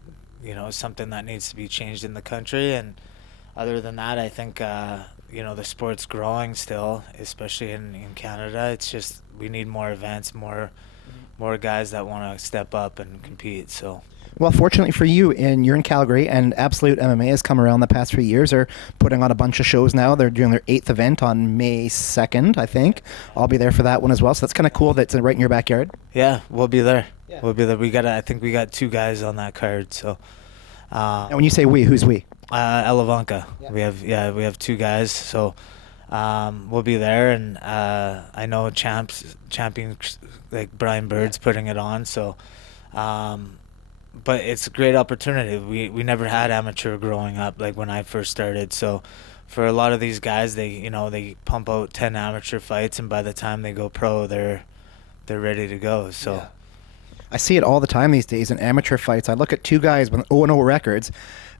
something that needs to be changed in the country. And other than that, I think the sport's growing still, especially in Canada. It's just we need more events, more guys that want to step up and compete. So. Well, fortunately for you, you're in Calgary, and Absolute MMA has come around the past 3 years. They're putting on a bunch of shows now. They're doing their 8th event on May 2nd, I think. I'll be there for that one as well. So that's kind of cool. That's right in your backyard. Yeah, we'll be there. Yeah. We'll be there. I think we got 2 guys on that card. So. And when you say we, who's we? Elevanka. Yeah. We have 2 guys. So. We'll be there, and I know champion like Brian Bird's putting it on. So. But it's a great opportunity. We never had amateur growing up, like when I first started. So for a lot of these guys, they pump out 10 amateur fights, and by the time they go pro, they're ready to go. So yeah. I see it all the time these days in amateur fights. I look at 2 guys with 0-0 records,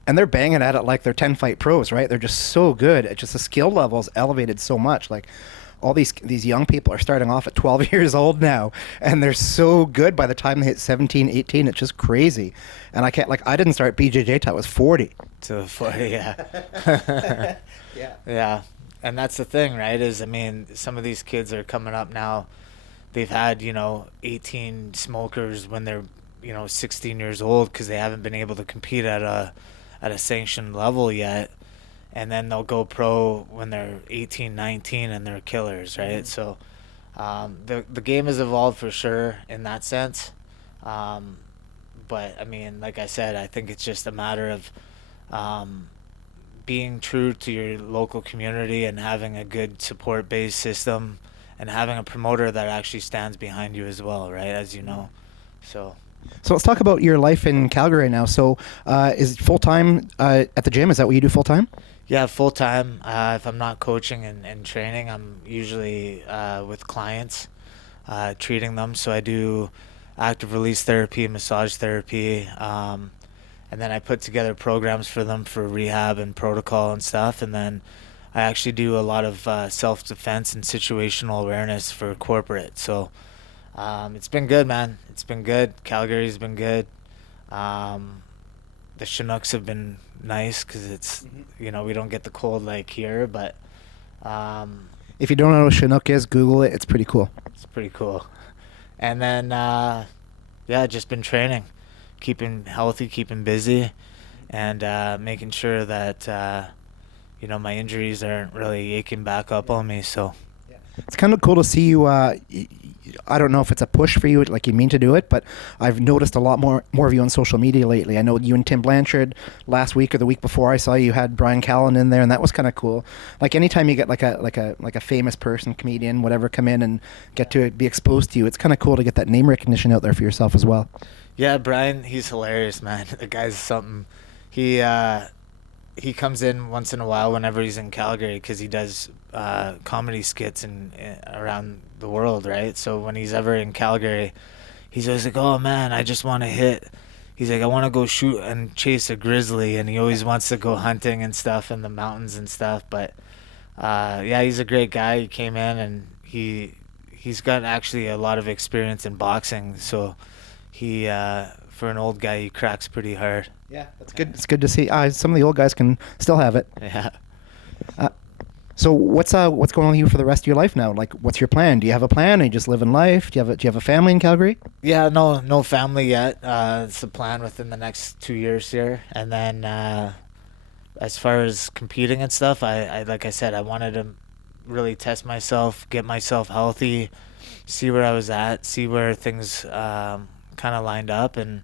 and they're banging at it like they're 10-fight pros, right? They're just so good. It's just the skill level is elevated so much. Like, all these young people are starting off at 12 years old now, and they're so good by the time they hit 17, 18. It's just crazy. And I didn't start BJJ till I was 40. To 40, yeah. Yeah. And that's the thing, right? Some of these kids are coming up now. They've had, 18 smokers when they're, 16 years old, because they haven't been able to compete at a sanctioned level yet. And then they'll go pro when they're 18, 19, and they're killers, right? Mm-hmm. So the game has evolved for sure in that sense. But, like I said, I think it's just a matter of being true to your local community and having a good support-based system and having a promoter that actually stands behind you as well, right, as you know. So let's talk about your life in Calgary now. So is it full-time at the gym? Is that what you do full-time? Yeah, full-time. If I'm not coaching and training, I'm usually with clients, treating them. So I do active release therapy, massage therapy, and then I put together programs for them for rehab and protocol and stuff. And then I actually do a lot of self-defense and situational awareness for corporate. So it's been good, man. It's been good. Calgary's been good. The Chinooks have been nice because it's, we don't get the cold like here, but if you don't know what Chinook is, Google it. It's pretty cool. It's pretty cool. And then just been training, keeping healthy, keeping busy, and making sure that my injuries aren't really aching back up on me. So it's kind of cool to see you. I don't know if it's a push for you, like you mean to do it, but I've noticed a lot more of you on social media lately. I know you and Tim Blanchard last week or the week before. I saw you had Brian Callen in there, and that was kind of cool. Like anytime you get like a famous person, comedian, whatever, come in and get to be exposed to you, it's kind of cool to get that name recognition out there for yourself as well. Yeah, Brian, he's hilarious, man. The guy's something. He comes in once in a while whenever he's in Calgary because he does comedy skits around the world, right? So when he's ever in Calgary, he's always like, oh man, I just want to hit. He's like, I want to go shoot and chase a grizzly, and he always wants to go hunting and stuff in the mountains and stuff. But he's a great guy. He came in and he's got actually a lot of experience in boxing, so he for an old guy, he cracks pretty hard. Yeah, that's good. It's good to see. Some of the old guys can still have it. Yeah. So what's going on with you for the rest of your life now? Like, what's your plan? Do you have a plan? Or you just living life? Do you have a family in Calgary? Yeah, no family yet. It's a plan within the next 2 years here, and then as far as competing and stuff, I like I said, I wanted to really test myself, get myself healthy, see where I was at, see where things kind of lined up, and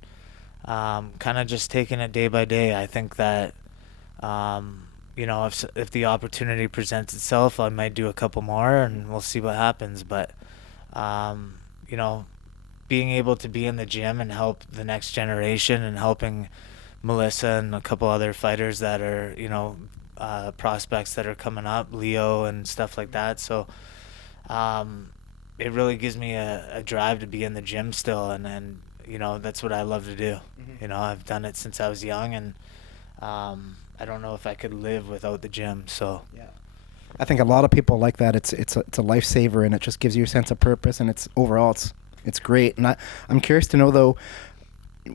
kind of just taking it day by day. I think that if the opportunity presents itself, I might do a couple more, and we'll see what happens. But um, you know, being able to be in the gym and help the next generation and helping Melissa and a couple other fighters that are, prospects that are coming up, Leo and stuff like that. So um, it really gives me a drive to be in the gym still. And that's what I love to do. I've done it since I was young, and I don't know if I could live without the gym. So Yeah. I think a lot of people like that. It's a lifesaver, and it just gives you a sense of purpose, and it's great. And I'm curious to know though,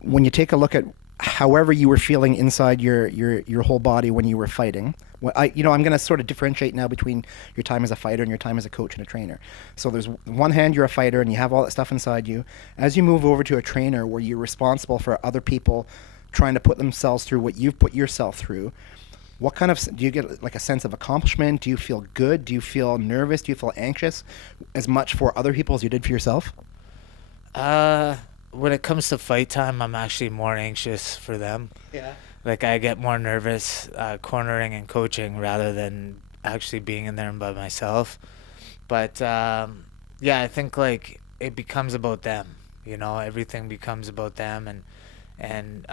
when you take a look at however you were feeling inside your whole body when you were fighting. I'm going to sort of differentiate now between your time as a fighter and your time as a coach and a trainer. So there's one hand, you're a fighter and you have all that stuff inside you. As you move over to a trainer where you're responsible for other people trying to put themselves through what you've put yourself through, what kind of, do you get like a sense of accomplishment? Do you feel good? Do you feel nervous? Do you feel anxious as much for other people as you did for yourself? when it comes to fight time, I'm actually more anxious for them. Yeah. Like I get more nervous cornering and coaching rather than actually being in there by myself. But yeah, I think like it becomes about them. Everything becomes about them, and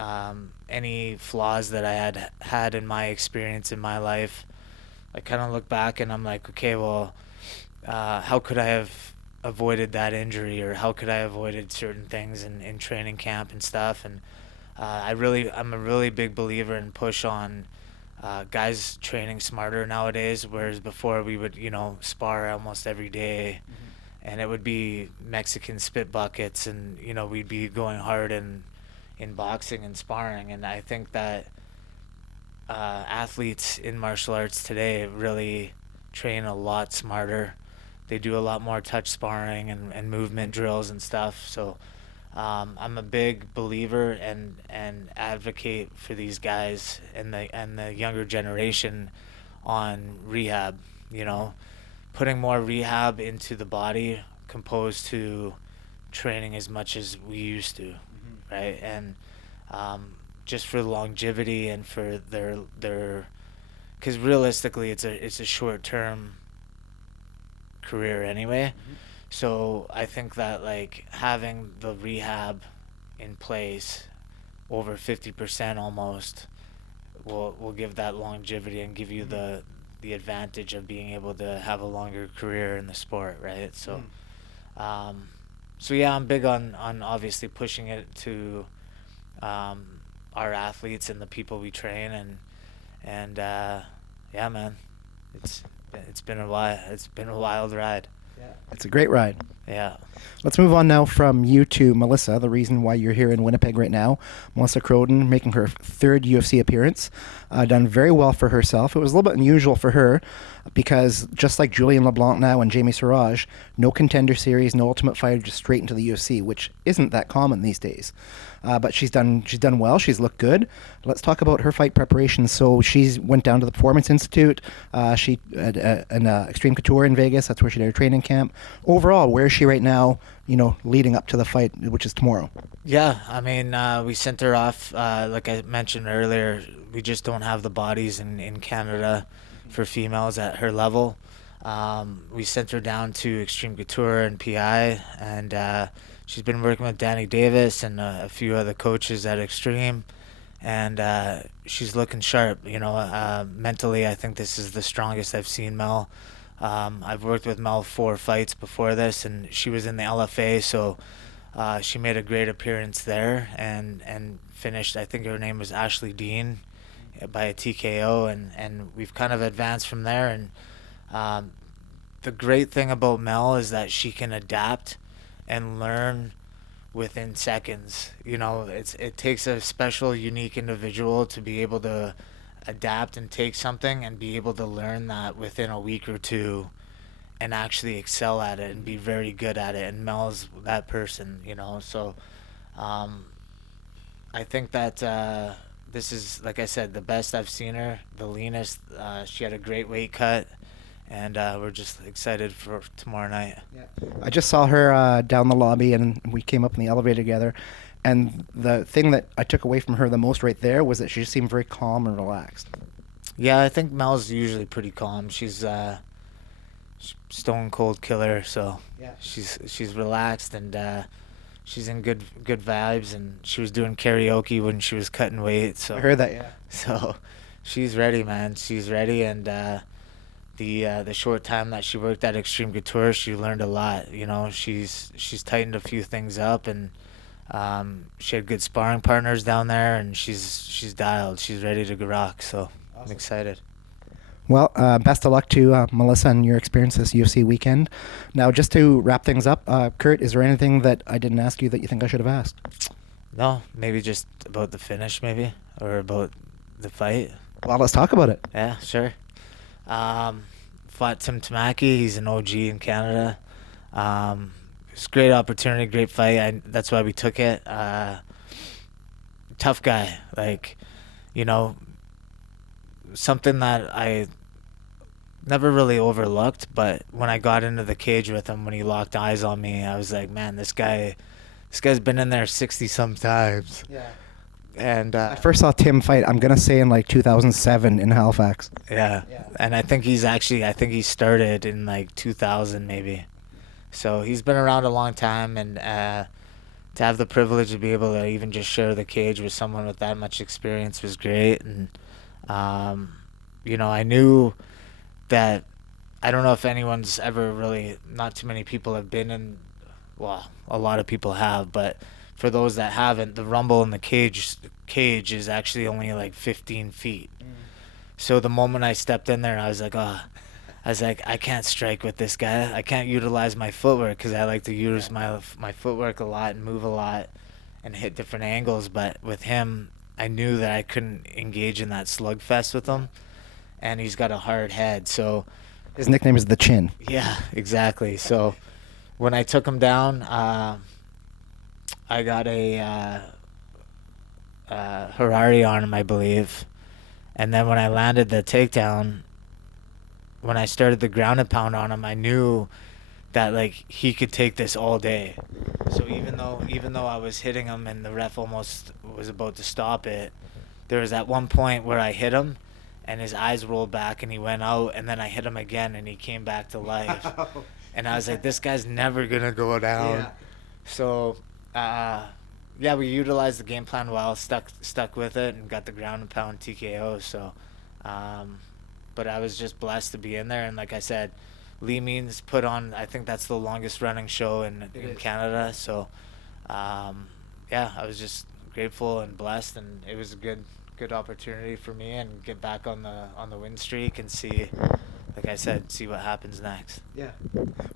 any flaws that I had in my experience in my life, I kind of look back and I'm like, okay, well, how could I have avoided that injury, or how could I have avoided certain things in training camp and stuff. And I'm a really big believer in push on guys training smarter nowadays, whereas before we would spar almost every day. And it would be Mexican spit buckets, and we'd be going hard in boxing and sparring. And I think that athletes in martial arts today really train a lot smarter. They do a lot more touch sparring and movement drills and stuff. So I'm a big believer and advocate for these guys and the younger generation on rehab. Putting more rehab into the body composed to training as much as we used to, right? And just for longevity and for their because realistically it's a short term career anyway. So I think that like having the rehab in place over 50% almost will give that longevity and give you the advantage of being able to have a longer career in the sport, right? So so yeah, I'm big on obviously pushing it to our athletes and the people we train, and yeah, man, it's been a wild ride. It's a great ride. Yeah. Let's move on now from you to Melissa, the reason why you're here in Winnipeg right now. Melissa Croden making her third UFC appearance, done very well for herself. It was a little bit unusual for her because just like Julian LeBlanc now and Jamie Siraj, no contender series, no Ultimate Fighter, just straight into the UFC, which isn't that common these days. But she's done well. She's looked good. Let's talk about her fight preparation. So she went down to the Performance Institute. She had an Extreme Couture in Vegas. That's where she did her training camp. Overall, where is she right now, leading up to the fight, which is tomorrow? Yeah, I mean, we sent her off, like I mentioned earlier, we just don't have the bodies in Canada for females at her level. We sent her down to Extreme Couture and PI, and she's been working with Danny Davis and a few other coaches at Extreme, and she's looking sharp. Mentally, I think this is the strongest I've seen Mel. I've worked with Mel 4 fights before this, and she was in the LFA, so she made a great appearance there and finished, I think her name was Ashley Dean, by a TKO, and we've kind of advanced from there. And the great thing about Mel is that she can adapt and learn within seconds. It takes a special, unique individual to be able to adapt and take something and be able to learn that within a week or two and actually excel at it and be very good at it. And Mel's that person, you know. So um, I think that this is, like I said, the best I've seen her, the leanest. She had a great weight cut, and we're just excited for tomorrow night. I just saw her down the lobby, and we came up in the elevator together. And the thing that I took away from her the most right there was that she just seemed very calm and relaxed. Yeah, I think Mel's usually pretty calm. She's stone cold killer, so Yeah. she's relaxed and she's in good vibes. And she was doing karaoke when she was cutting weight, so I heard that, yeah. so she's ready, man. She's ready, and the short time that she worked at Extreme Couture, she learned a lot. You know, she's tightened a few things up, and she had good sparring partners down there, and she's dialed. She's ready to rock. So I'm excited. Well, best of luck to Melissa and your experience this UFC weekend. Now, just to wrap things up, Kurt, is there anything that I didn't ask you that you think I should have asked? No, maybe just about the finish, maybe, or about the fight. Well, let's talk about it. Yeah, sure. Fought Tim Tamaki. He's an OG in Canada. It's a great opportunity, great fight. That's why we took it. Tough guy, like, you know, something that I never really overlooked. But when I got into the cage with him, when he locked eyes on me, I was like, man, this guy's been in there 60 some times. Yeah. And I first saw Tim fight, I'm going to say in like 2007 in Halifax. yeah. And I think he started in like 2000 maybe. So he's been around a long time, and to have the privilege to be able to even just share the cage with someone with that much experience was great. And you know, I knew that, I don't know if anyone's ever really, not too many people have been in, well, a lot of people have, but for those that haven't, the rumble in the cage is actually only like 15 feet. So the moment I stepped in there, I was like, I can't strike with this guy. I can't utilize my footwork, because I like to use my footwork a lot and move a lot and hit different angles. But with him, I knew that I couldn't engage in that slugfest with him, and he's got a hard head. So His nickname is The Chin. yeah, exactly. So when I took him down, I got a Harari on him, I believe. And then when I landed the takedown, when I started the ground and pound on him, I knew that like he could take this all day. So even though I was hitting him and the ref almost was about to stop it, there was at one point where I hit him and his eyes rolled back and he went out, and then I hit him again and he came back to life. And I was like, this guy's never gonna go down. Yeah. So yeah, we utilized the game plan well, stuck with it, and got the ground and pound TKO. So but I was just blessed to be in there. And like I said, Lee Means put on, I think that's the longest running show in Canada. So yeah, I was just grateful and blessed, and it was a good opportunity for me, and get back on the win streak and see, like I said, see what happens next. Yeah.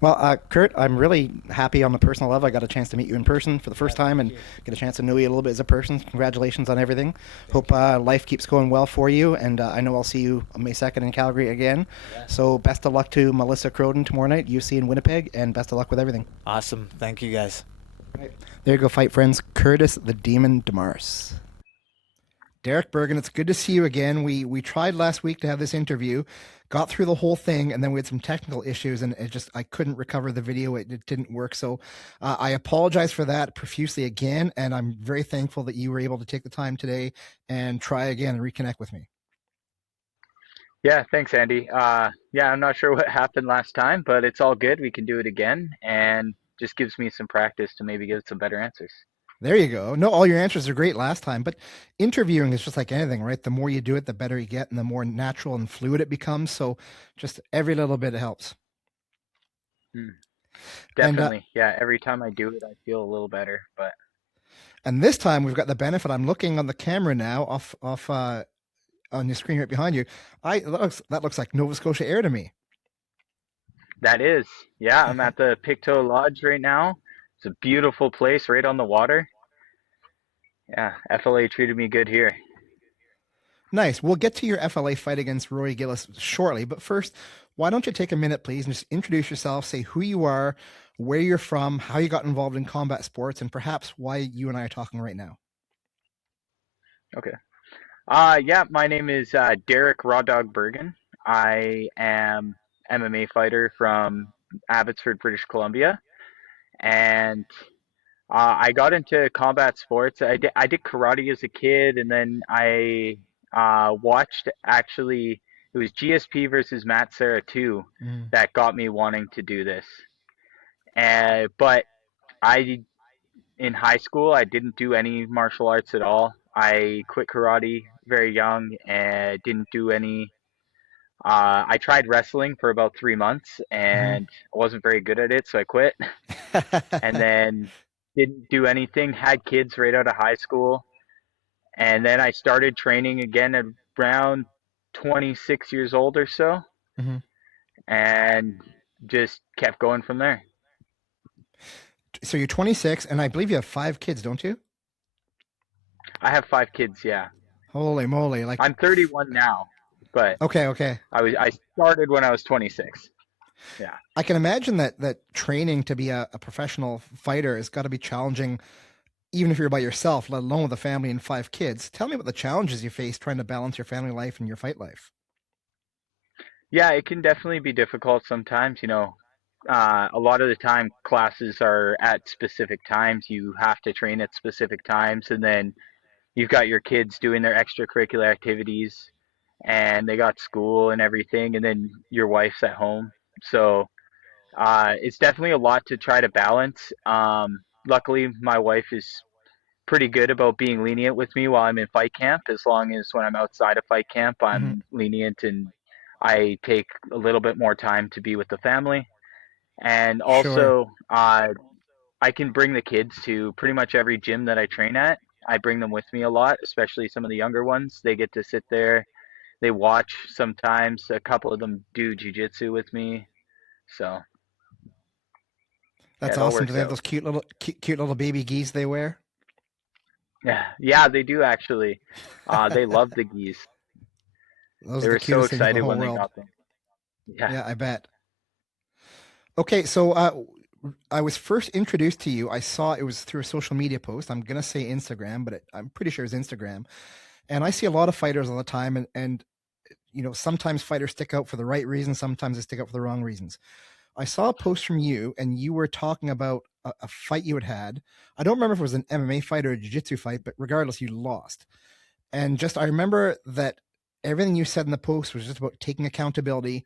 Well, Kurt, I'm really happy on the personal level. I got a chance to meet you in person for the first time and get a chance to know you a little bit as a person. Congratulations on everything. Hope life keeps going well for you, and I know I'll see you on May 2nd in Calgary again. Yeah. So best of luck to Melissa Croden tomorrow night, UFC in Winnipeg, and best of luck with everything. Awesome. Thank you, guys. Right. There you go, fight friends. Curtis the Demon Demarce. Derek Bergen, it's good to see you again. We tried last week to have this interview, got through the whole thing, and then we had some technical issues, and I couldn't recover the video. It didn't work. So I apologize for that profusely again, and I'm very thankful that you were able to take the time today and try again and reconnect with me. Yeah, thanks, Andy. Yeah, I'm not sure what happened last time, but it's all good. We can do it again, and just gives me some practice to maybe give some better answers. There you go. No, all your answers are great last time, but interviewing is just like anything, right? The more you do it, the better you get, and the more natural and fluid it becomes. So just every little bit helps. Definitely. Yeah, every time I do it, I feel a little better. And this time we've got the benefit. I'm looking on the camera now off on the screen right behind you. That looks like Nova Scotia air to me. That is. Yeah, I'm at the Pictou Lodge right now. It's a beautiful place right on the water. Yeah, FLA treated me good here. Nice. We'll get to your FLA fight against Roy Gillis shortly, but first, why don't you take a minute, please, and just introduce yourself, say who you are, where you're from, how you got involved in combat sports, and perhaps why you and I are talking right now. Okay. Yeah, my name is Derek Raw Dog Bergen. I am MMA fighter from Abbotsford, British Columbia, and I got into combat sports. I did karate as a kid, and then I watched actually it was GSP versus Matt Serra 2 Mm. that got me wanting to do this. But I in high school I didn't do any martial arts at all. I quit karate very young and didn't do any. I tried wrestling for about 3 months Mhm. and I wasn't very good at it, so I quit. And then didn't do anything. Had kids right out of high school, and then I started training again at around 26 years old or so, Mhm. and just kept going from there. So you're 26, and I believe you have 5 kids, don't you? I have 5 kids. Yeah, Holy moly! Like, I'm 31 now, but okay. I started when I was 26. Yeah. I can imagine that training to be a professional fighter has got to be challenging, even if you're by yourself, let alone with a family and 5 kids. Tell me about the challenges you face trying to balance your family life and your fight life. Yeah, it can definitely be difficult sometimes. A lot of the time classes are at specific times. You have to train at specific times, and then you've got your kids doing their extracurricular activities, and they got school and everything, and then your wife's at home. So it's definitely a lot to try to balance. Luckily, my wife is pretty good about being lenient with me while I'm in fight camp. As long as when I'm outside of fight camp, Hmm. I'm lenient and I take a little bit more time to be with the family. And Sure. also, I can bring the kids to pretty much every gym that I train at. I bring them with me a lot, especially some of the younger ones. They get to sit there. They watch sometimes. A couple of them do jujitsu with me. So yeah, That's it all awesome. Do works they have out. those cute little baby geese they wear? Yeah, yeah, they do actually. They love the geese. Those They are the were so cutest things in the excited whole when they world. got them. Yeah. Yeah, I bet. Okay, so I was first introduced to you. I saw it was through a social media post. I'm gonna say Instagram, but I'm pretty sure it's Instagram. And I see a lot of fighters all the time, and sometimes fighters stick out for the right reasons, sometimes they stick out for the wrong reasons. I saw a post from you, and you were talking about a fight you had had. I don't remember if it was an MMA fight or a jiu-jitsu fight, but regardless, you lost. And just I remember that everything you said in the post was just about taking accountability,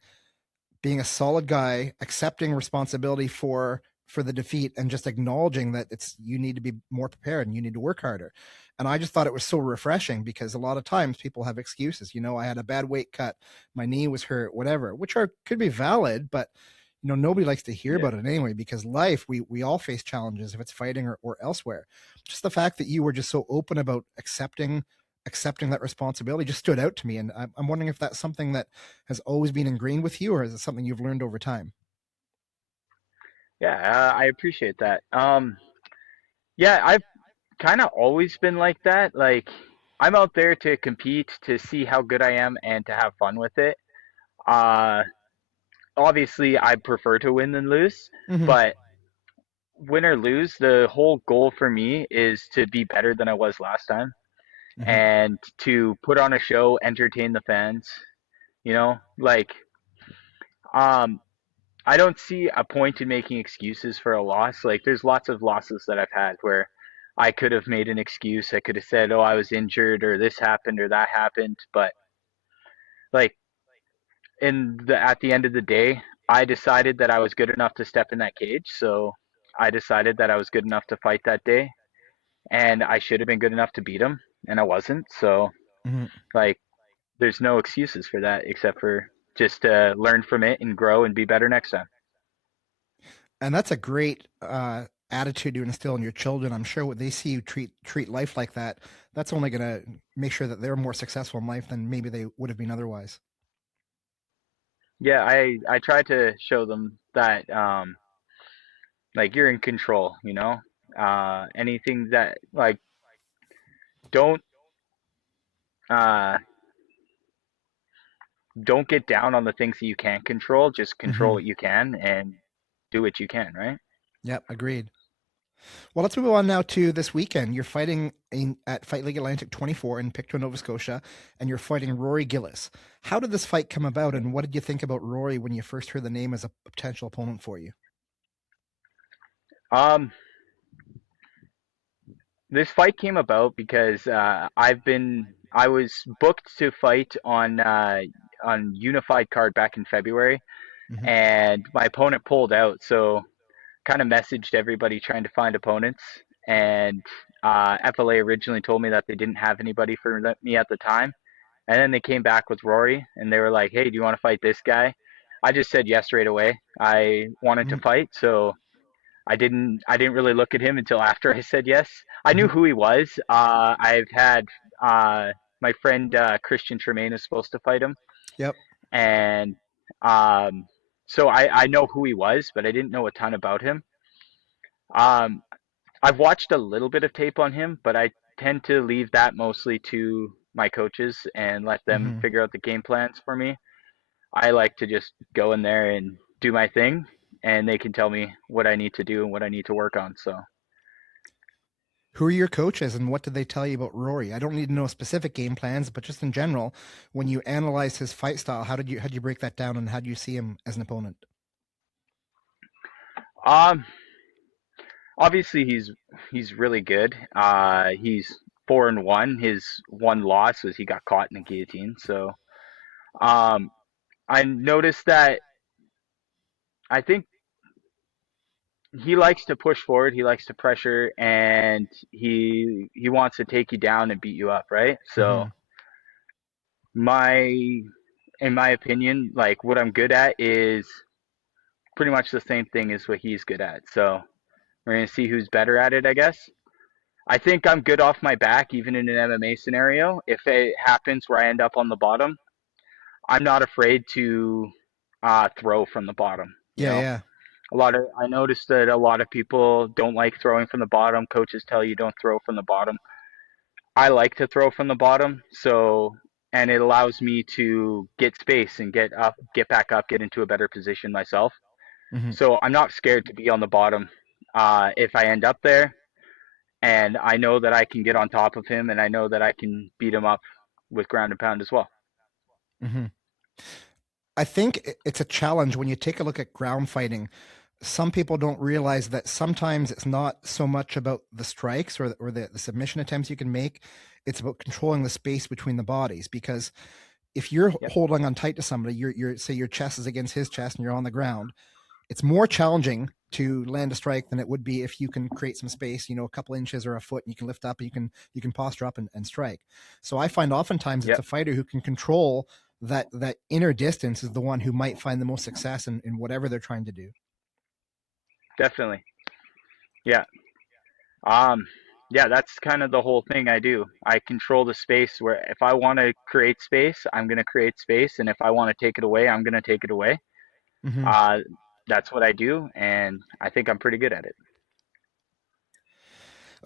being a solid guy, accepting responsibility for the defeat, and just acknowledging that it's you need to be more prepared and you need to work harder. And I just thought it was so refreshing because a lot of times people have excuses. I had a bad weight cut, my knee was hurt, whatever, which could be valid, but nobody likes to hear Yeah. about it anyway, because life, we all face challenges if it's fighting or elsewhere. Just the fact that you were just so open about accepting that responsibility just stood out to me. And I'm wondering if that's something that has always been ingrained with you, or is it something you've learned over time? Yeah, I appreciate that. Yeah, I've kind of always been like that. Like, I'm out there to compete, to see how good I am, and to have fun with it. Uh, Obviously, I prefer to win than lose, Mm-hmm. but win or lose, the whole goal for me is to be better than I was last time Mm-hmm. and to put on a show, entertain the fans. Like, um, I don't see a point in making excuses for a loss. Like, there's lots of losses that I've had where I could have made an excuse. I could have said, "Oh, I was injured," or "this happened," or "that happened." But like, at the end of the day, I decided that I was good enough to step in that cage. So I decided that I was good enough to fight that day, and I should have been good enough to beat him, and I wasn't. So Mm-hmm. like, there's no excuses for that except for just learn from it and grow and be better next time. And that's a great attitude to instill in your children. I'm sure what they see you treat life like that, that's only going to make sure that they're more successful in life than maybe they would have been otherwise. Yeah, I try to show them that like, you're in control. Anything that, like, don't uh don't get down on the things that you can't control. Just control Mm-hmm. what you can and do what you can, right? Yep, agreed. Well, let's move on now to this weekend. You're fighting at Fight League Atlantic 24 in Pictou, Nova Scotia, and you're fighting Rory Gillis. How did this fight come about, and what did you think about Rory when you first heard the name as a potential opponent for you? Um, this fight came about because I was booked to fight on Unified card back in February, Mm-hmm. and my opponent pulled out. So kind of messaged everybody trying to find opponents, and FLA originally told me that they didn't have anybody for me at the time, and then they came back with Rory, and they were like, "Hey, do you want to fight this guy?" I just said yes right away. I wanted to fight, so I didn't really look at him until after I said yes. I knew Mm-hmm. who he was. I've had my friend Christian Tremaine is supposed to fight him, Yep. and um, so I know who he was, but I didn't know a ton about him. Um, I've watched a little bit of tape on him, but I tend to leave that mostly to my coaches and let them Mm-hmm. figure out the game plans for me. I like to just go in there and do my thing, and they can tell me what I need to do and what I need to work on. So, Who are your coaches, and what did they tell you about Rory? I don't need to know specific game plans, but just in general, when you analyze his fight style, how did you break that down, and how do you see him as an opponent? um, obviously he's really good. He's 4-1. His one loss was he got caught in a guillotine. So, um, I noticed that I think he likes to push forward, he likes to pressure, and he wants to take you down and beat you up, right? Mm-hmm. So my in my opinion, like what I'm good at is pretty much the same thing as what he's good at. So we're gonna see who's better at it, I guess. I think I'm good off my back, even in an MMA scenario. If it happens where I end up on the bottom, I'm not afraid to throw from the bottom. You Yeah, know, yeah. I noticed that a lot of people don't like throwing from the bottom. Coaches tell you don't throw from the bottom. I like to throw from the bottom, so and it allows me to get space and get up, get back up, get into a better position myself. Mm-hmm. So I'm not scared to be on the bottom if I end up there, and I know that I can get on top of him, and I know that I can beat him up with ground and pound as well. Mm-hmm. I think it's a challenge when you take a look at ground fighting. Some people don't realize that sometimes it's not so much about the strikes or the submission attempts you can make. It's about controlling the space between the bodies, because if you're Yep. holding on tight to somebody, you're say your chest is against his chest and you're on the ground, it's more challenging to land a strike than it would be if you can create some space, a couple inches or a foot, and you can lift up and you can posture up and strike. So I find oftentimes it's Yep. a fighter who can control that inner distance is the one who might find the most success in whatever they're trying to do. Definitely. Yeah. Um, yeah, that's kind of the whole thing I do. I control the space where if I want to create space, I'm going to create space. And if I want to take it away, I'm going to take it away. Mm-hmm. That's what I do. And I think I'm pretty good at it.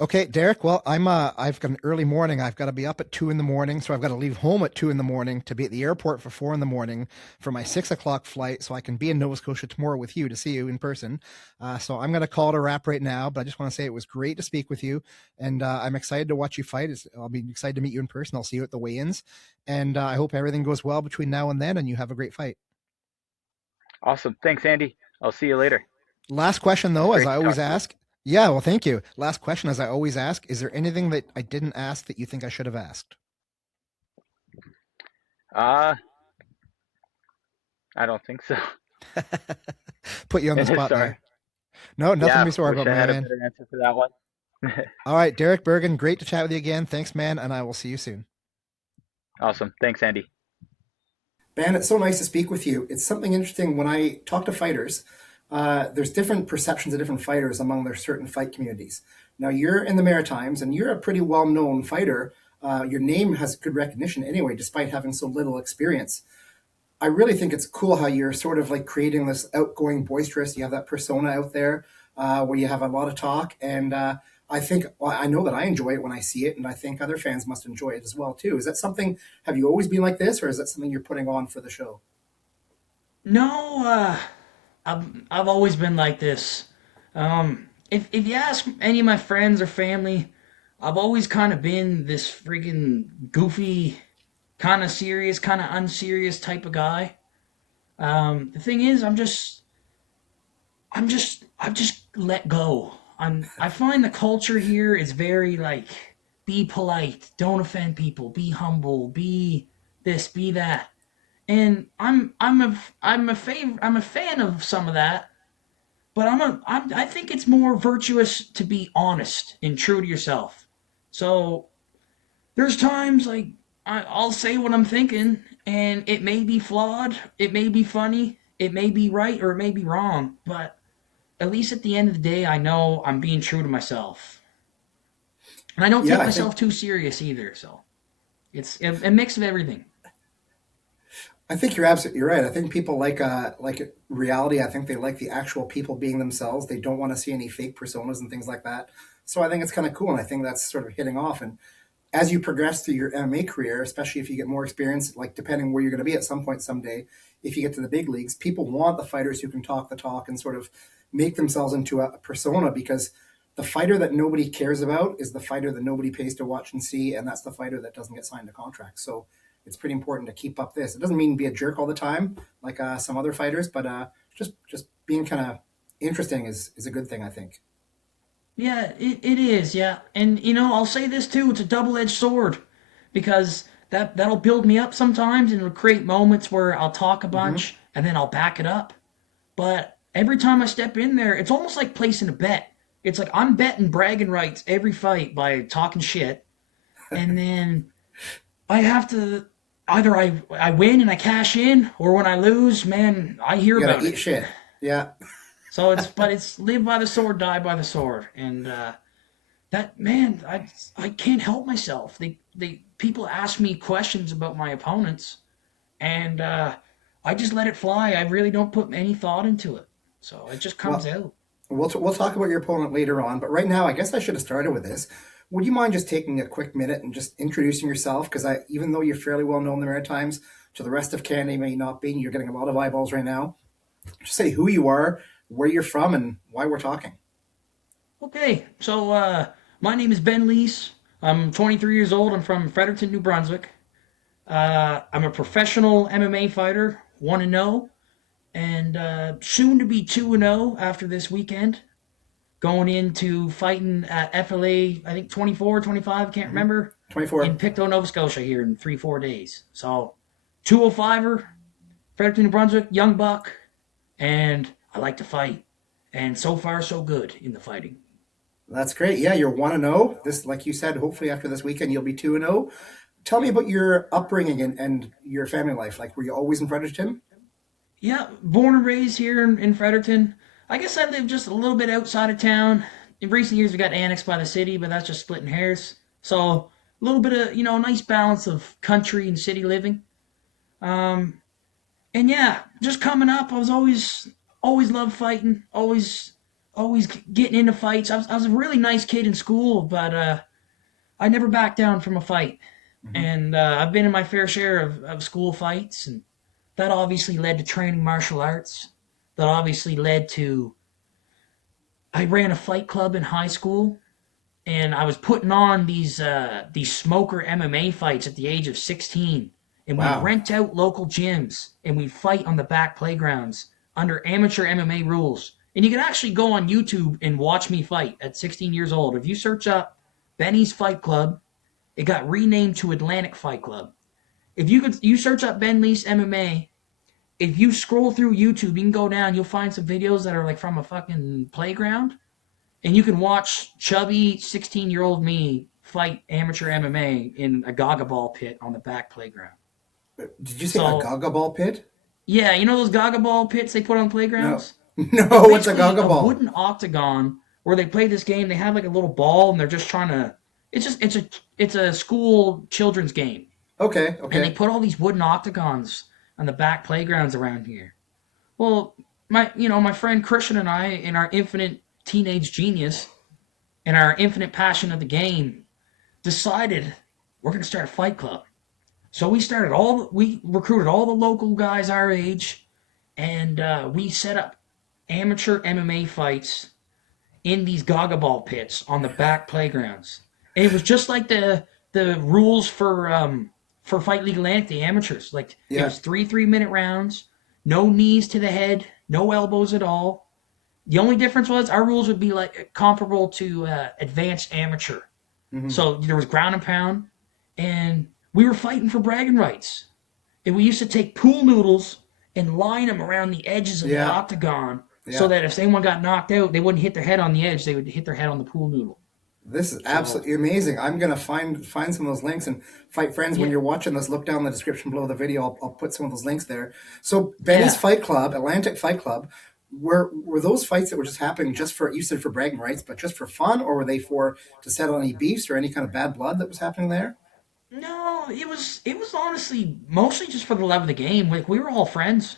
Okay, Derek. Well, I've got an early morning. I've got to be up at 2 a.m, so I've got to leave home at 2 a.m to be at the airport for 4 a.m for my 6 o'clock flight, so I can be in Nova Scotia tomorrow with you to see you in person. So I'm going to call it a wrap right now, but I just want to say it was great to speak with you, and I'm excited to watch you fight. I'll be excited to meet you in person. I'll see you at the weigh-ins, and I hope everything goes well between now and then, and you have a great fight. Awesome. Thanks, Andy. I'll see you later. Last question, though, It's as great I to always talk to you. ask. Yeah, well, thank you. Last question, as I always ask, is there anything that I didn't ask that you think I should have asked? I don't think so. Put you on the spot Sorry. there. No, nothing to be sorry Wish about, I had a man. better answer for that one. All right, Derek Bergen, great to chat with you again. Thanks, man, and I will see you soon. Awesome. Thanks, Andy. Ben, it's so nice to speak with you. It's something interesting when I talk to fighters. There's different perceptions of different fighters among their certain fight communities. Now, you're in the Maritimes, and you're a pretty well-known fighter. Your name has good recognition anyway, despite having so little experience. I really think it's cool how you're sort of like creating this outgoing, boisterous. You have that persona out there where you have a lot of talk, and I think, well, I know that I enjoy it when I see it, and I think other fans must enjoy it as well too. Is that something? Have you always been like this, or is that something you're putting on for the show? No, I've always been like this. If you ask any of my friends or family, I've always kind of been this freaking goofy, kind of serious, kind of unserious type of guy. The thing is, I've just let go. I find the culture here is very like, be polite, don't offend people, be humble, be this, be that. And I'm a fan of some of that, but I think it's more virtuous to be honest and true to yourself. So there's times like I'll say what I'm thinking, and it may be flawed, it may be funny, it may be right, or it may be wrong, but at least at the end of the day, I know I'm being true to myself, and I don't Yeah, take I think myself too serious either. So it's a mix of everything. I think you're absolutely right. I think people like reality. I think they like the actual people being themselves. They don't want to see any fake personas and things like that. So I think it's kind of cool, and I think that's sort of hitting off. And as you progress through your MMA career, especially if you get more experience, like depending where you're going to be at some point someday, if you get to the big leagues, people want the fighters who can talk the talk and sort of make themselves into a persona, because the fighter that nobody cares about is the fighter that nobody pays to watch and see, and that's the fighter that doesn't get signed a contract. So it's pretty important to keep up this. It doesn't mean be a jerk all the time, like some other fighters, but just being kind of interesting is a good thing, I think. Yeah, it is, yeah. And I'll say this too, it's a double-edged sword because that'll build me up sometimes and it'll create moments where I'll talk a Hmm. bunch and then I'll back it up. But every time I step in there, it's almost like placing a bet. It's like I'm betting bragging rights every fight by talking shit, and then I have to either I win and I cash in, or when I lose, man, I hear You got to about eat it. shit. Yeah. So it's live by the sword, die by the sword, and that man, I can't help myself. They people ask me questions about my opponents, and I just let it fly. I really don't put any thought into it, so it just comes Well, out. we'll talk about your opponent later on, but right now, I guess I should have started with this. Would you mind just taking a quick minute and just introducing yourself? Because even though you're fairly well known in the Maritimes, to the rest of Canada, you may not be. And you're getting a lot of eyeballs right now. Just say who you are, where you're from, and why we're talking. Okay, so my name is Ben Leece. I'm 23 years old. I'm from Fredericton, New Brunswick. I'm a professional MMA fighter, 1-0, and soon to be 2-0 after this weekend. Going into fighting at FLA, I think 24, 25, can't Hmm. remember, in 24. Pictou, Nova Scotia here in 3, 4 days. So, 205er, Fredericton, New Brunswick, young buck, and I like to fight. And so far, so good in the fighting. That's great. Yeah, you're 1-0. This, like you said, hopefully after this weekend, you'll be 2-0. Tell me about your upbringing and your family life. Like, were you always in Fredericton? Yeah, born and raised here in Fredericton. I guess I live just a little bit outside of town. In recent years, we got annexed by the city, but that's just splitting hairs. So a little bit of nice balance of country and city living. Um, and yeah, just coming up, I was always loved fighting. Always getting into fights. I was a really nice kid in school, but I never backed down from a fight. Hmm. And I've been in my fair share of school fights, and that obviously led to training martial arts. That obviously led to I ran a fight club in high school, and I was putting on these smoker MMA fights at the age of 16. And we'd Wow. rent out local gyms and we'd fight on the back playgrounds under amateur MMA rules. And you can actually go on YouTube and watch me fight at 16 years old. If you search up Benny's Fight Club, it got renamed to Atlantic Fight Club. If you search up Ben Leece MMA, if you scroll through YouTube, you can go down, you'll find some videos that are like from a fucking playground, and you can watch chubby 16-year-old me fight amateur MMA in a Gaga ball pit on the back playground. Did you say a So, Gaga ball pit? yeah, you know those Gaga ball pits they put on No. playgrounds? No, It's what's a basically Gaga a ball? wooden octagon where they play this game. They have like a little ball and they're just trying to. It's a school children's game, Okay, and they okay. put all these wooden octagons on the back playgrounds around here. Well, my friend Christian and I, in our infinite teenage genius, and our infinite passion of the game decided we're going to start a fight club. So we recruited all the local guys our age, and we set up amateur MMA fights in these gaga ball pits on the back playgrounds. And it was just like the rules for Fight League Atlantic, the amateurs. Like it was 3 3-minute rounds, no knees to the head, no elbows at all. The only difference was our rules would be like comparable to advanced amateur. So there was ground and pound, and we were fighting for bragging rights. And we used to take pool noodles and line them around the edges of the octagon so that if anyone got knocked out, they wouldn't hit their head on the edge. They would hit their head on the pool noodle. This is absolutely amazing. I'm going to find some of those links, and Fight Friends, when you're watching this, look down in the description below the video. I'll put some of those links there. So Benny's Fight Club, Atlantic Fight Club, were those fights that were just happening just for, you said for bragging rights, but just for fun, or were they to settle any beefs or any kind of bad blood that was happening there? No, it was honestly mostly just for the love of the game. Like we were all friends.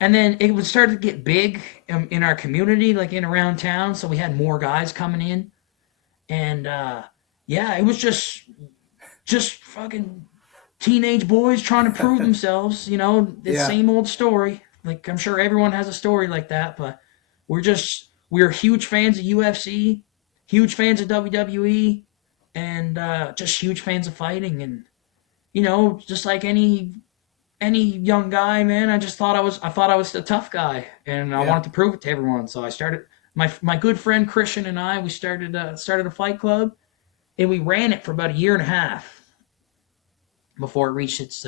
And then it would start to get big in our community, like in around town. So we had more guys coming in. And it was just fucking teenage boys trying to prove themselves, the same old story. Like I'm sure everyone has a story like that, but we're huge fans of UFC, huge fans of WWE, and just huge fans of fighting. And just like any young guy, man, I thought I was a tough guy, and I wanted to prove it to everyone. So I started. My good friend Christian and I, we started a fight club, and we ran it for about a year and a half before it reached its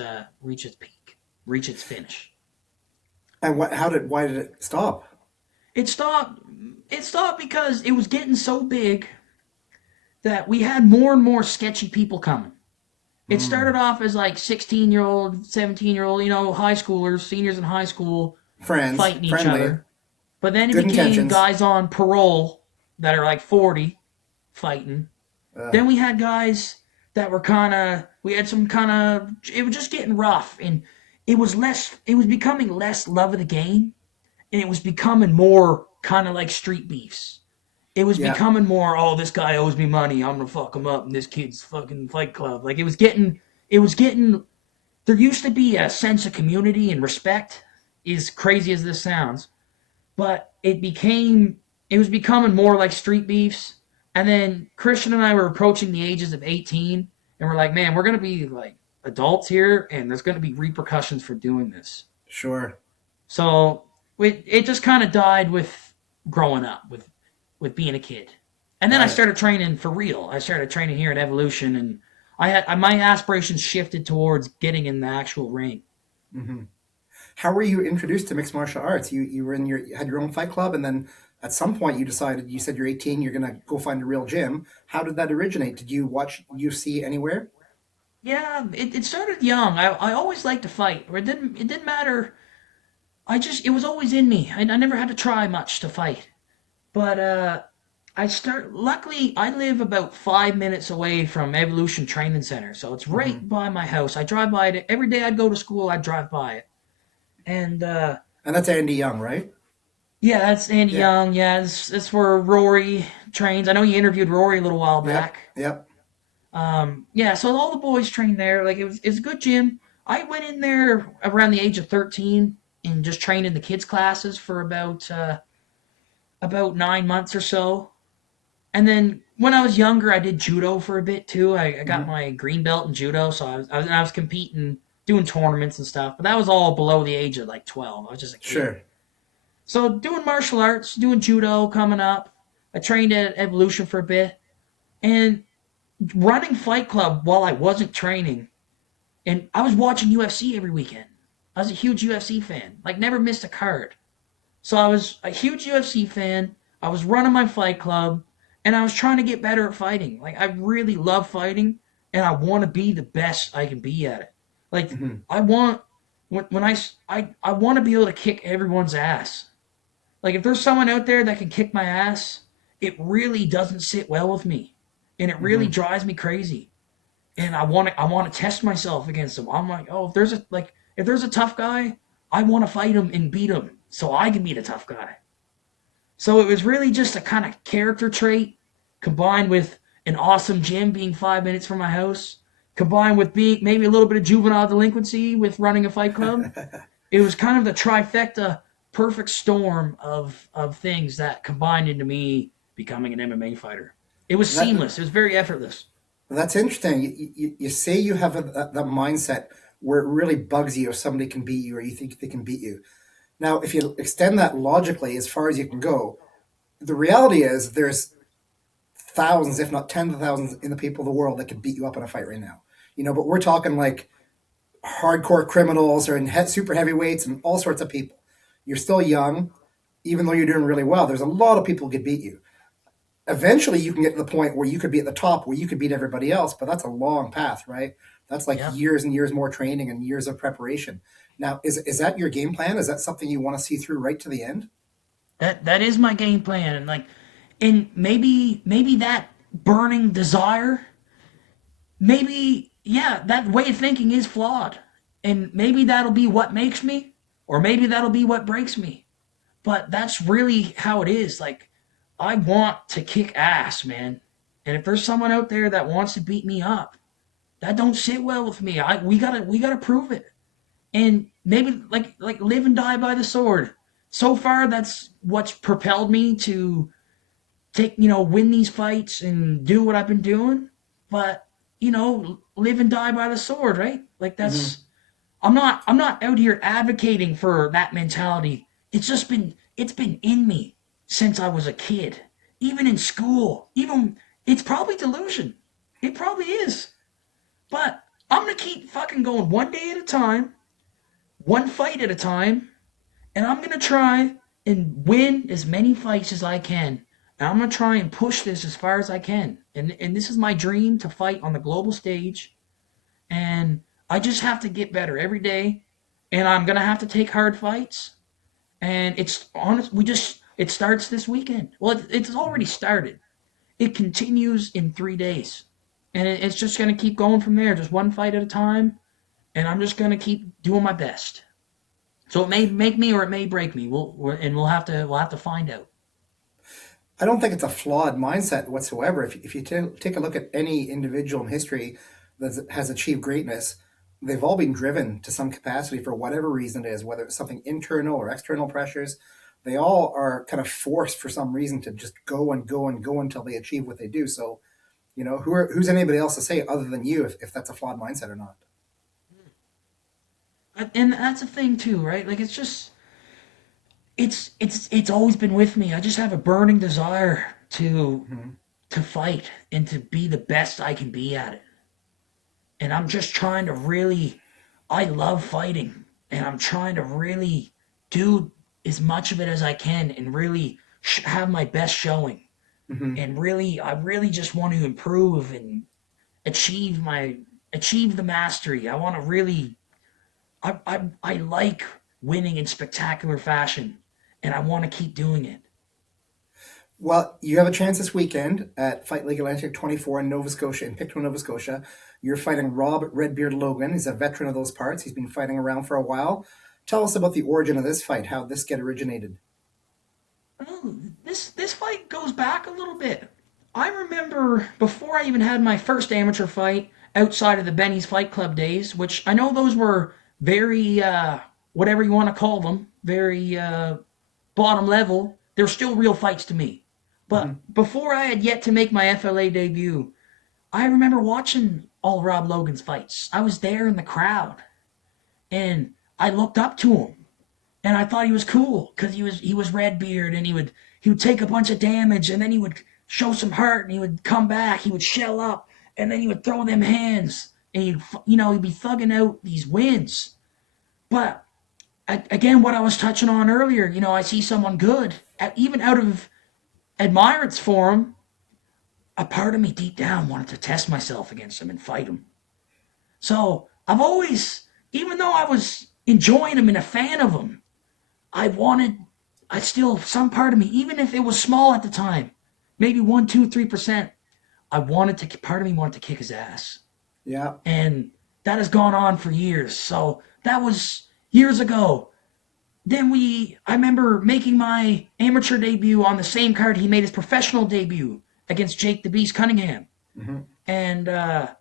peak, reached its finish. And why did it stop? It stopped because it was getting so big that we had more and more sketchy people coming. It started off as like 16-year-old, 17-year-old, high schoolers, seniors in high school, friends fighting each friendly. other. But then it Good became intentions. guys on parole that are like 40 fighting. Then we had guys that were it was just getting rough, and it was becoming less love of the game, and it was becoming more kind of like street beefs. It was becoming more, oh, this guy owes me money, I'm gonna fuck him up in this kid's fucking fight club. Like it was getting, there used to be a sense of community and respect, as crazy as this sounds, but it was becoming more like street beefs. And then Christian and I were approaching the ages of 18, and we're like, man, we're gonna be like adults here, and there's gonna be repercussions for doing this. Sure. So it just kind of died with growing up, with being a kid. And then I started training for real. I started training here at Evolution, and my aspirations shifted towards getting in the actual ring. Mm-hmm. How were you introduced to mixed martial arts? You were had your own fight club, and then at some point you said you're 18, you're gonna go find a real gym. How did that originate? Did you watch UFC anywhere? Yeah, it started young. I always liked to fight. Or it didn't matter. It was always in me. I never had to try much to fight. But luckily I live about 5 minutes away from Evolution Training Center, so it's right by my house. I drive by it every day. I'd go to school, I'd drive by it. And that's Andy Young, right? Yeah, that's Andy Young. Yeah, that's where Rory trains. I know you interviewed Rory a little while back. Yep. So all the boys trained there. Like it was a good gym. I went in there around the age of 13 and just trained in the kids' classes for about 9 months or so. And then when I was younger, I did judo for a bit too. I got my green belt in judo, so I was competing, doing tournaments and stuff. But that was all below the age of like 12. I was just a kid. Sure. So doing martial arts, doing judo coming up. I trained at Evolution for a bit. And running Fight Club while I wasn't training. And I was watching UFC every weekend. I was a huge UFC fan. Like never missed a card. So I was a huge UFC fan. I was running my Fight Club. And I was trying to get better at fighting. Like I really love fighting. And I want to be the best I can be at it. Like I want... I want to be able to kick everyone's ass. Like if there's someone out there that can kick my ass, it really doesn't sit well with me, and it really drives me crazy. And I want to test myself against them. I'm like, oh, if there's a tough guy, I want to fight him and beat him so I can be the tough guy. So it was really just a kind of character trait combined with an awesome gym being 5 minutes from my house, combined with being maybe a little bit of juvenile delinquency with running a fight club, it was kind of the trifecta, perfect storm of things that combined into me becoming an MMA fighter. It was That seamless. It was very effortless. that's interesting. You say you have that mindset where it really bugs you if somebody can beat you or you think they can beat you. Now, if you extend that logically as far as you can go, the reality is there's thousands, if not tens of thousands, in the people of the world that could beat you up in a fight right now. But we're talking like hardcore criminals or in super heavyweights and all sorts of people. You're still young, even though you're doing really well. There's a lot of people who could beat you. Eventually, you can get to the point where you could be at the top, where you could beat everybody else, but that's a long path, right? That's like years and years more training and years of preparation. Now, is that your game plan? Is that something you want to see through right to the end? That is my game plan, and maybe that burning desire, maybe that way of thinking is flawed, and maybe that'll be what makes me, or maybe that'll be what breaks me. But that's really how it is. Like, I want to kick ass, man. And if there's someone out there that wants to beat me up, that don't sit well with me. We gotta prove it. And maybe like live and die by the sword. So far, that's what's propelled me to win these fights and do what I've been doing. But live and die by the sword, right? Like that's. I'm not out here advocating for that mentality. It's been in me since I was a kid. Even in school. It's probably delusion. It probably is. But I'm gonna keep fucking going one day at a time, one fight at a time, and I'm gonna try and win as many fights as I can. And I'm gonna try and push this as far as I can. And this is my dream, to fight on the global stage. And I just have to get better every day. And I'm gonna have to take hard fights. And it's honest. It starts this weekend. Well, it's already started. It continues in 3 days, and it's just gonna keep going from there, just one fight at a time. And I'm just gonna keep doing my best. So it may make me or it may break me. We'll have to find out. I don't think it's a flawed mindset whatsoever. If you take a look at any individual in history that has achieved greatness, they've all been driven to some capacity for whatever reason it is, whether it's something internal or external pressures. They all are kind of forced for some reason to just go and go and go until they achieve what they do. So, who's anybody else to say other than you if that's a flawed mindset or not? And that's a thing too, right? Like, it's always been with me. I just have a burning desire to fight and to be the best I can be at it. And I'm just trying to really, I love fighting, and I'm trying to really do as much of it as I can and really have my best showing. And I really just want to improve and achieve the mastery. I want to really, I like winning in spectacular fashion, and I want to keep doing it. Well, you have a chance this weekend at Fight League Atlantic 24 in Nova Scotia, in Pictou, Nova Scotia. You're fighting Rob Redbeard Logan. He's a veteran of those parts. He's been fighting around for a while. Tell us about the origin of this fight, how this get originated. Well, this fight goes back a little bit. I remember before I even had my first amateur fight outside of the Benny's Fight Club days, which I know those were very, whatever you want to call them, very bottom level. They're still real fights to me. But before I had yet to make my FLA debut, I remember watching all Rob Logan's fights. I was there in the crowd, and I looked up to him, and I thought he was cool because he was Redbeard, and he would take a bunch of damage, and then he would show some heart, and he would come back, he would shell up, and then he would throw them hands, and he'd be thugging out these wins. But again, what I was touching on earlier, I see someone good, even out of admirance for him, a part of me deep down wanted to test myself against him and fight him. So I've always, even though I was enjoying him and a fan of him, some part of me, even if it was small at the time, maybe 1, 2, 3%, part of me wanted to kick his ass. Yeah. And that has gone on for years. So that was years ago. Then I remember making my amateur debut on the same card he made his professional debut against Jake the Beast Cunningham. And I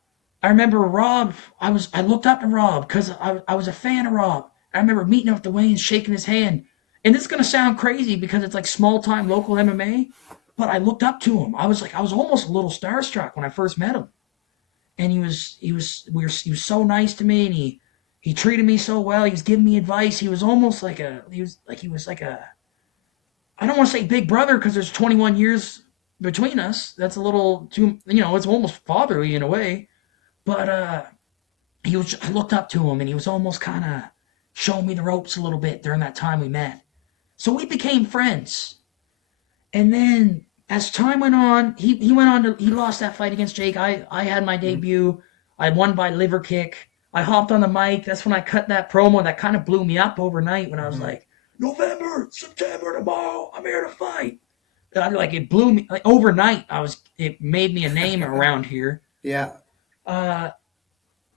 remember Rob, I looked up to Rob because I was a fan of Rob. I remember meeting him at the weigh-ins, shaking his hand. And this is going to sound crazy because it's like small-time local MMA, but I looked up to him. I was almost a little starstruck when I first met him. And he was so nice to me, and he treated me so well. He was giving me advice. He was almost like a I don't want to say big brother because there's 21 years between us. That's a little too, it's almost fatherly in a way. But I looked up to him, and he was almost kind of showing me the ropes a little bit during that time we met. So we became friends. And then as time went on, he lost that fight against Jake. I had my debut. I won by liver kick. I hopped on the mic. That's when I cut that promo that kind of blew me up overnight when I was like, November, September, tomorrow, I'm here to fight. It blew me overnight. It made me a name around here. Yeah. I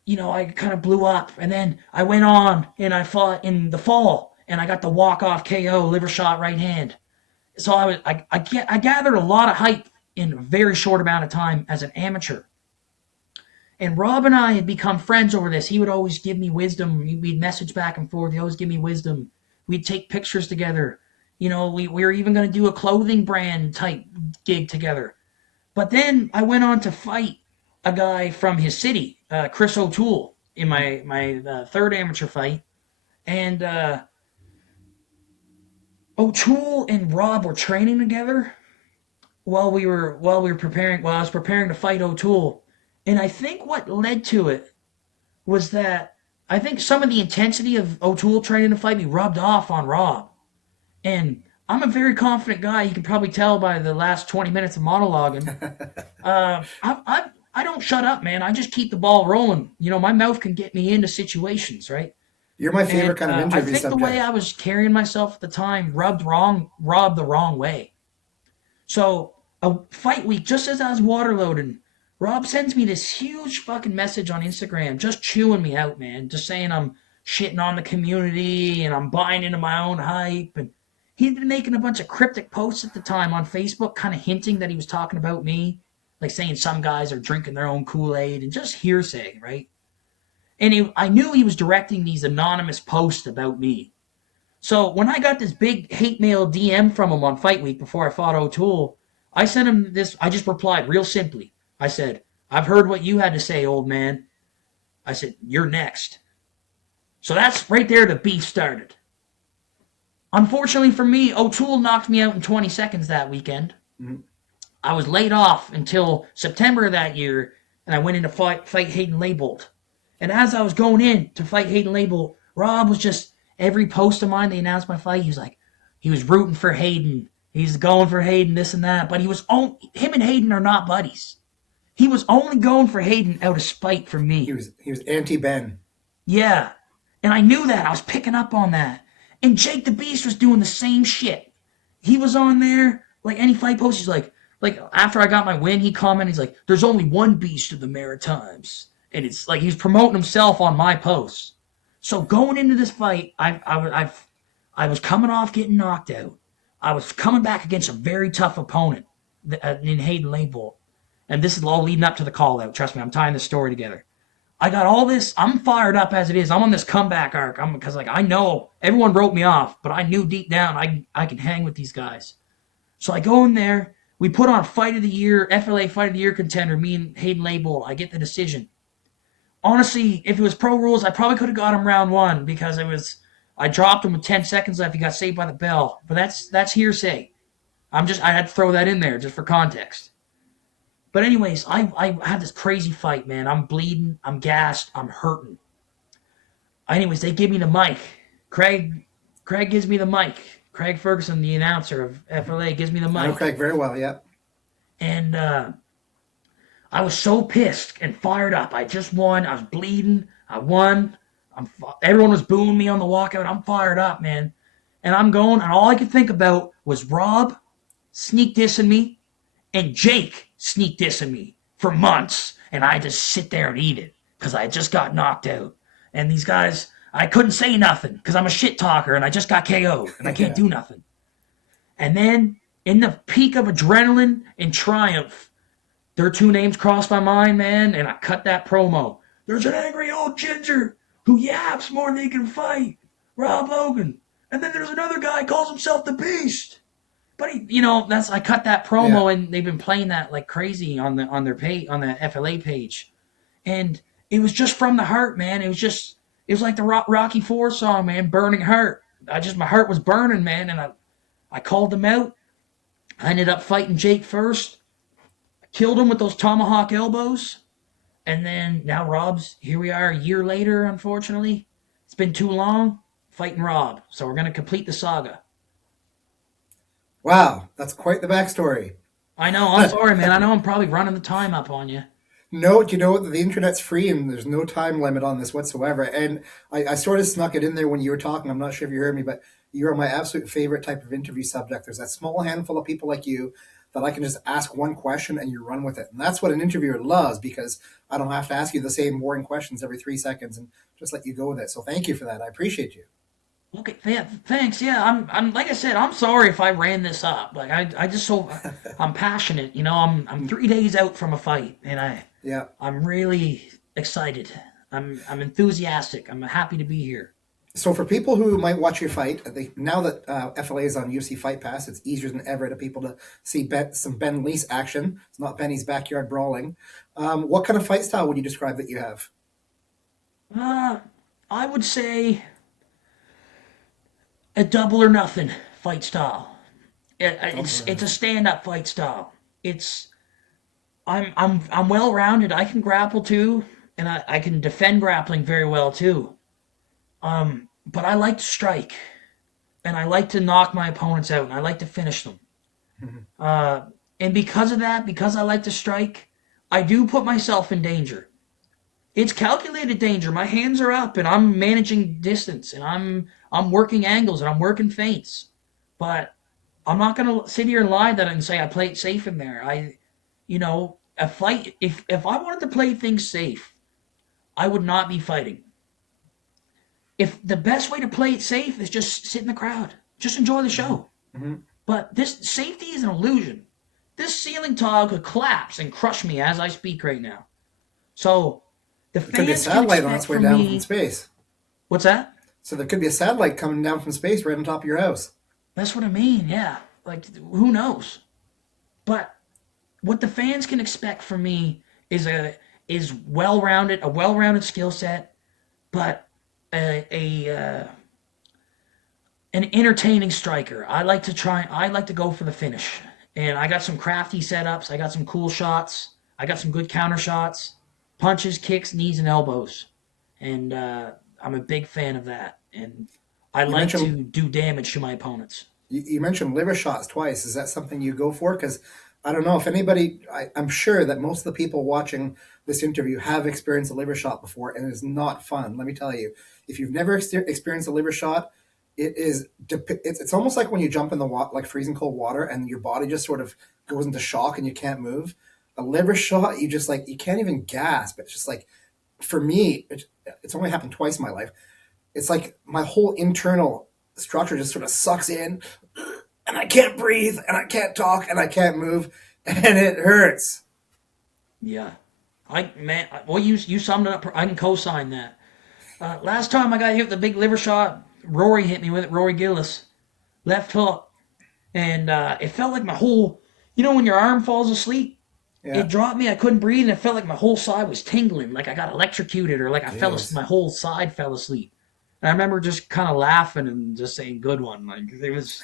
kind of blew up, and then I went on and I fought in the fall, and I got the walk-off KO, liver shot, right hand. So I gathered a lot of hype in a very short amount of time as an amateur. And Rob and I had become friends over this. He would always give me wisdom. We'd message back and forth. He'd always give me wisdom. We'd take pictures together. We were even going to do a clothing brand type gig together. But then I went on to fight a guy from his city, Chris O'Toole, in my third amateur fight. And O'Toole and Rob were training together while I was preparing to fight O'Toole. And I think what led to it was that I think some of the intensity of O'Toole training to fight me rubbed off on Rob. And I'm a very confident guy. You can probably tell by the last 20 minutes of monologuing. I don't shut up, man. I just keep the ball rolling. My mouth can get me into situations, right? You're my favorite kind of interview I think subject. the way I was carrying myself at the time rubbed Rob the wrong way. So a fight week, just as I was waterloading, Rob sends me this huge fucking message on Instagram, just chewing me out, man. Just saying I'm shitting on the community and I'm buying into my own hype. And he'd been making a bunch of cryptic posts at the time on Facebook, kind of hinting that he was talking about me, like saying some guys are drinking their own Kool-Aid and just hearsay, right? And I knew he was directing these anonymous posts about me. So when I got this big hate mail DM from him on Fight Week before I fought O'Toole, I sent him this. I just replied real simply. I said, I've heard what you had to say, old man. I said, you're next. So that's right there the beef started. Unfortunately for me, O'Toole knocked me out in 20 seconds that weekend. Mm-hmm. I was laid off until September of that year, and I went in to fight Hayden Laybolt. And as I was going in to fight Hayden Laybolt, Rob was just, every post of mine, they announced my fight, he was rooting for Hayden. He's going for Hayden, this and that. But him and Hayden are not buddies. He was only going for Hayden out of spite for me. He was anti-Ben. Yeah. And I knew that. I was picking up on that. And Jake the Beast was doing the same shit. He was on there, like any fight post, he's like after I got my win, he commented, he's like, there's only one beast of the Maritimes. And it's like he's promoting himself on my posts. So going into this fight, I was coming off getting knocked out. I was coming back against a very tough opponent in Hayden Laybolt. And this is all leading up to the call-out. Trust me, I'm tying this story together. I got all this. I'm fired up as it is. I'm on this comeback arc. Because I know everyone wrote me off, but I knew deep down I could hang with these guys. So I go in there. We put on Fight of the Year, FLA Fight of the Year contender, me and Hayden Laybolt. I get the decision. Honestly, if it was pro rules, I probably could have got him round one because I dropped him with 10 seconds left. He got saved by the bell. But that's hearsay. I had to throw that in there just for context. But anyways, I had this crazy fight, man. I'm bleeding. I'm gassed. I'm hurting. Anyways, they give me the mic. Craig gives me the mic. Craig Ferguson, the announcer of FLA, gives me the mic. I know Craig very well, yeah. And I was so pissed and fired up. I just won. I was bleeding. I won. Everyone was booing me on the walkout. I'm fired up, man. And I'm going, and all I could think about was Rob sneak dissing me and Jake sneak dissing me for months. And I just sit there and eat it because I just got knocked out. And these guys, I couldn't say nothing because I'm a shit talker and I just got KO'd and I can't do nothing. And then in the peak of adrenaline and triumph, their two names crossed my mind, man, and I cut that promo. There's an angry old ginger who yaps more than he can fight, Rob Logan. And then there's another guy who calls himself the Beast. But I cut that promo, and they've been playing that like crazy on their page, on the FLA page, and it was just from the heart, man. It was like the Rocky IV song, man, Burning Heart. My heart was burning, man, and I called them out. I ended up fighting Jake first, killed him with those tomahawk elbows, and then now here we are a year later, unfortunately. It's been too long, fighting Rob, so we're going to complete the saga. Wow, that's quite the backstory. I know, I'm sorry, man. I know I'm probably running the time up on you. No, you know, the internet's free and there's no time limit on this whatsoever. And I sort of snuck it in there when you were talking. I'm not sure if you heard me, but you're my absolute favorite type of interview subject. There's that small handful of people like you that I can just ask one question and you run with it. And that's what an interviewer loves, because I don't have to ask you the same boring questions every 3 seconds and just let you go with it. So thank you for that. I appreciate you. Okay, yeah, thanks. Yeah, I'm like I said, I'm sorry if I ran this up. Like I'm passionate. I'm 3 days out from a fight, and I'm really excited. I'm enthusiastic. I'm happy to be here. So for people who might watch your fight, now that FLA is on UFC Fight Pass, it's easier than ever to people to see some Ben Leece action. It's not Benny's backyard brawling. What kind of fight style would you describe that you have? I would say a double or nothing fight style. It's a stand-up fight style. I'm well rounded. I can grapple too, and I can defend grappling very well too. But I like to strike, and I like to knock my opponents out, and I like to finish them. And because of that, because I like to strike, I do put myself in danger. It's calculated danger. My hands are up, and I'm managing distance, and I'm working angles, and I'm working feints. But I'm not going to sit here and lie and say I play it safe in there. A fight, if I wanted to play things safe, I would not be fighting. If the best way to play it safe is just sit in the crowd, just enjoy the show. Mm-hmm. But this safety is an illusion. This ceiling tile could collapse and crush me as I speak right now. So the fans could be a satellite on its way down from space. What's that? So there could be a satellite coming down from space right on top of your house. That's what I mean, yeah. Like, who knows? But what the fans can expect from me is a well-rounded skill set, but an entertaining striker. I like to go for the finish. And I got some crafty setups. I got some cool shots. I got some good counter shots. Punches, kicks, knees, and elbows. And I'm a big fan of that. And I like to do damage to my opponents. You mentioned liver shots twice. Is that something you go for? Because I don't know if anybody, I'm sure that most of the people watching this interview have experienced a liver shot before, and it is not fun. Let me tell you, if you've never experienced a liver shot, it's almost like when you jump in the like freezing cold water and your body just sort of goes into shock and you can't move. A liver shot, you can't even gasp. It's just like, for me, it's only happened twice in my life. It's like my whole internal structure just sort of sucks in, and I can't breathe, and I can't talk, and I can't move, and it hurts. Yeah. You summed it up. I can co-sign that. Last time I got hit with a big liver shot, Rory hit me with it, Rory Gillis. Left hook. And it felt like my whole, when your arm falls asleep, It dropped me, I couldn't breathe, and it felt like my whole side was tingling, like I got electrocuted, or like my whole side fell asleep. And I remember just kind of laughing and just saying, good one. Like, it was,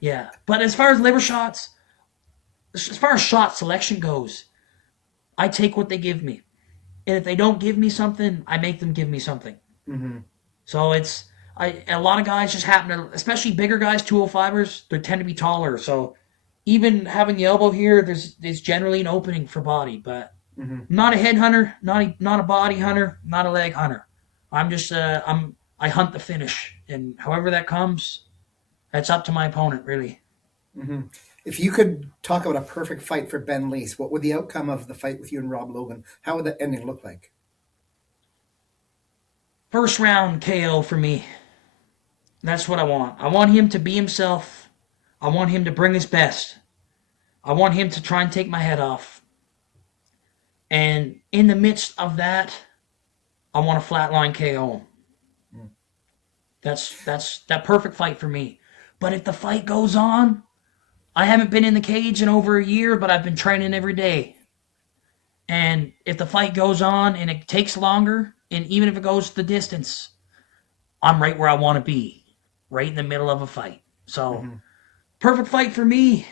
yeah. But as far as liver shots, as far as shot selection goes, I take what they give me. And if they don't give me something, I make them give me something. Mm-hmm. So a lot of guys just happen to, especially bigger guys, 205ers, they tend to be taller. So even having the elbow here, there's generally an opening for body. But I'm not a head hunter, not a body hunter, not a leg hunter. I'm just, I hunt the finish. And however that comes, that's up to my opponent, really. Mm-hmm. If you could talk about a perfect fight for Ben Leece, what would the outcome of the fight with you and Rob Logan, how would that ending look like? First round KO for me. That's what I want. I want him to be himself. I want him to bring his best. I want him to try and take my head off. And in the midst of that, I want a flatline KO. That's that perfect fight for me. But if the fight goes on, I haven't been in the cage in over a year, but I've been training every day. And if the fight goes on and it takes longer, and even if it goes the distance, I'm right where I want to be, right in the middle of a fight. So, perfect fight for me.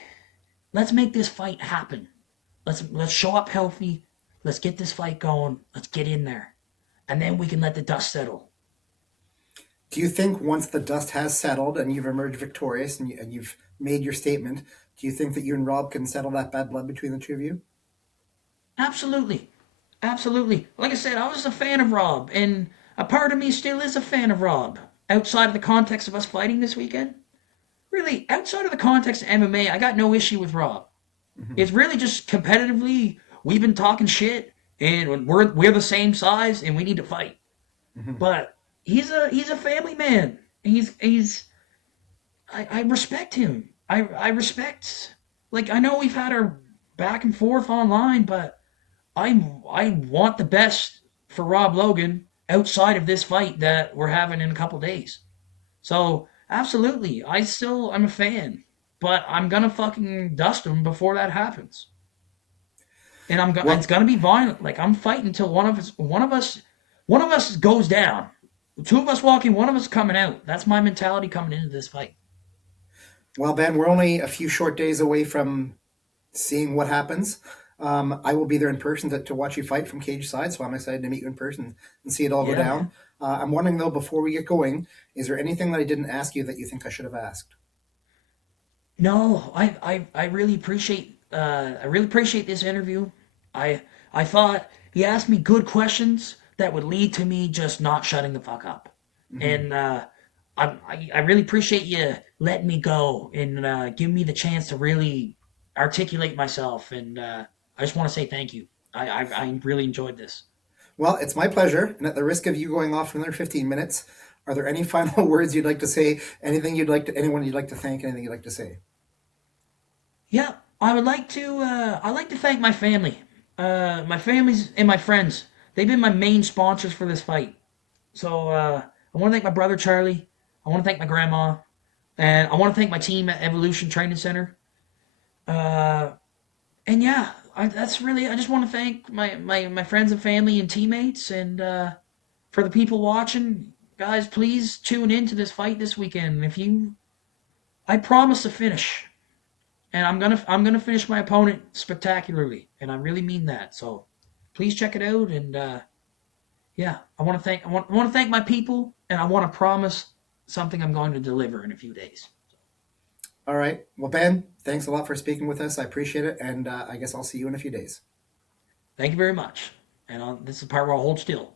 Let's make this fight happen. Let's show up healthy. Let's get this fight going. Let's get in there. And then we can let the dust settle. Do you think once the dust has settled and you've emerged victorious and you've made your statement, do you think that you and Rob can settle that bad blood between the two of you? Absolutely. Absolutely. Like I said, I was a fan of Rob, and a part of me still is a fan of Rob. Outside of the context of us fighting this weekend, really, outside of the context of MMA, I got no issue with Rob. It's really just competitively, we've been talking shit, and we're the same size, and we need to fight. But he's a family man. I respect him. I respect, like, I know we've had our back and forth online, but I want the best for Rob Logan outside of this fight that we're having in a couple days. So absolutely, I'm a fan, but I'm gonna fucking dust him before that happens. And it's gonna be violent. Like, I'm fighting until one of us goes down. Two of us walking, one of us coming out. That's my mentality coming into this fight. Well, Ben, we're only a few short days away from seeing what happens. I will be there in person to watch you fight from cage side, so I'm excited to meet you in person and see it all go down. I'm wondering, though, before we get going, is there anything that I didn't ask you that you think I should have asked? No, I really appreciate this interview. I thought he asked me good questions that would lead to me just not shutting the fuck up. And I really appreciate you letting me go and giving me the chance to really articulate myself. And I just want to say thank you. I really enjoyed this. Well, it's my pleasure. And at the risk of you going off for another 15 minutes, are there any final words you'd like to say? Anyone you'd like to thank? Anything you'd like to say? Yeah, I would like to. I'd like to thank my family, my families and my friends. They've been my main sponsors for this fight. So I want to thank my brother Charlie. I want to thank my grandma, and I want to thank my team at Evolution Training Center. And yeah, I just want to thank my friends and family and teammates, and for the people watching, guys, please tune in to this fight this weekend. I promise to finish, and I'm gonna finish my opponent spectacularly, and I really mean that. So please check it out, and yeah, I want to thank my people, and I want to promise something I'm going to deliver in a few days. All right. Well, Ben, thanks a lot for speaking with us. I appreciate it, and I guess I'll see you in a few days. Thank you very much. And this is the part where I'll hold still.